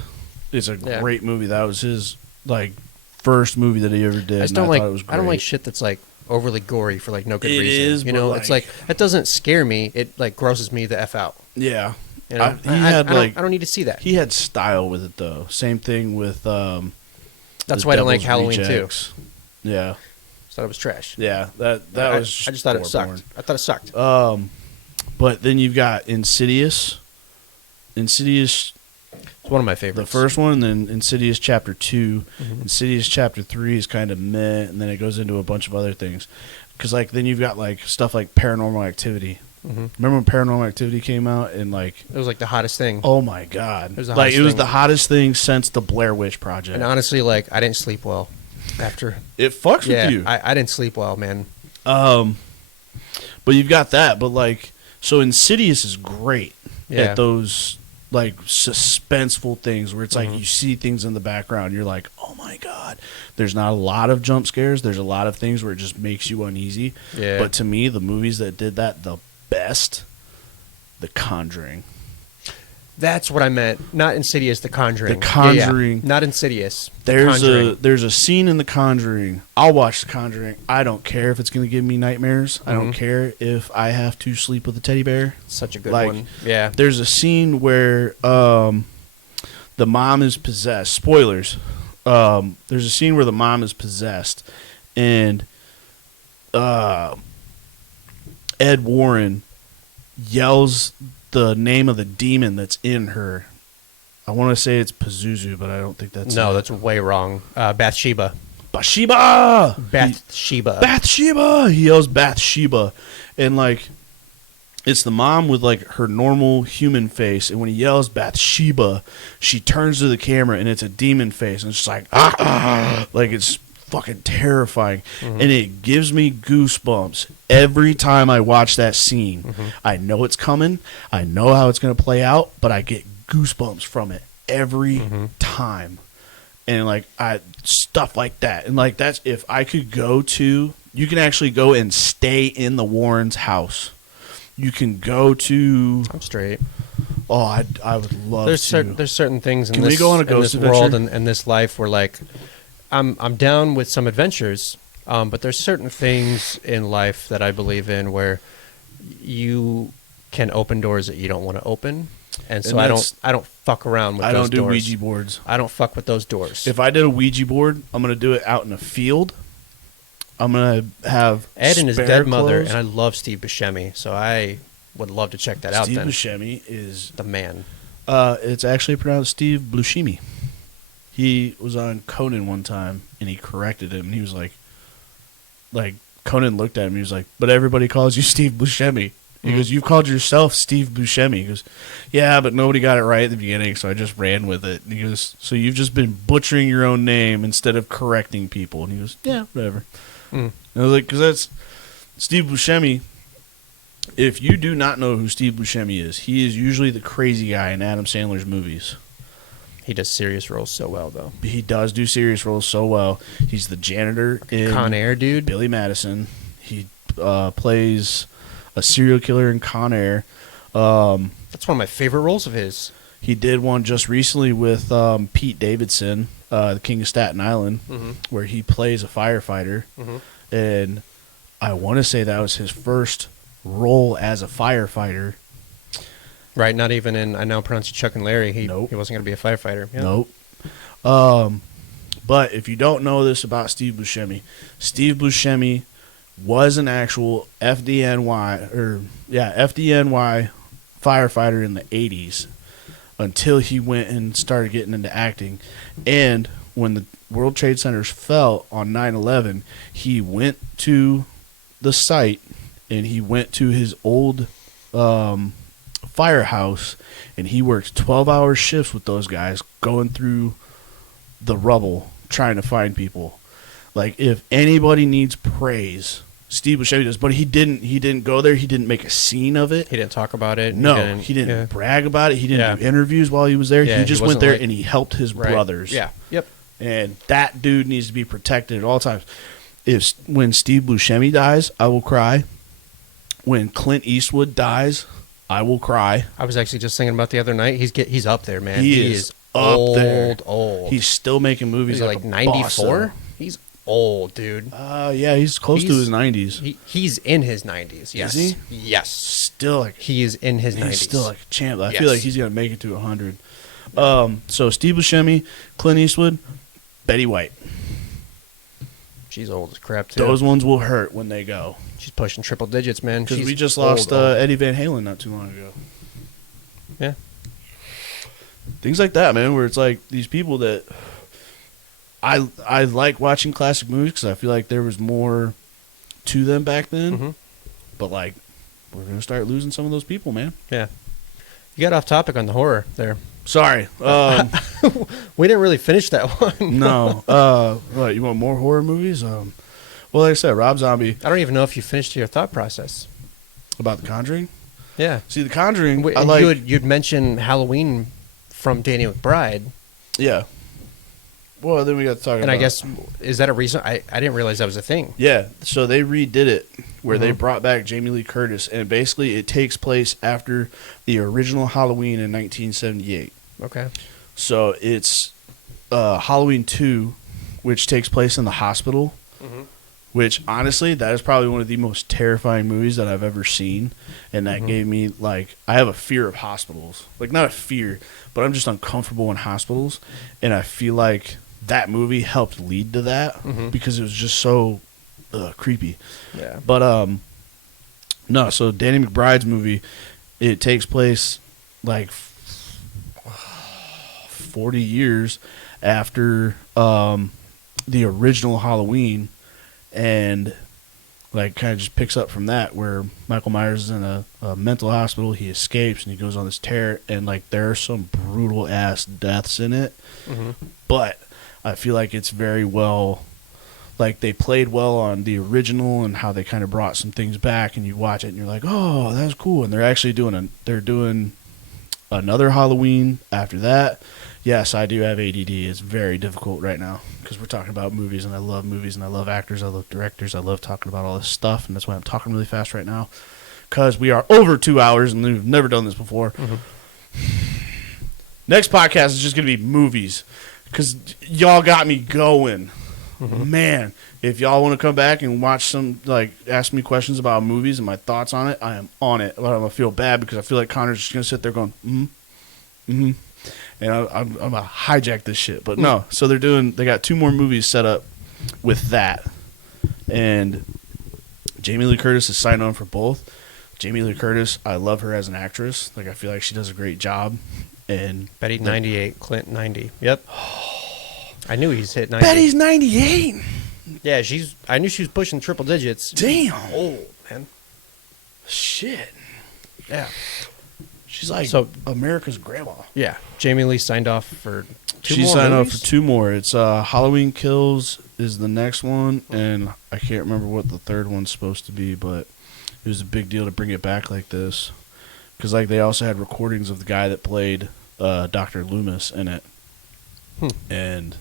It's a great movie. That was his, like, first movie that he ever did. I just don't like... It was great. I don't like shit that's, like, overly gory for, like, no good reason. It is, you know, like, it's like, that doesn't scare me. It, like, grosses me the F out. Yeah. You know? I don't need to see that. He had style with it, though. Same thing with... that's why I don't like Halloween, too. Yeah. Thought it was trash. Yeah, that was. I just thought it sucked. I thought it sucked. But then you've got Insidious. Insidious, it's one of my favorites. The first one, and then Insidious Chapter 2. Mm-hmm. Insidious Chapter 3 is kind of meh, and then it goes into a bunch of other things. Because like then you've got like stuff like Paranormal Activity. Mm-hmm. Remember when Paranormal Activity came out and like it was like the hottest thing. Oh my god! It was the hottest thing since the Blair Witch Project. And honestly, like I didn't sleep well. After it fucks with you. I didn't sleep well, man. But you've got that. But like, so Insidious is great at those like suspenseful things where it's like you see things in the background. You're like, oh my god. There's not a lot of jump scares. There's a lot of things where it just makes you uneasy. Yeah. But to me, the movies that did that the best, The Conjuring. That's what I meant. Not Insidious, The Conjuring. The Conjuring. Yeah. Not Insidious. There's a scene in The Conjuring. I'll watch The Conjuring. I don't care if it's going to give me nightmares. I don't care if I have to sleep with a teddy bear. Such a good one. Yeah. There's a scene where the mom is possessed. Spoilers. There's a scene where the mom is possessed, and Ed Warren yells the name of the demon that's in her. I want to say it's Pazuzu, but I don't think that's No, that's way wrong. Bathsheba. Bathsheba! Bathsheba! He yells Bathsheba. And, like, it's the mom with, like, her normal human face. And when he yells Bathsheba, she turns to the camera, and it's a demon face. And it's just like, like, it's fucking terrifying. And it gives me goosebumps every time I watch that scene. I know it's coming. I know how it's going to play out, but I get goosebumps from it every time. And like stuff like that. And like that's if I could go to, you can actually go and stay in the Warrens' house. You can go to I'm straight. Oh, I would love There's to. there's certain things in Can this, we go on a in ghost this world adventure? and this life where like I'm down with some adventures, but there's certain things in life that I believe in where you can open doors that you don't want to open, and so And I don't fuck around with I those don't do doors. Ouija boards. I don't fuck with those doors. If I did a Ouija board, I'm gonna do it out in a field. I'm gonna have Ed and his spare dead mother, clothes. and I love Steve Buscemi, so I would love to check that out. Steve Then Buscemi is the man. it's actually pronounced Steve Buscemi. He was on Conan one time and he corrected him and he was like Conan looked at him and he was like, but everybody calls you Steve Buscemi. He goes, you've called yourself Steve Buscemi. He goes, yeah, but nobody got it right at the beginning, so I just ran with it. And he goes, so you've just been butchering your own name instead of correcting people. And he goes, yeah, whatever. Mm. And I was like, because that's Steve Buscemi. If you do not know who Steve Buscemi is, he is usually the crazy guy in Adam Sandler's movies. He does serious roles so well, though. He does do serious roles so well. He's the janitor in Con Air, dude. Billy Madison. He plays a serial killer in Con Air. That's one of my favorite roles of his. He did one just recently with Pete Davidson, the King of Staten Island, where he plays a firefighter. And I want to say that was his first role as a firefighter. Right, not even in I Now Pronounce You Chuck and Larry. He Nope. he wasn't going to be a firefighter. Yeah. Nope. But if you don't know this about Steve Buscemi was an actual FDNY firefighter in the 80s until he went and started getting into acting. And when the World Trade Centers fell on 9/11, he went to the site and he went to his old firehouse and he worked 12-hour shifts with those guys going through the rubble trying to find people. Like, if anybody needs praise, Steve Buscemi does, but he didn't go there. He didn't make a scene of it. He didn't talk about it. No, he didn't brag about it. He didn't do interviews while he was there. Yeah, he just he went wasn't there like- and he helped his Right. brothers. Yeah. Yep. And that dude needs to be protected at all times. When Steve Buscemi dies, I will cry. When Clint Eastwood dies, I will cry. I was actually just thinking about the other night. He's up there, man. He is up old, there. Old. He's still making movies Is he like a 94? boss, He's old, dude. yeah, he's close to He's- his 90s. He's in his 90s. Yes. he? Yes. Still like He is in his 90s. he's still like a champ. I Yes. feel like he's gonna make it to 100. So Steve Buscemi, Clint Eastwood, Betty White. She's old as crap too. Those ones will hurt when they go. She's pushing triple digits, man. Because She's we just old, lost old. Eddie Van Halen not too long ago. Yeah. Things like that, man, where it's like these people that I like watching classic movies because I feel like there was more to them back then. Mhm. But like, we're gonna start losing some of those people, man. Yeah. You got off topic on the horror there. Sorry. We didn't really finish that one. No. What, you want more horror movies? Well, like I said, Rob Zombie I don't even know if you finished your thought process. about The Conjuring. Yeah. See, The Conjuring, I And like. you'd mentioned Halloween from Danny McBride, Yeah. Well, then we got to talk about. and I guess is that a reason? I didn't realize that was a thing. Yeah, so they redid it where they Mhm. brought back Jamie Lee Curtis, and basically it takes place after the original Halloween in 1978. Okay. So it's Halloween 2, which takes place in the hospital, which honestly, that is probably one of the most terrifying movies that I've ever seen. And that gave me, like, I have a fear of hospitals. Like, not a fear, but I'm just uncomfortable in hospitals. And I feel like that movie helped lead to that because it was just so creepy. Yeah. But no, so Danny McBride's movie, it takes place like 40 years after the original Halloween, and like kind of just picks up from that, where Michael Myers is in a mental hospital. He escapes and he goes on this tear, and like there are some brutal ass deaths in it, but I feel like it's very well. Like, they played well on the original and how they kind of brought some things back, and you watch it and you're like, oh, that's cool. And they're actually doing another Halloween after that. Yes, I do have ADD. It's very difficult right now because we're talking about movies, and I love movies, and I love actors, I love directors, I love talking about all this stuff, and that's why I'm talking really fast right now because we are over 2 hours and we've never done this before. Next podcast is just going to be movies because y'all got me going. Man, if y'all want to come back and watch some, like, ask me questions about movies and my thoughts on it, I am on it. But I'm going to feel bad because I feel like Connor's just going to sit there going, and I'm going to hijack this shit. But no, so they got 2 more movies set up with that. And Jamie Lee Curtis is signed on for both. Jamie Lee Curtis, I love her as an actress. Like, I feel like she does a great job. And Betty 98, Clint 90. Yep. I knew he's hit 90. Betty's 98. Yeah, I knew she was pushing triple digits. Damn. Old, man. Shit. Yeah. She's like America's grandma. Yeah. Jamie Lee signed off for 2 more She signed movies? off for 2 more. It's Halloween Kills is the next one, and I can't remember what the third one's supposed to be, but it was a big deal to bring it back like this. Because, like, they also had recordings of the guy that played Dr. Loomis in it. And,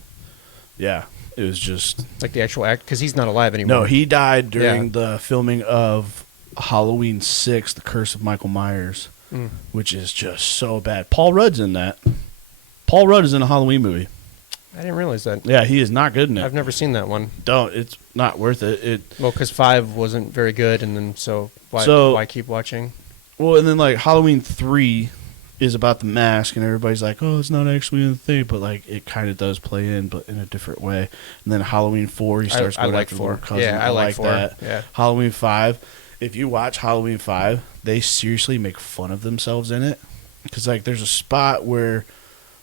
yeah, it was just... Like the actual act? Because he's not alive anymore. No, he died during the filming of Halloween 6, The Curse of Michael Myers, which is just so bad. Paul Rudd's in that. Paul Rudd is in a Halloween movie. I didn't realize that. Yeah, he is not good in it. I've never seen that one. Don't. It's not worth it. Well, because 5 wasn't very good, and then why keep watching? Well, and then, like, Halloween 3 is about the mask, and everybody's like, oh, it's not actually in the thing, but, like, it kind of does play in, but in a different way. And then Halloween 4, he starts going after her cousin. Yeah, I like 4. that. Yeah. Halloween 5, if you watch Halloween 5, they seriously make fun of themselves in it. Because, like, there's a spot where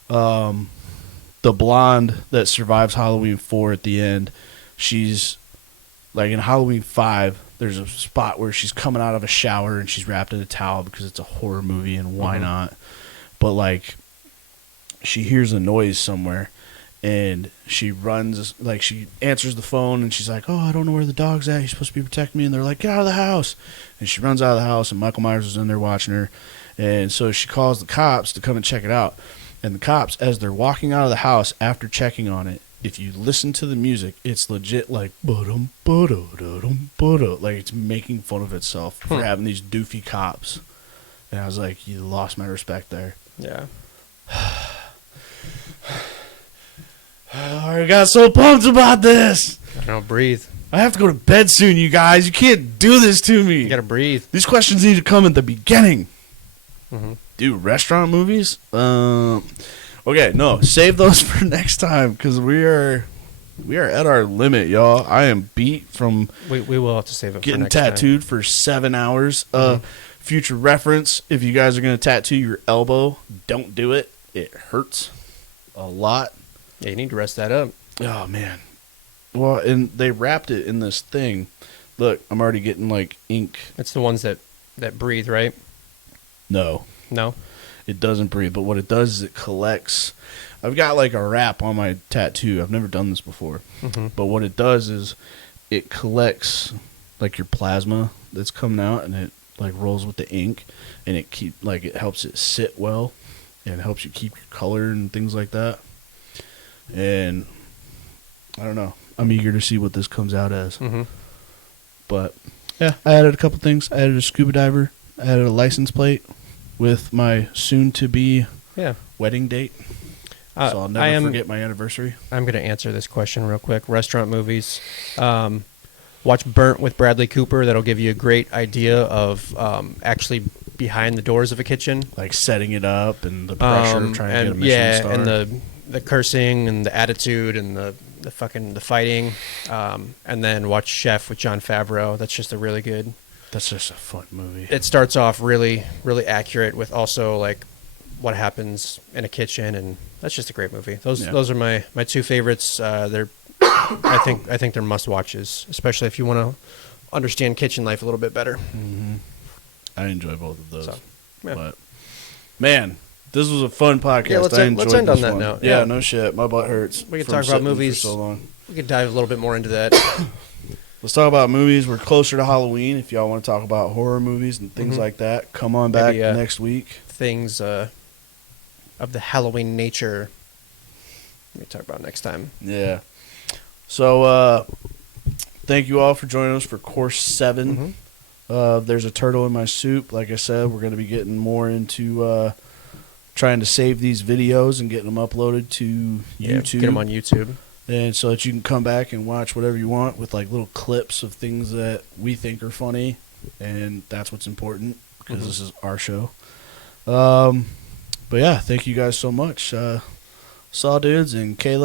the blonde that survives Halloween 4 at the end, she's, like, in Halloween 5, there's a spot where she's coming out of a shower and she's wrapped in a towel because it's a horror movie and why not? But, like, she hears a noise somewhere and she runs, like, she answers the phone and she's like, oh, I don't know where the dog's at. He's supposed to be protecting me. And they're like, get out of the house. And she runs out of the house and Michael Myers is in there watching her. And so she calls the cops to come and check it out. And the cops, as they're walking out of the house after checking on it, if you listen to the music, it's legit like ba-dum, ba-dum, ba-dum, like it's making fun of itself for having these doofy cops. And I was like, you lost my respect there. Yeah. I got so pumped about this. I don't breathe. I have to go to bed soon, you guys. You can't do this to me. You gotta breathe. These questions need to come at the beginning. Mm-hmm. Dude, restaurant movies? Okay, no, save those for next time because we are at our limit, y'all. I am beat from We will have to save it getting for next tattooed for 7 hours. Future reference, if you guys are going to tattoo your elbow, don't do it. It hurts a lot. Yeah, you need to rest that up. Oh, man. Well, and they wrapped it in this thing. Look, I'm already getting, like, ink. It's the ones that breathe, right? No. No? It doesn't breathe, but what it does is it collects. I've got, like, a wrap on my tattoo. I've never done this before. But what it does is it collects, like, your plasma that's coming out, and it, like, rolls with the ink, and it helps it sit well, and helps you keep your color and things like that. And I don't know. I'm eager to see what this comes out as. But, yeah, I added a couple things. I added a scuba diver. I added a license plate with my soon-to-be wedding date. So I'll never forget my anniversary. I'm going to answer this question real quick. Restaurant movies. Watch Burnt with Bradley Cooper. That'll give you a great idea of actually behind the doors of a kitchen. Like setting it up and the pressure of trying to get a Michelin star. And the cursing and the attitude and the fighting. And then watch Chef with Jon Favreau. That's just a really good... That's just a fun movie. It starts off really, really accurate with also like what happens in a kitchen, and that's just a great movie. Those are my 2 favorites. They're I think they're must watches, especially if you want to understand kitchen life a little bit better. I enjoy both of those. So, yeah. But man, this was a fun podcast. Yeah, let's end on that note. Yeah, no shit. My butt hurts. We could talk about movies for so long. We could dive a little bit more into that. Let's talk about movies. We're closer to Halloween. If y'all want to talk about horror movies and things like that, come on back next week. Things of the Halloween nature we talk about next time. Yeah. So thank you all for joining us for Course 7. There's a turtle in my soup. Like I said, we're going to be getting more into trying to save these videos and getting them uploaded to YouTube. Get them on YouTube. And so that you can come back and watch whatever you want with like little clips of things that we think are funny, and that's what's important because this is our show. But yeah, thank you guys so much. Saw Dudes and Caleb.